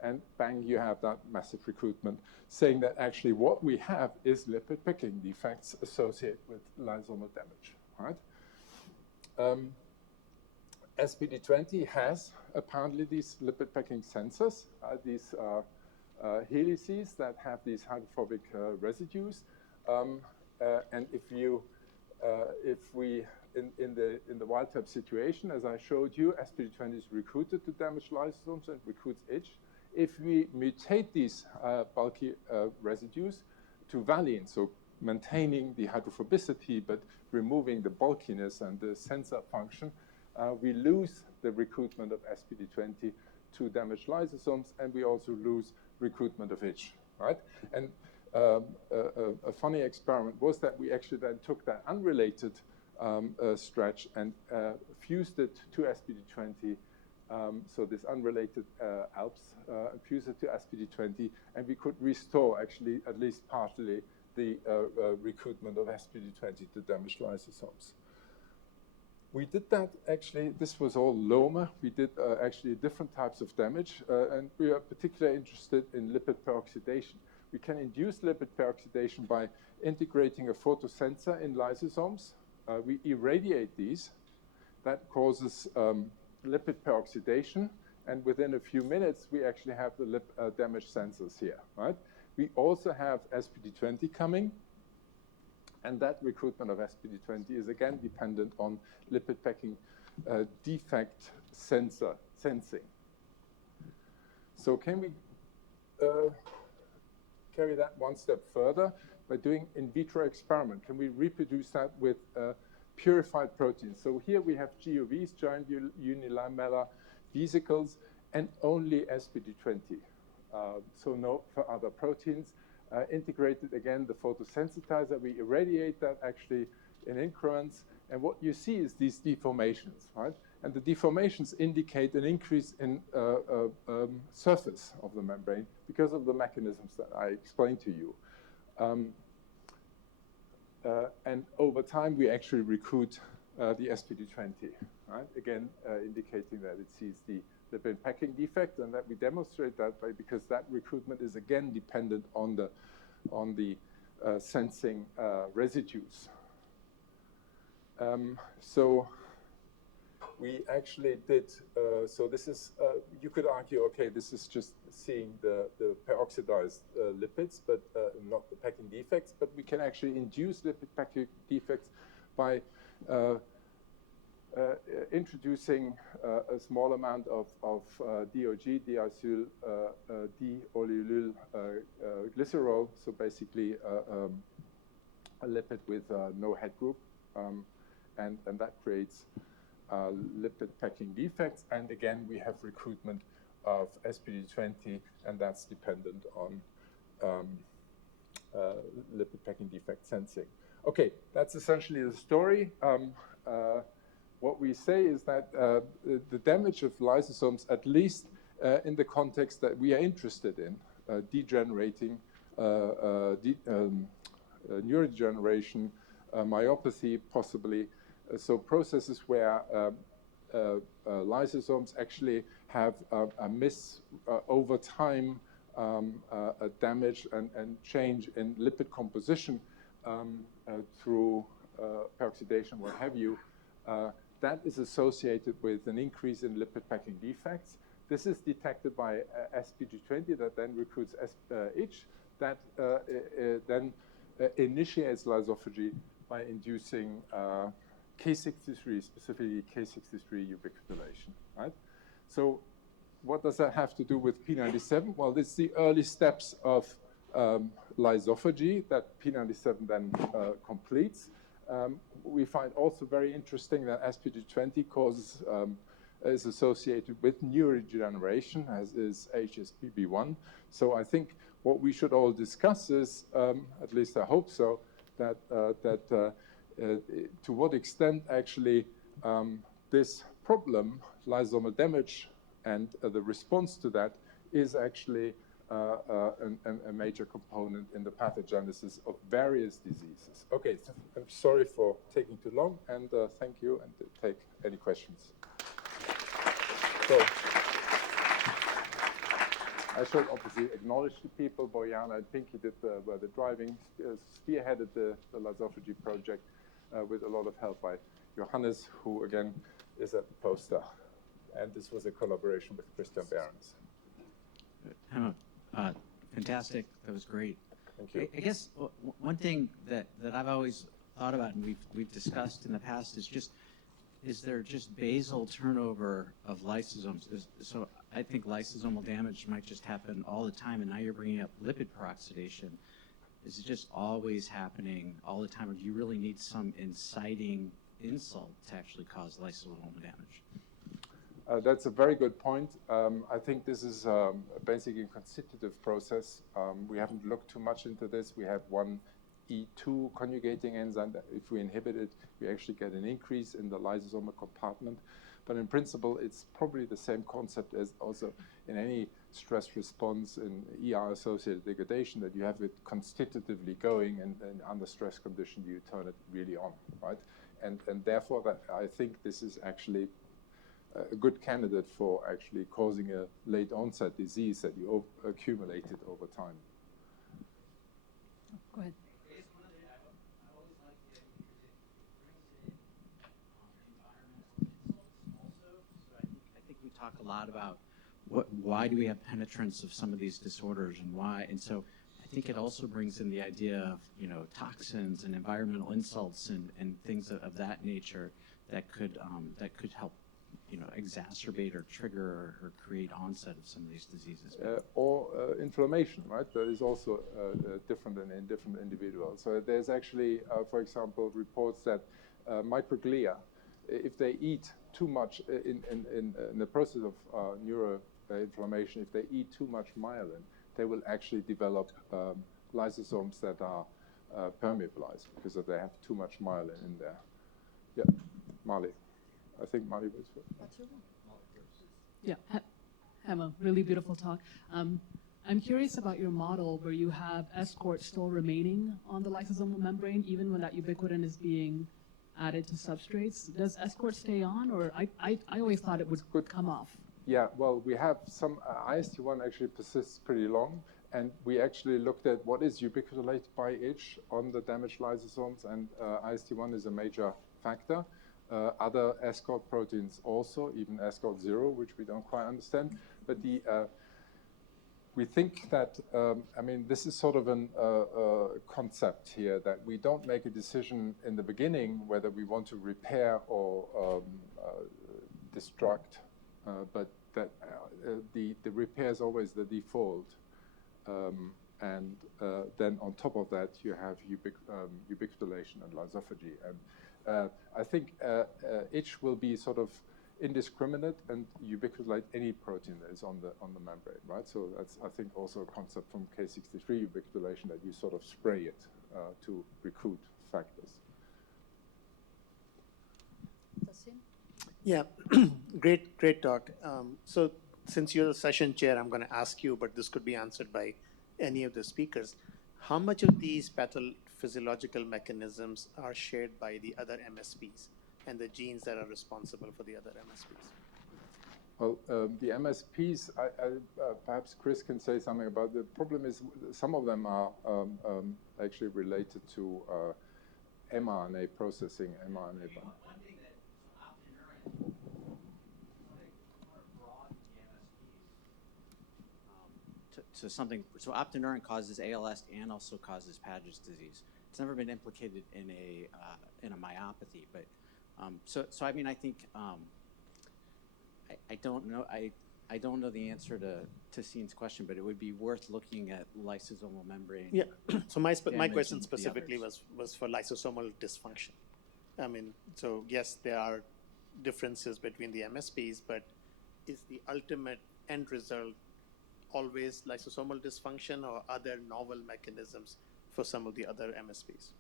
and bang, you have that massive recruitment, saying that actually what we have is lipid packing defects associated with lysosomal damage, right? SPD20 has apparently these lipid packing sensors, these helices that have these hydrophobic residues, and if we in the wild type situation, as I showed you, SPD20 is recruited to damaged lysosomes and recruits itch. If we mutate these bulky residues to valine, so maintaining the hydrophobicity but removing the bulkiness and the sensor function, we lose the recruitment of SPD20 to damaged lysosomes, and we also lose recruitment of itch, right? And a funny experiment was that we actually then took that unrelated stretch and fused it to SPD20. So this unrelated ALPS fused it to SPD20, and we could restore actually at least partially the recruitment of SPD20 to damaged lysosomes. We did that actually, this was all loma. We did actually different types of damage, and we are particularly interested in lipid peroxidation. We can induce lipid peroxidation by integrating a photosensor in lysosomes. We irradiate these. That causes lipid peroxidation, and within a few minutes, we actually have the damage sensors here, right? We also have SPD20 coming, and that recruitment of SPD20 is again dependent on lipid packing defect sensing. So can we carry that one step further by doing in vitro experiment? Can we reproduce that with purified proteins. So here we have GUVs, giant unilamellar vesicles, and only SPD20. So no for other proteins. Integrated again, the photosensitizer, we irradiate that actually in increments. And what you see is these deformations, right? And the deformations indicate an increase in surface of the membrane because of the mechanisms that I explained to you. And over time, we actually recruit the SPD20, right? Again, indicating that it sees the lipid packing defect, and that we demonstrate that because that recruitment is again dependent on the sensing residues. So we actually did, so this is, you could argue, okay, this is just seeing the peroxidized lipids, but not the packing defects, but we can actually induce lipid packing defects by introducing a small amount of DOG, diacyl D-oleulyl glycerol, so basically a lipid with no head group, and that creates lipid packing defects. And again, we have recruitment of SPD20, and that's dependent on lipid packing defect sensing. Okay, that's essentially the story. What we say is that the damage of lysosomes, at least in the context that we are interested in, degenerating, neurodegeneration, myopathy, possibly, so processes where lysosomes actually have a miss over time, a damage and change in lipid composition through peroxidation, what have you, that is associated with an increase in lipid packing defects. This is detected by SPD20 that then recruits itch, that then initiates lysophagy by inducing K63, specifically K63 ubiquitination, right? So what does that have to do with P97? Well, it's the early steps of lysophagy that P97 then completes. We find also very interesting that SPD20 causes, is associated with neurodegeneration, as is HSPB1. So I think what we should all discuss is, at least I hope so, that to what extent actually this problem, lysosomal damage, and the response to that is actually a major component in the pathogenesis of various diseases. Okay, so I'm sorry for taking too long, and thank you, and take any questions. So I should obviously acknowledge the people. Bojana and Pinky did the driving, spearheaded the lysophagy project with a lot of help by Johannes, who again is at the poster. And this was a collaboration with Christian Behrens. Hemmo, fantastic. That was great. Thank you. I guess one thing that I've always thought about and we've discussed in the past is there just basal turnover of lysosomes? So I think lysosomal damage might just happen all the time, and now you're bringing up lipid peroxidation. Is it just always happening all the time, or do you really need some inciting insult to actually cause lysosomal damage? That's a very good point. I think this is basically a constitutive process. We haven't looked too much into this. We have one E2 conjugating enzyme that if we inhibit it, we actually get an increase in the lysosomal compartment. But in principle, it's probably the same concept as also in any stress response in ER-associated degradation, that you have it constitutively going, and under stress condition, you turn it really on, right? And therefore, that I think this is actually a good candidate for actually causing a late onset disease that you accumulated over time. Go ahead. I think we talk a lot about why do we have penetrance of some of these disorders and why, and so I think it also brings in the idea of, you know, toxins and environmental insults and things of that nature that could help, you know, exacerbate or trigger or create onset of some of these diseases. Or inflammation, right? That is also different in different individuals. So there's actually, for example, reports that microglia, if they eat too much in the process of neuroinflammation, if they eat too much myelin, they will actually develop lysosomes that are permeabilized because they have too much myelin in there. Yeah, Mali. I think Mali was first. Yeah, Hemmo, really beautiful talk. I'm curious about your model where you have escort still remaining on the lysosomal membrane even when that ubiquitin is being added to substrates. Does escort stay on, or I always thought it would come off? Yeah, well, we have some IST1 actually persists pretty long, and we actually looked at what is ubiquitinated by itch on the damaged lysosomes, and IST1 is a major factor. Other escort proteins also, even escort 0, which we don't quite understand. But we think that, I mean, this is sort of a concept here that we don't make a decision in the beginning whether we want to repair or destruct, but that the repair is always the default. And then on top of that, you have ubiquitination and lysophagy. And I think itch will be sort of indiscriminate and ubiquitinate any protein that is on the membrane, right? So that's, I think, also a concept from K63 ubiquitination, that you sort of spray it to recruit factors. Yeah, great talk. So since you're the session chair, I'm going to ask you, but this could be answered by any of the speakers. How much of these pathophysiological mechanisms are shared by the other MSPs and the genes that are responsible for the other MSPs? Well, the MSPs, perhaps Chris can say something about. The problem is some of them are actually related to mRNA processing, mRNA. So optineurin causes ALS and also causes Paget's disease. It's never been implicated in a myopathy, but so I mean, I think I don't know the answer to Sean's question, but it would be worth looking at lysosomal membrane. Yeah. So my question specifically was for lysosomal dysfunction. I mean, so yes, there are differences between the MSPs, but is the ultimate end result always lysosomal dysfunction, or other novel mechanisms for some of the other MSPs?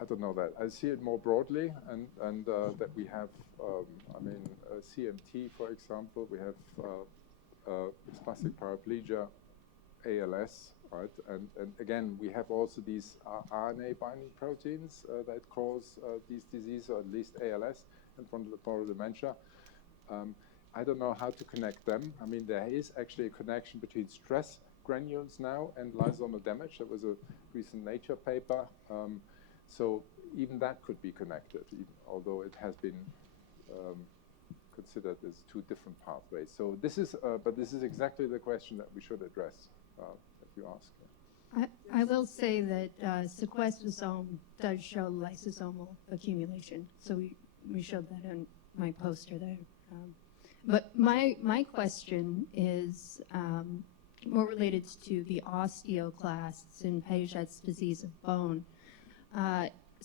I don't know that. I see it more broadly, and that we have, I mean, CMT, for example, we have spastic paraplegia, ALS, right? And again, we have also these RNA binding proteins that cause these diseases, or at least ALS and frontotemporal dementia. I don't know how to connect them. I mean, there is actually a connection between stress granules now and lysosomal damage. There was a recent Nature paper. So even that could be connected, although it has been considered as two different pathways. So this is, but this is exactly the question that we should address, if you ask. I will say that sequestosome does show lysosomal accumulation. So we showed that in my poster there. But my question is more related to the osteoclasts in Paget's disease of bone.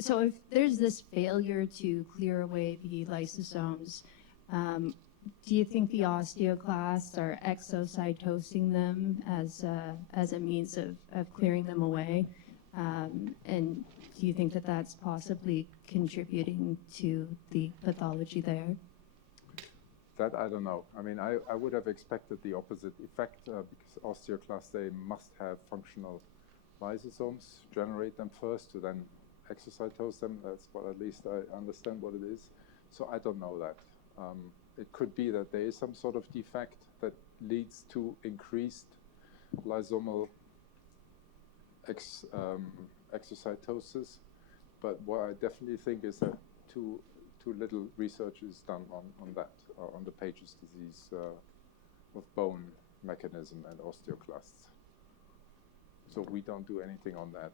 So if there's this failure to clear away the lysosomes, do you think the osteoclasts are exocytosing them as a means of clearing them away? And do you think that that's possibly contributing to the pathology there? That I don't know. I mean, I would have expected the opposite effect because osteoclasts, they must have functional lysosomes, generate them first to then exocytose them. That's what at least I understand what it is. So I don't know that. It could be that there is some sort of defect that leads to increased lysosomal exocytosis. But what I definitely think is that too little research is done on that, on the Paget's disease of bone mechanism and osteoclasts. So we don't do anything on that.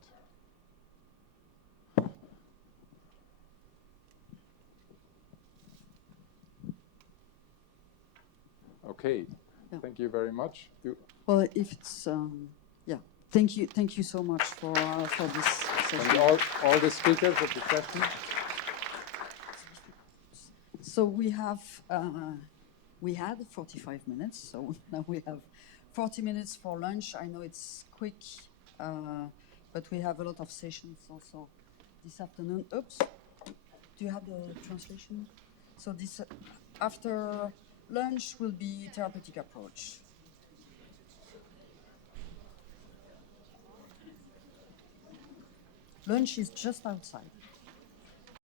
Okay, yeah. Thank you very much. Well, if it's, yeah, thank you so much for this session. And all the speakers of the session. So we had 45 minutes, so now we have 40 minutes for lunch. I know it's quick, but we have a lot of sessions also this afternoon. Oops, do you have the translation? So this after lunch will be therapeutic approach. Lunch is just outside.